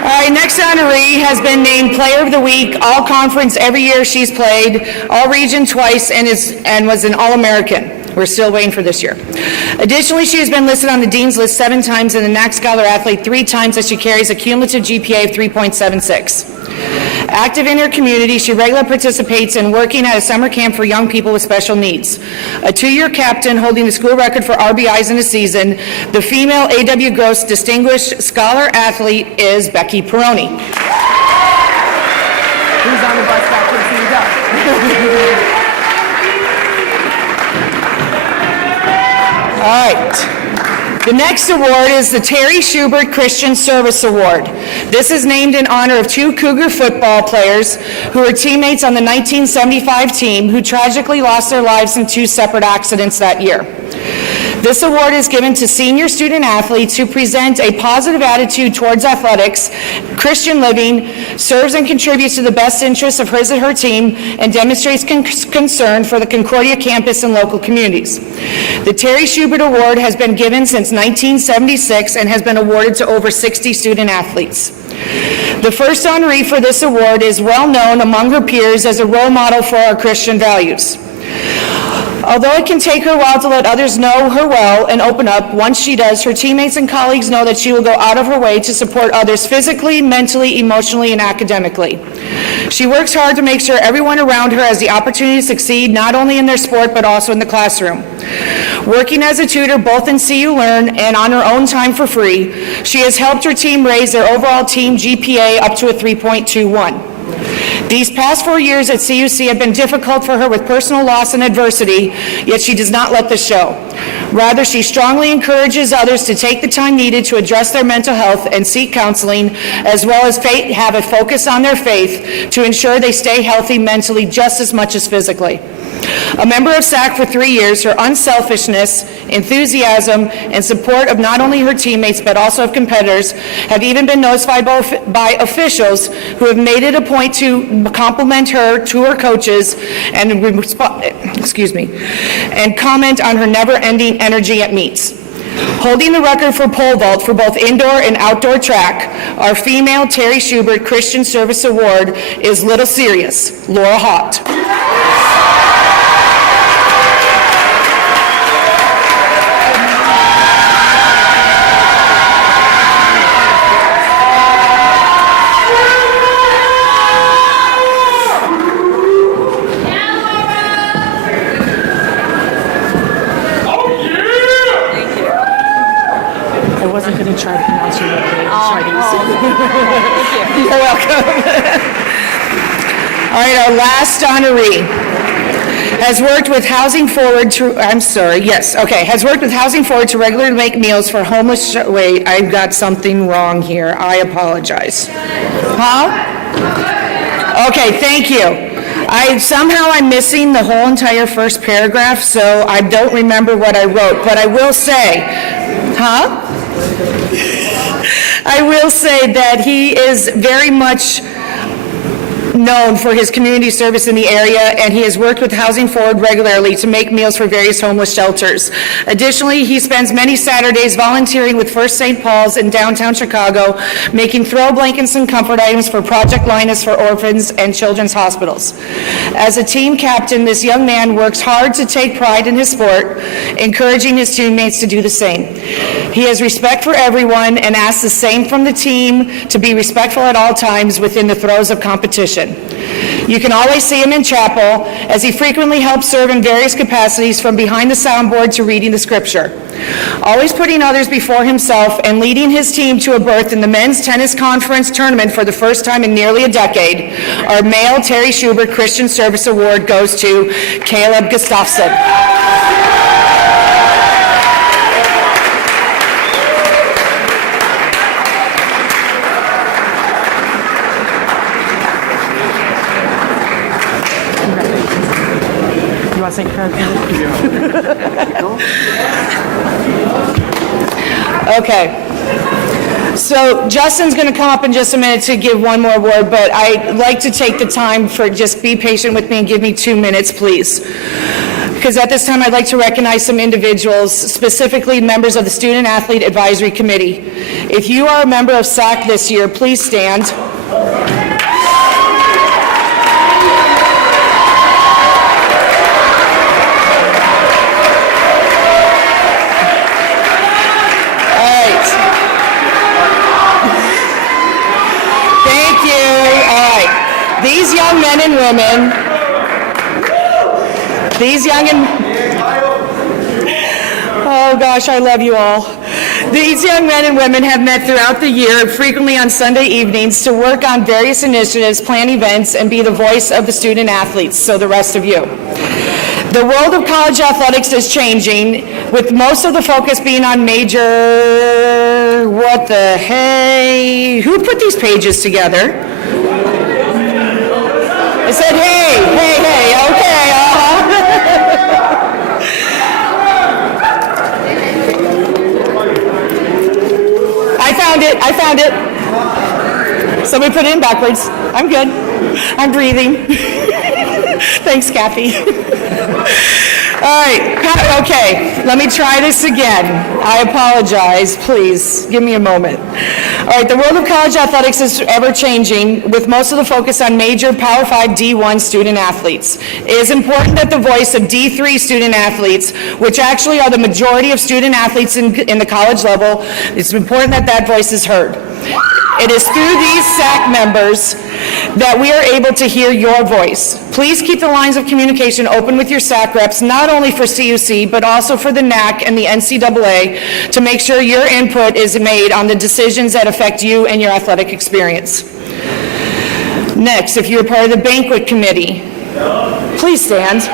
All right, next honoree has been named Player of the Week, All Conference every year she's played, All Region twice, and was an All-American. We're still waiting for this year. Additionally, she has been listed on the Dean's List 7 times and the NAC Scholar Athlete 3 times, as she carries a cumulative GPA of 3.76. Active in her community, she regularly participates in working at a summer camp for young people with special needs. A 2-year captain holding the school record for RBIs in a season, the female A.W. Gross Distinguished Scholar Athlete is Becky Peroni. Who's on the bus back here? All right. The next award is the Terry Schubert Christian Service Award. This is named in honor of 2 Cougar football players who were teammates on the 1975 team who tragically lost their lives in 2 separate accidents that year. This award is given to senior student athletes who present a positive attitude towards athletics, Christian living, serves and contributes to the best interests of his or her team, and demonstrates concern for the Concordia campus and local communities. The Terry Schubert Award has been given since 1976 and has been awarded to over 60 student athletes. The first honoree for this award is well known among her peers as a role model for our Christian values. Although it can take her a while to let others know her well and open up, once she does, her teammates and colleagues know that she will go out of her way to support others physically, mentally, emotionally, and academically. She works hard to make sure everyone around her has the opportunity to succeed not only in their sport but also in the classroom. Working as a tutor both in CU Learn and on her own time for free, she has helped her team raise their overall team GPA up to a 3.21. These past 4 years at CUC have been difficult for her with personal loss and adversity, yet she does not let this show. Rather, she strongly encourages others to take the time needed to address their mental health and seek counseling, as well as have a focus on their faith to ensure they stay healthy mentally just as much as physically. A member of SAC for 3 years, her unselfishness, enthusiasm, and support of not only her teammates but also of competitors have even been notified by officials who have made it a point to compliment her to her coaches and comment on her never-ending energy at meets. Holding the record for pole vault for both indoor and outdoor track, our female Terry Schubert Christian Service Award is Little Serious, Laura Haught. Try to pronounce your name. You're welcome. All right, our last honoree has worked with Housing Forward to, has worked with Housing Forward to regularly make meals for homeless, wait, I've got something wrong here. I apologize. Okay, thank you. I'm missing the whole entire first paragraph, so I don't remember what I wrote, but I will say, I will say that he is very much known for his community service in the area, and he has worked with Housing Forward regularly to make meals for various homeless shelters. Additionally, he spends many Saturdays volunteering with First St. Paul's in downtown Chicago, making throw blankets and comfort items for Project Linus for orphans and children's hospitals. As a team captain, this young man works hard to take pride in his sport, encouraging his teammates to do the same. He has respect for everyone and asks the same from the team to be respectful at all times within the throes of competition. You can always see him in chapel as he frequently helps serve in various capacities from behind the soundboard to reading the scripture. Always putting others before himself and leading his team to a berth in the men's tennis conference tournament for the first time in nearly a decade, our male Terry Schubert Christian Service Award goes to Caleb Gustafson. Okay. So Justin's going to come up in just a minute to give one more word, but I'd like to take the time for just be patient with me and give me 2 minutes, please. Because at this time I'd like to recognize some individuals, specifically members of the Student Athlete Advisory Committee. If you are a member of SAC this year, please stand. These young men and women, oh gosh, I love you all. These young men and women have met throughout the year, frequently on Sunday evenings, to work on various initiatives, plan events, and be the voice of the student athletes, so the rest of you. The world of college athletics is changing, with most of the focus being on major, what the hey, who put these pages together? I said, hey, okay, I found it. Somebody put it in backwards. I'm good. I'm breathing. Thanks, Kathy. All right, okay, let me try this again. I apologize, please, give me a moment. All right, the world of college athletics is ever-changing, with most of the focus on major Power 5 D1 student athletes. It is important that the voice of D3 student athletes, which actually are the majority of student athletes in the college level, it's important that that voice is heard. It is through these SAC members that we are able to hear your voice. Please keep the lines of communication open with your SAC reps, not only for CUC, but also for the NAC and the NCAA, to make sure your input is made on the decisions that affect you and your athletic experience. Next, if you're part of the banquet committee, please stand.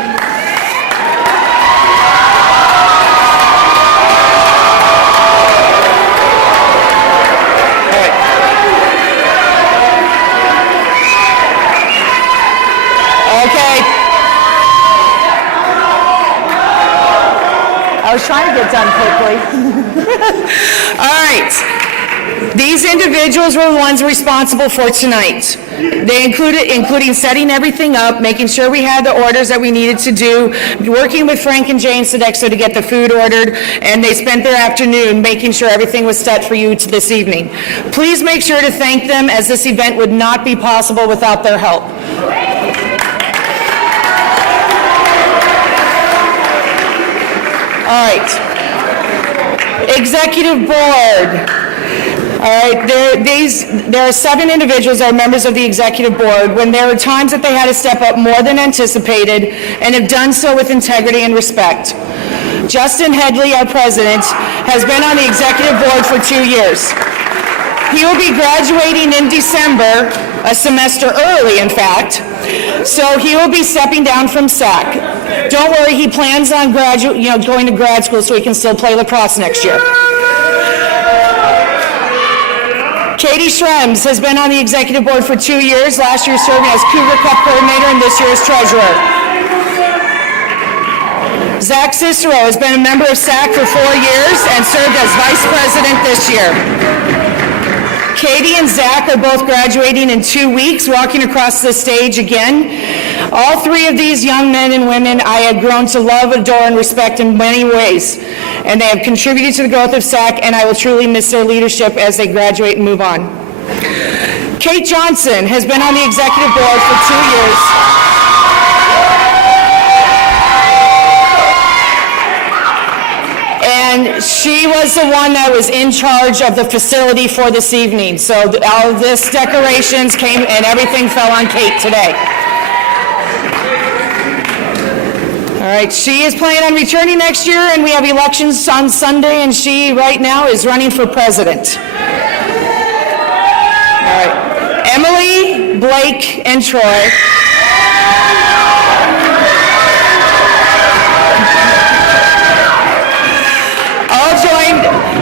I was trying to get done quickly. All right. These individuals were the ones responsible for tonight. They including setting everything up, making sure we had the orders that we needed to do, working with Frank and Jane Sodexo to get the food ordered, and they spent their afternoon making sure everything was set for you this evening. Please make sure to thank them, as this event would not be possible without their help. All right, executive board. All right, there are 7 individuals that are members of the executive board. When there were times that they had to step up more than anticipated, and have done so with integrity and respect. Justin Headley, our president, has been on the executive board for 2 years. He will be graduating in December, a semester early, in fact, so he will be stepping down from SAC. Don't worry, he plans on going to grad school so he can still play lacrosse next year. Katie Schrems has been on the executive board for 2 years, last year serving as Cougar Cup coordinator and this year as treasurer. Zach Cicero has been a member of SAC for 4 years and served as vice president this year. Katie and Zach are both graduating in 2 weeks, walking across the stage again. All 3 of these young men and women I have grown to love, adore, and respect in many ways, and they have contributed to the growth of SAC, and I will truly miss their leadership as they graduate and move on. Kate Johnson has been on the executive board for 2 years. And she was the one that was in charge of the facility for this evening. So all of this decorations came and everything fell on Kate today. All right, she is planning on returning next year, and we have elections on Sunday, and she right now is running for president. All right, Emily, Blake, and Troy.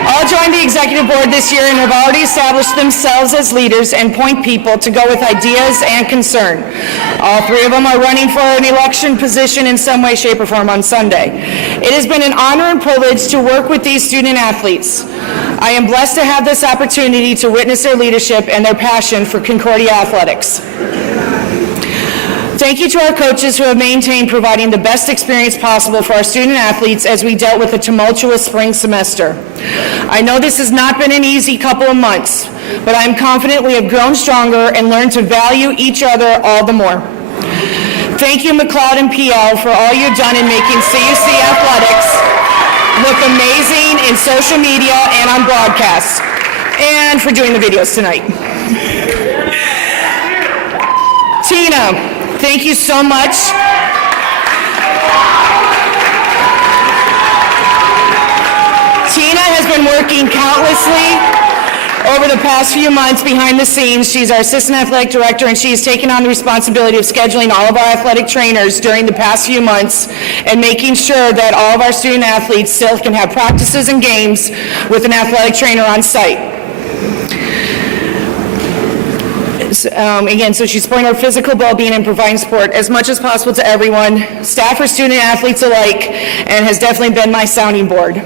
All joined the executive board this year and have already established themselves as leaders and point people to go with ideas and concern. All three of them are running for an election position in some way, shape, or form on Sunday. It has been an honor and privilege to work with these student athletes. I am blessed to have this opportunity to witness their leadership and their passion for Concordia Athletics. Thank you to our coaches who have maintained providing the best experience possible for our student athletes as we dealt with a tumultuous spring semester. I know this has not been an easy couple of months, but I am confident we have grown stronger and learned to value each other all the more. Thank you, McLeod and PL, for all you've done in making CUC Athletics look amazing in social media and on broadcasts, and for doing the videos tonight. Tina, thank you so much. Tina has been working countlessly over the past few months behind the scenes. She's our assistant athletic director, and she's taken on the responsibility of scheduling all of our athletic trainers during the past few months and making sure that all of our student athletes still can have practices and games with an athletic trainer on site. Again, so she's supporting our physical well-being and providing support as much as possible to everyone, staff or student athletes alike, and has definitely been my sounding board.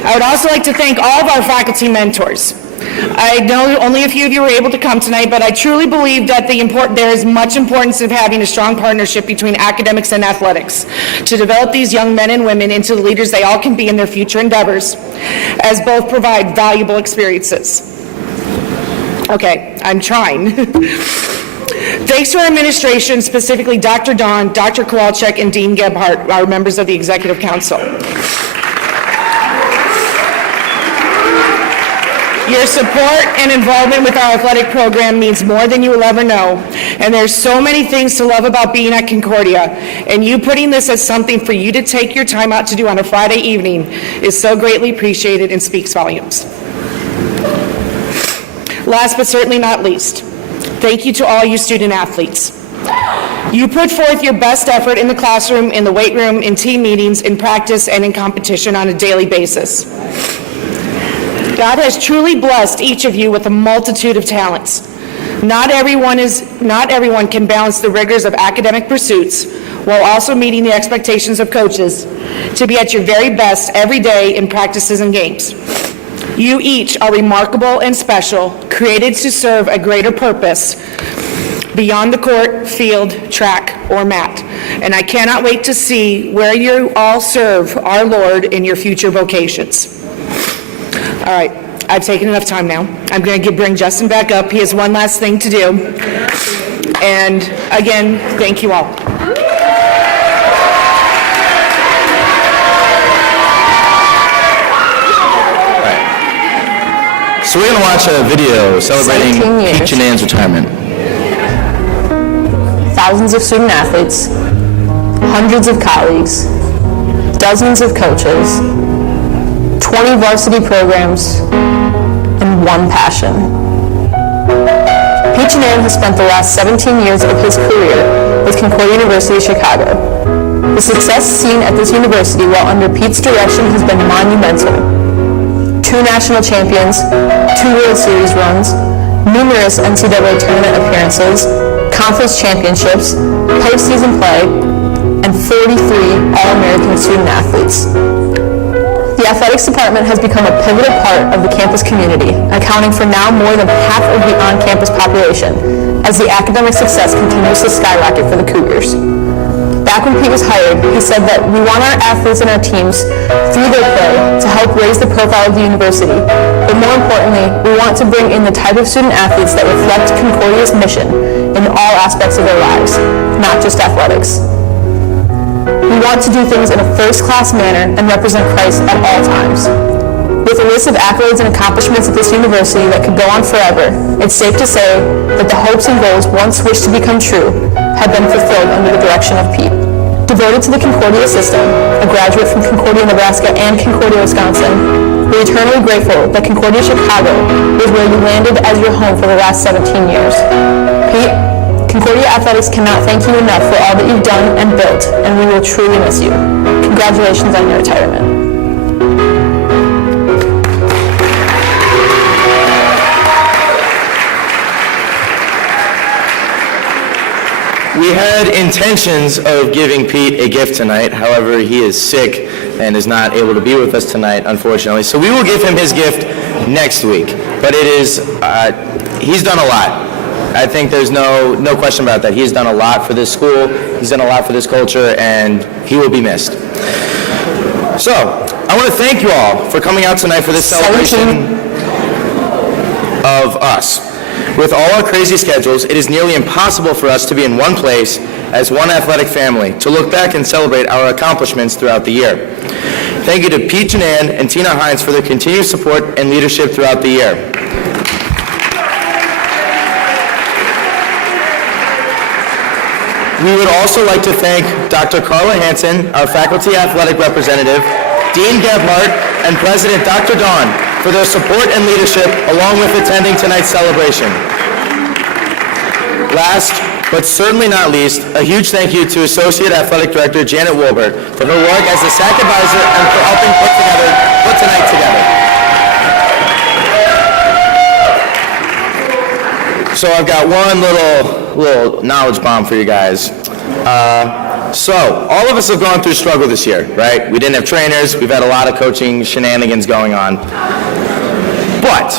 I would also like to thank all of our faculty mentors. I know only a few of you were able to come tonight, but I truly believe that there is much importance of having a strong partnership between academics and athletics to develop these young men and women into the leaders they all can be in their future endeavors, as both provide valuable experiences. Okay, I'm trying. Thanks to our administration, specifically Dr. Don, Dr. Kowalczyk, and Dean Gebhardt, our members of the Executive Council. Your support and involvement with our athletic program means more than you will ever know, and there's so many things to love about being at Concordia, and you putting this as something for you to take your time out to do on a Friday evening is so greatly appreciated and speaks volumes. Last but certainly not least, thank you to all you student athletes. You put forth your best effort in the classroom, in the weight room, in team meetings, in practice, and in competition on a daily basis. God has truly blessed each of you with a multitude of talents. Not everyone can balance the rigors of academic pursuits while also meeting the expectations of coaches to be at your very best every day in practices and games. You each are remarkable and special, created to serve a greater purpose beyond the court, field, track, or mat. And I cannot wait to see where you all serve our Lord in your future vocations. All right, I've taken enough time now. I'm going to bring Justin back up. He has one last thing to do. And again, thank you all. So we're going to watch a video celebrating Pete Janan's retirement. Thousands of student athletes, hundreds of colleagues, dozens of coaches, 20 varsity programs, and one passion. Pete Janan has spent the last 17 years of his career with Concordia University Chicago. The success seen at this university while under Pete's direction has been monumental. 2 national champions, 2 World Series runs, numerous NCAA tournament appearances, conference championships, postseason play, and 43 All-American student athletes. The athletics department has become a pivotal part of the campus community, accounting for now more than half of the on-campus population, as the academic success continues to skyrocket for the Cougars. Back when Pete was hired, he said that we want our athletes and our teams, through their play, to help raise the profile of the university. But more importantly, we want to bring in the type of student athletes that reflect Concordia's mission in all aspects of their lives, not just athletics. We We want to do things in a first-class manner and represent Christ at all times. With a list of accolades and accomplishments at this university that could go on forever, it's safe to say that the hopes and goals once wished to become true have been fulfilled under the direction of Pete. Devoted to the Concordia system, a graduate from Concordia, Nebraska and Concordia, Wisconsin, we're eternally grateful that Concordia, Chicago is where you landed as your home for the last 17 years. Pete, Concordia Athletics cannot thank you enough for all that you've done and built, and we will truly miss you. Congratulations on your retirement. We had intentions of giving Pete a gift tonight. However, he is sick and is not able to be with us tonight, unfortunately. So we will give him his gift next week. But it is, he's done a lot. I think there's no question about that. He's done a lot for this school. He's done a lot for this culture, and he will be missed. So I want to thank you all for coming out tonight for this celebration of us. With all our crazy schedules, it is nearly impossible for us to be in one place as one athletic family to look back and celebrate our accomplishments throughout the year. Thank you to Pete Janan and Tina Hines for their continued support and leadership throughout the year. We would also like to thank Dr. Carla Hansen, our faculty athletic representative, Dean Gebhardt, and President Dr. Dawn for their support and leadership along with attending tonight's celebration. Last, but certainly not least, a huge thank you to Associate Athletic Director Janet Wilbert for her work as the SAC advisor and for helping put tonight together. So I've got one little knowledge bomb for you guys. So all of us have gone through struggle this year, right? We didn't have trainers. We've had a lot of coaching shenanigans going on. But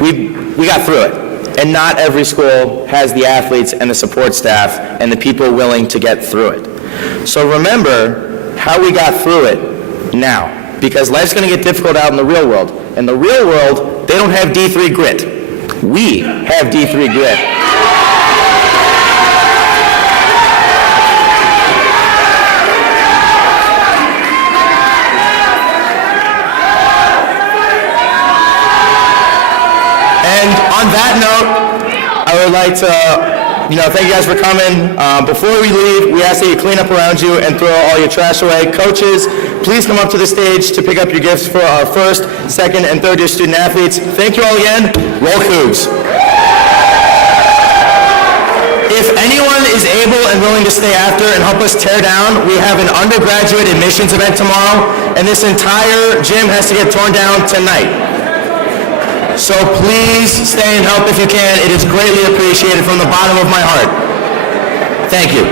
we got through it. And not every school has the athletes and the support staff and the people willing to get through it. So remember how we got through it now, because life's going to get difficult out in the real world. In the real world, they don't have D3 grit. We have D3 grit. And on that note, I would like to, thank you guys for coming. Before we leave, we ask that you clean up around you and throw all your trash away. Coaches, please come up to the stage to pick up your gifts for our first, second, and third year student athletes. Thank you all again. Roll Cougs. If anyone is able and willing to stay after and help us tear down, we have an undergraduate admissions event tomorrow, and this entire gym has to get torn down tonight. So please stay and help if you can. It is greatly appreciated from the bottom of my heart. Thank you.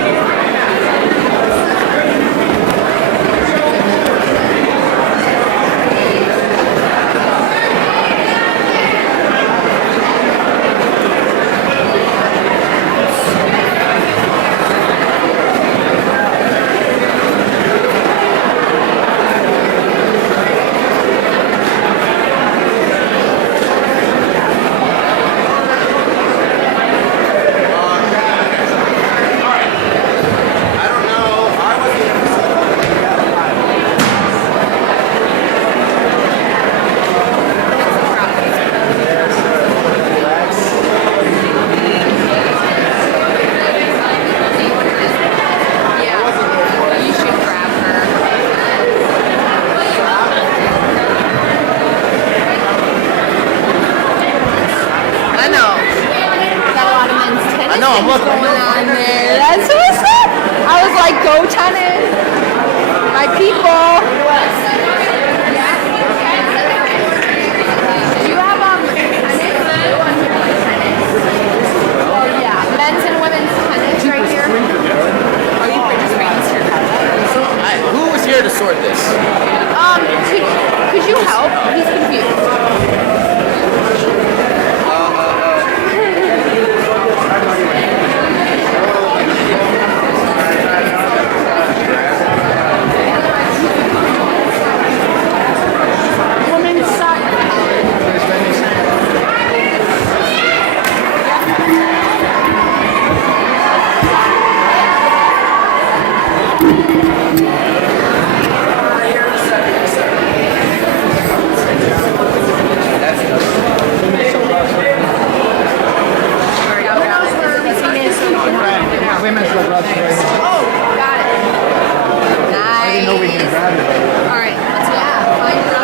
right, let's go. Find your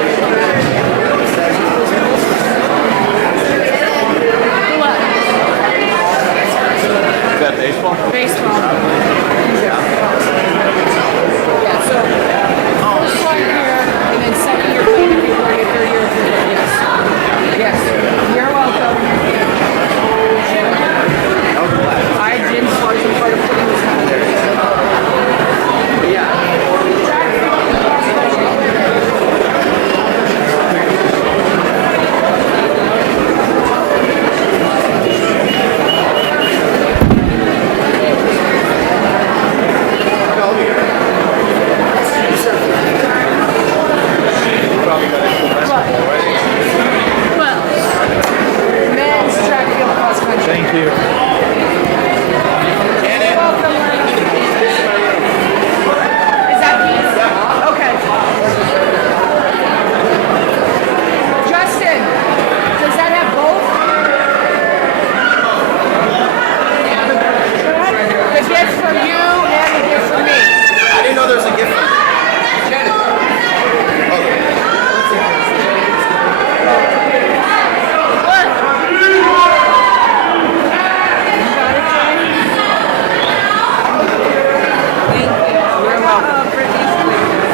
Is that baseball? Baseball. Yeah, so first one here, and then second year playing at Concordia, third year at Concordia. Yes. Yes. You're welcome. I didn't want to try to put in this one there. Men's track field cross country. Thank you. You're welcome. Is that Pete? Okay. Justin, does that have both? The gift from you and the gift from me. I didn't know there was a gift from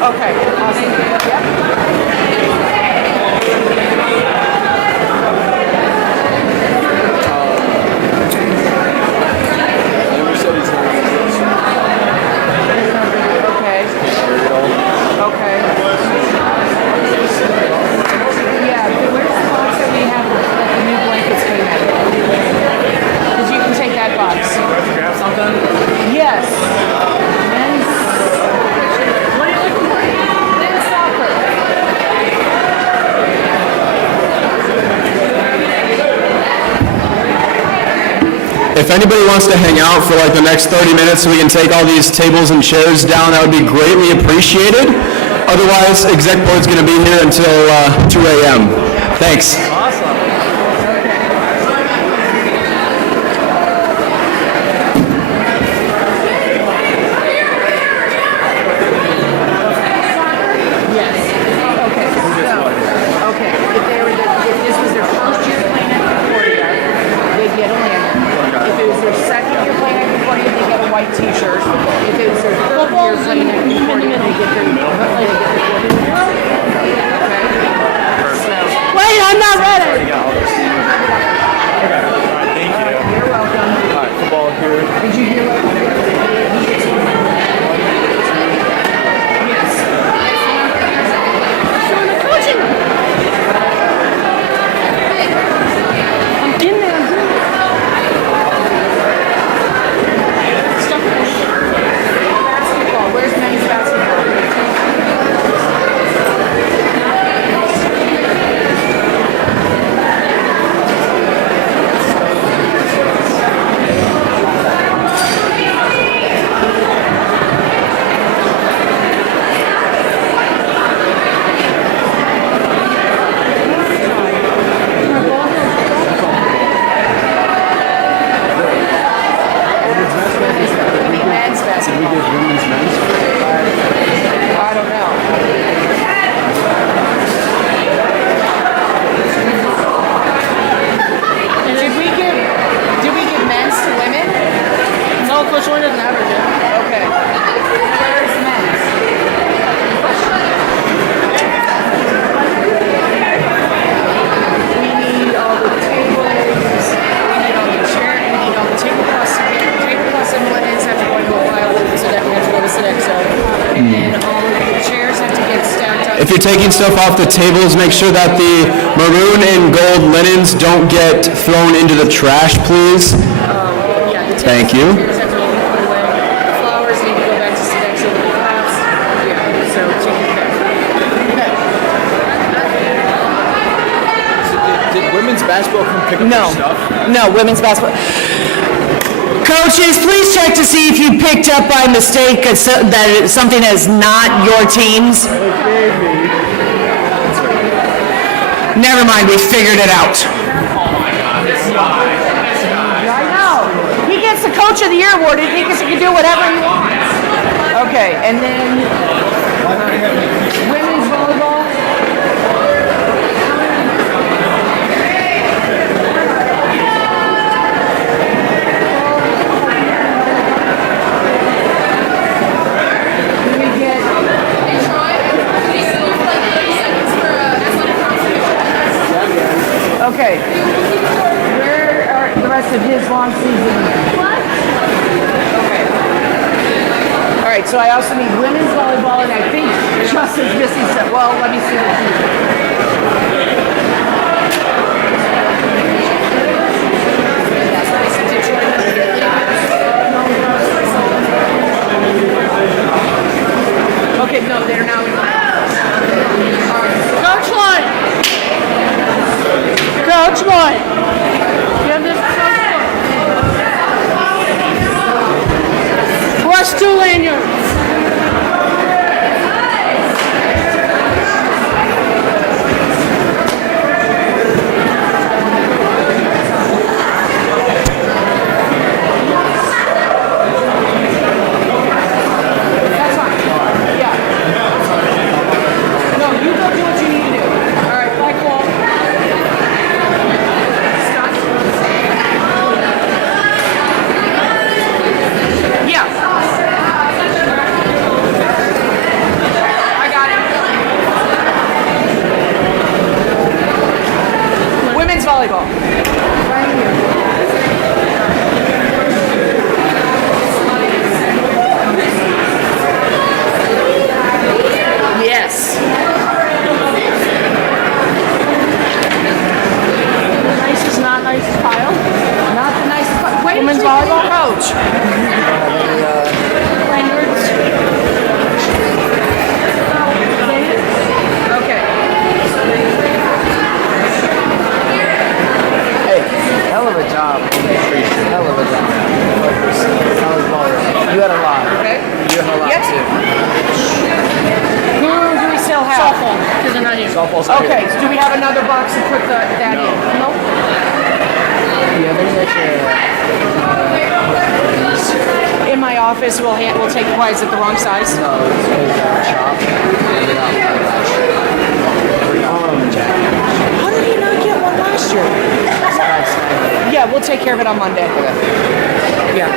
Okay, awesome. Yep. Okay. Okay. Yeah, where's the box that we have that the new blankets came in? Because you can take that box. Grab something? Yes. Men's. What are you looking for? Men's soccer. If anybody wants to hang out for like the next 30 minutes so we can take all these tables and chairs down, that would be greatly appreciated. Otherwise, exec board's going to be here until 2 a.m. Thanks. Yes. Okay. Okay. If this was their first year playing at Concordia, they'd get a lantern. If it was their second year playing at Concordia, they get a white T-shirt. If it was their third year playing at Concordia, they get their Wait, I'm not ready. You're welcome. All right, football here. Did you hear what? Yes. Showing the coaching. I'm in there. Stuff. Basketball. Where's men's basketball? Men's basketball. I don't know. Did we give men's to women? No, Coach Warren doesn't have her yet. Okay. Where's men's? We need all the tables. We need all the chairs. We need all the tablecloths. Tablecloths and linens have to go into a pile so that we have to go to Sodexo. And then all of the chairs have to get stacked up. If you're taking stuff off the tables, make sure that the maroon and gold linens don't get thrown into the trash, please. Yeah, the Thank you. chairs have to all be put away. The flowers need to go back to Sodexo with the pots. Yeah, so take it back. Did women's basketball come pick up No. their stuff? No, women's basketball. Coaches, please check to see if you picked up by mistake that something that is not your team's. Never mind, we figured it out. I know. He gets the Coach of the Year award. He thinks he can do whatever he wants. Okay, and then Women's volleyball. Okay. Where are the rest of his long season? What? Okay. All right, so I also need women's volleyball, and I think Justin's missing some. Well, let me see what he Okay, no, they're now in line. Coach Lund! Coach Lund! Give this to Coach Lund. Plus 2 lanyards. That's fine. Yeah. No, you go do what you need to do. All right, bye, Cole. Yeah. I got it. Women's volleyball. Right here. Yes. Nicest, not nicest pile. Not the nicest pile. Wait, women's volleyball coach. Lanyards. Okay. Hey, hell of a job. Hell of a job. You had a lot. Okay. You had a lot too. Who do we still have? Softball, because they're not here. Softball's Okay, so do we have another box to put that in? No. Yeah, there's actually In my office, we'll take. Why is it the wrong size? no, it's shop. How did he not get one last year? Yeah, we'll take care of it on Monday. Yeah.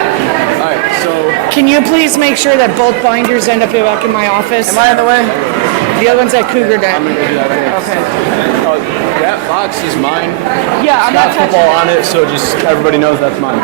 All right, so Can you please make sure that both binders end up back in my office? am I in the way? The other one's at Cougar Deck. I'm gonna go do that right here. Okay. Oh, that box is mine. Yeah, I'm not It's got touching football it. on it, so just everybody knows that's mine.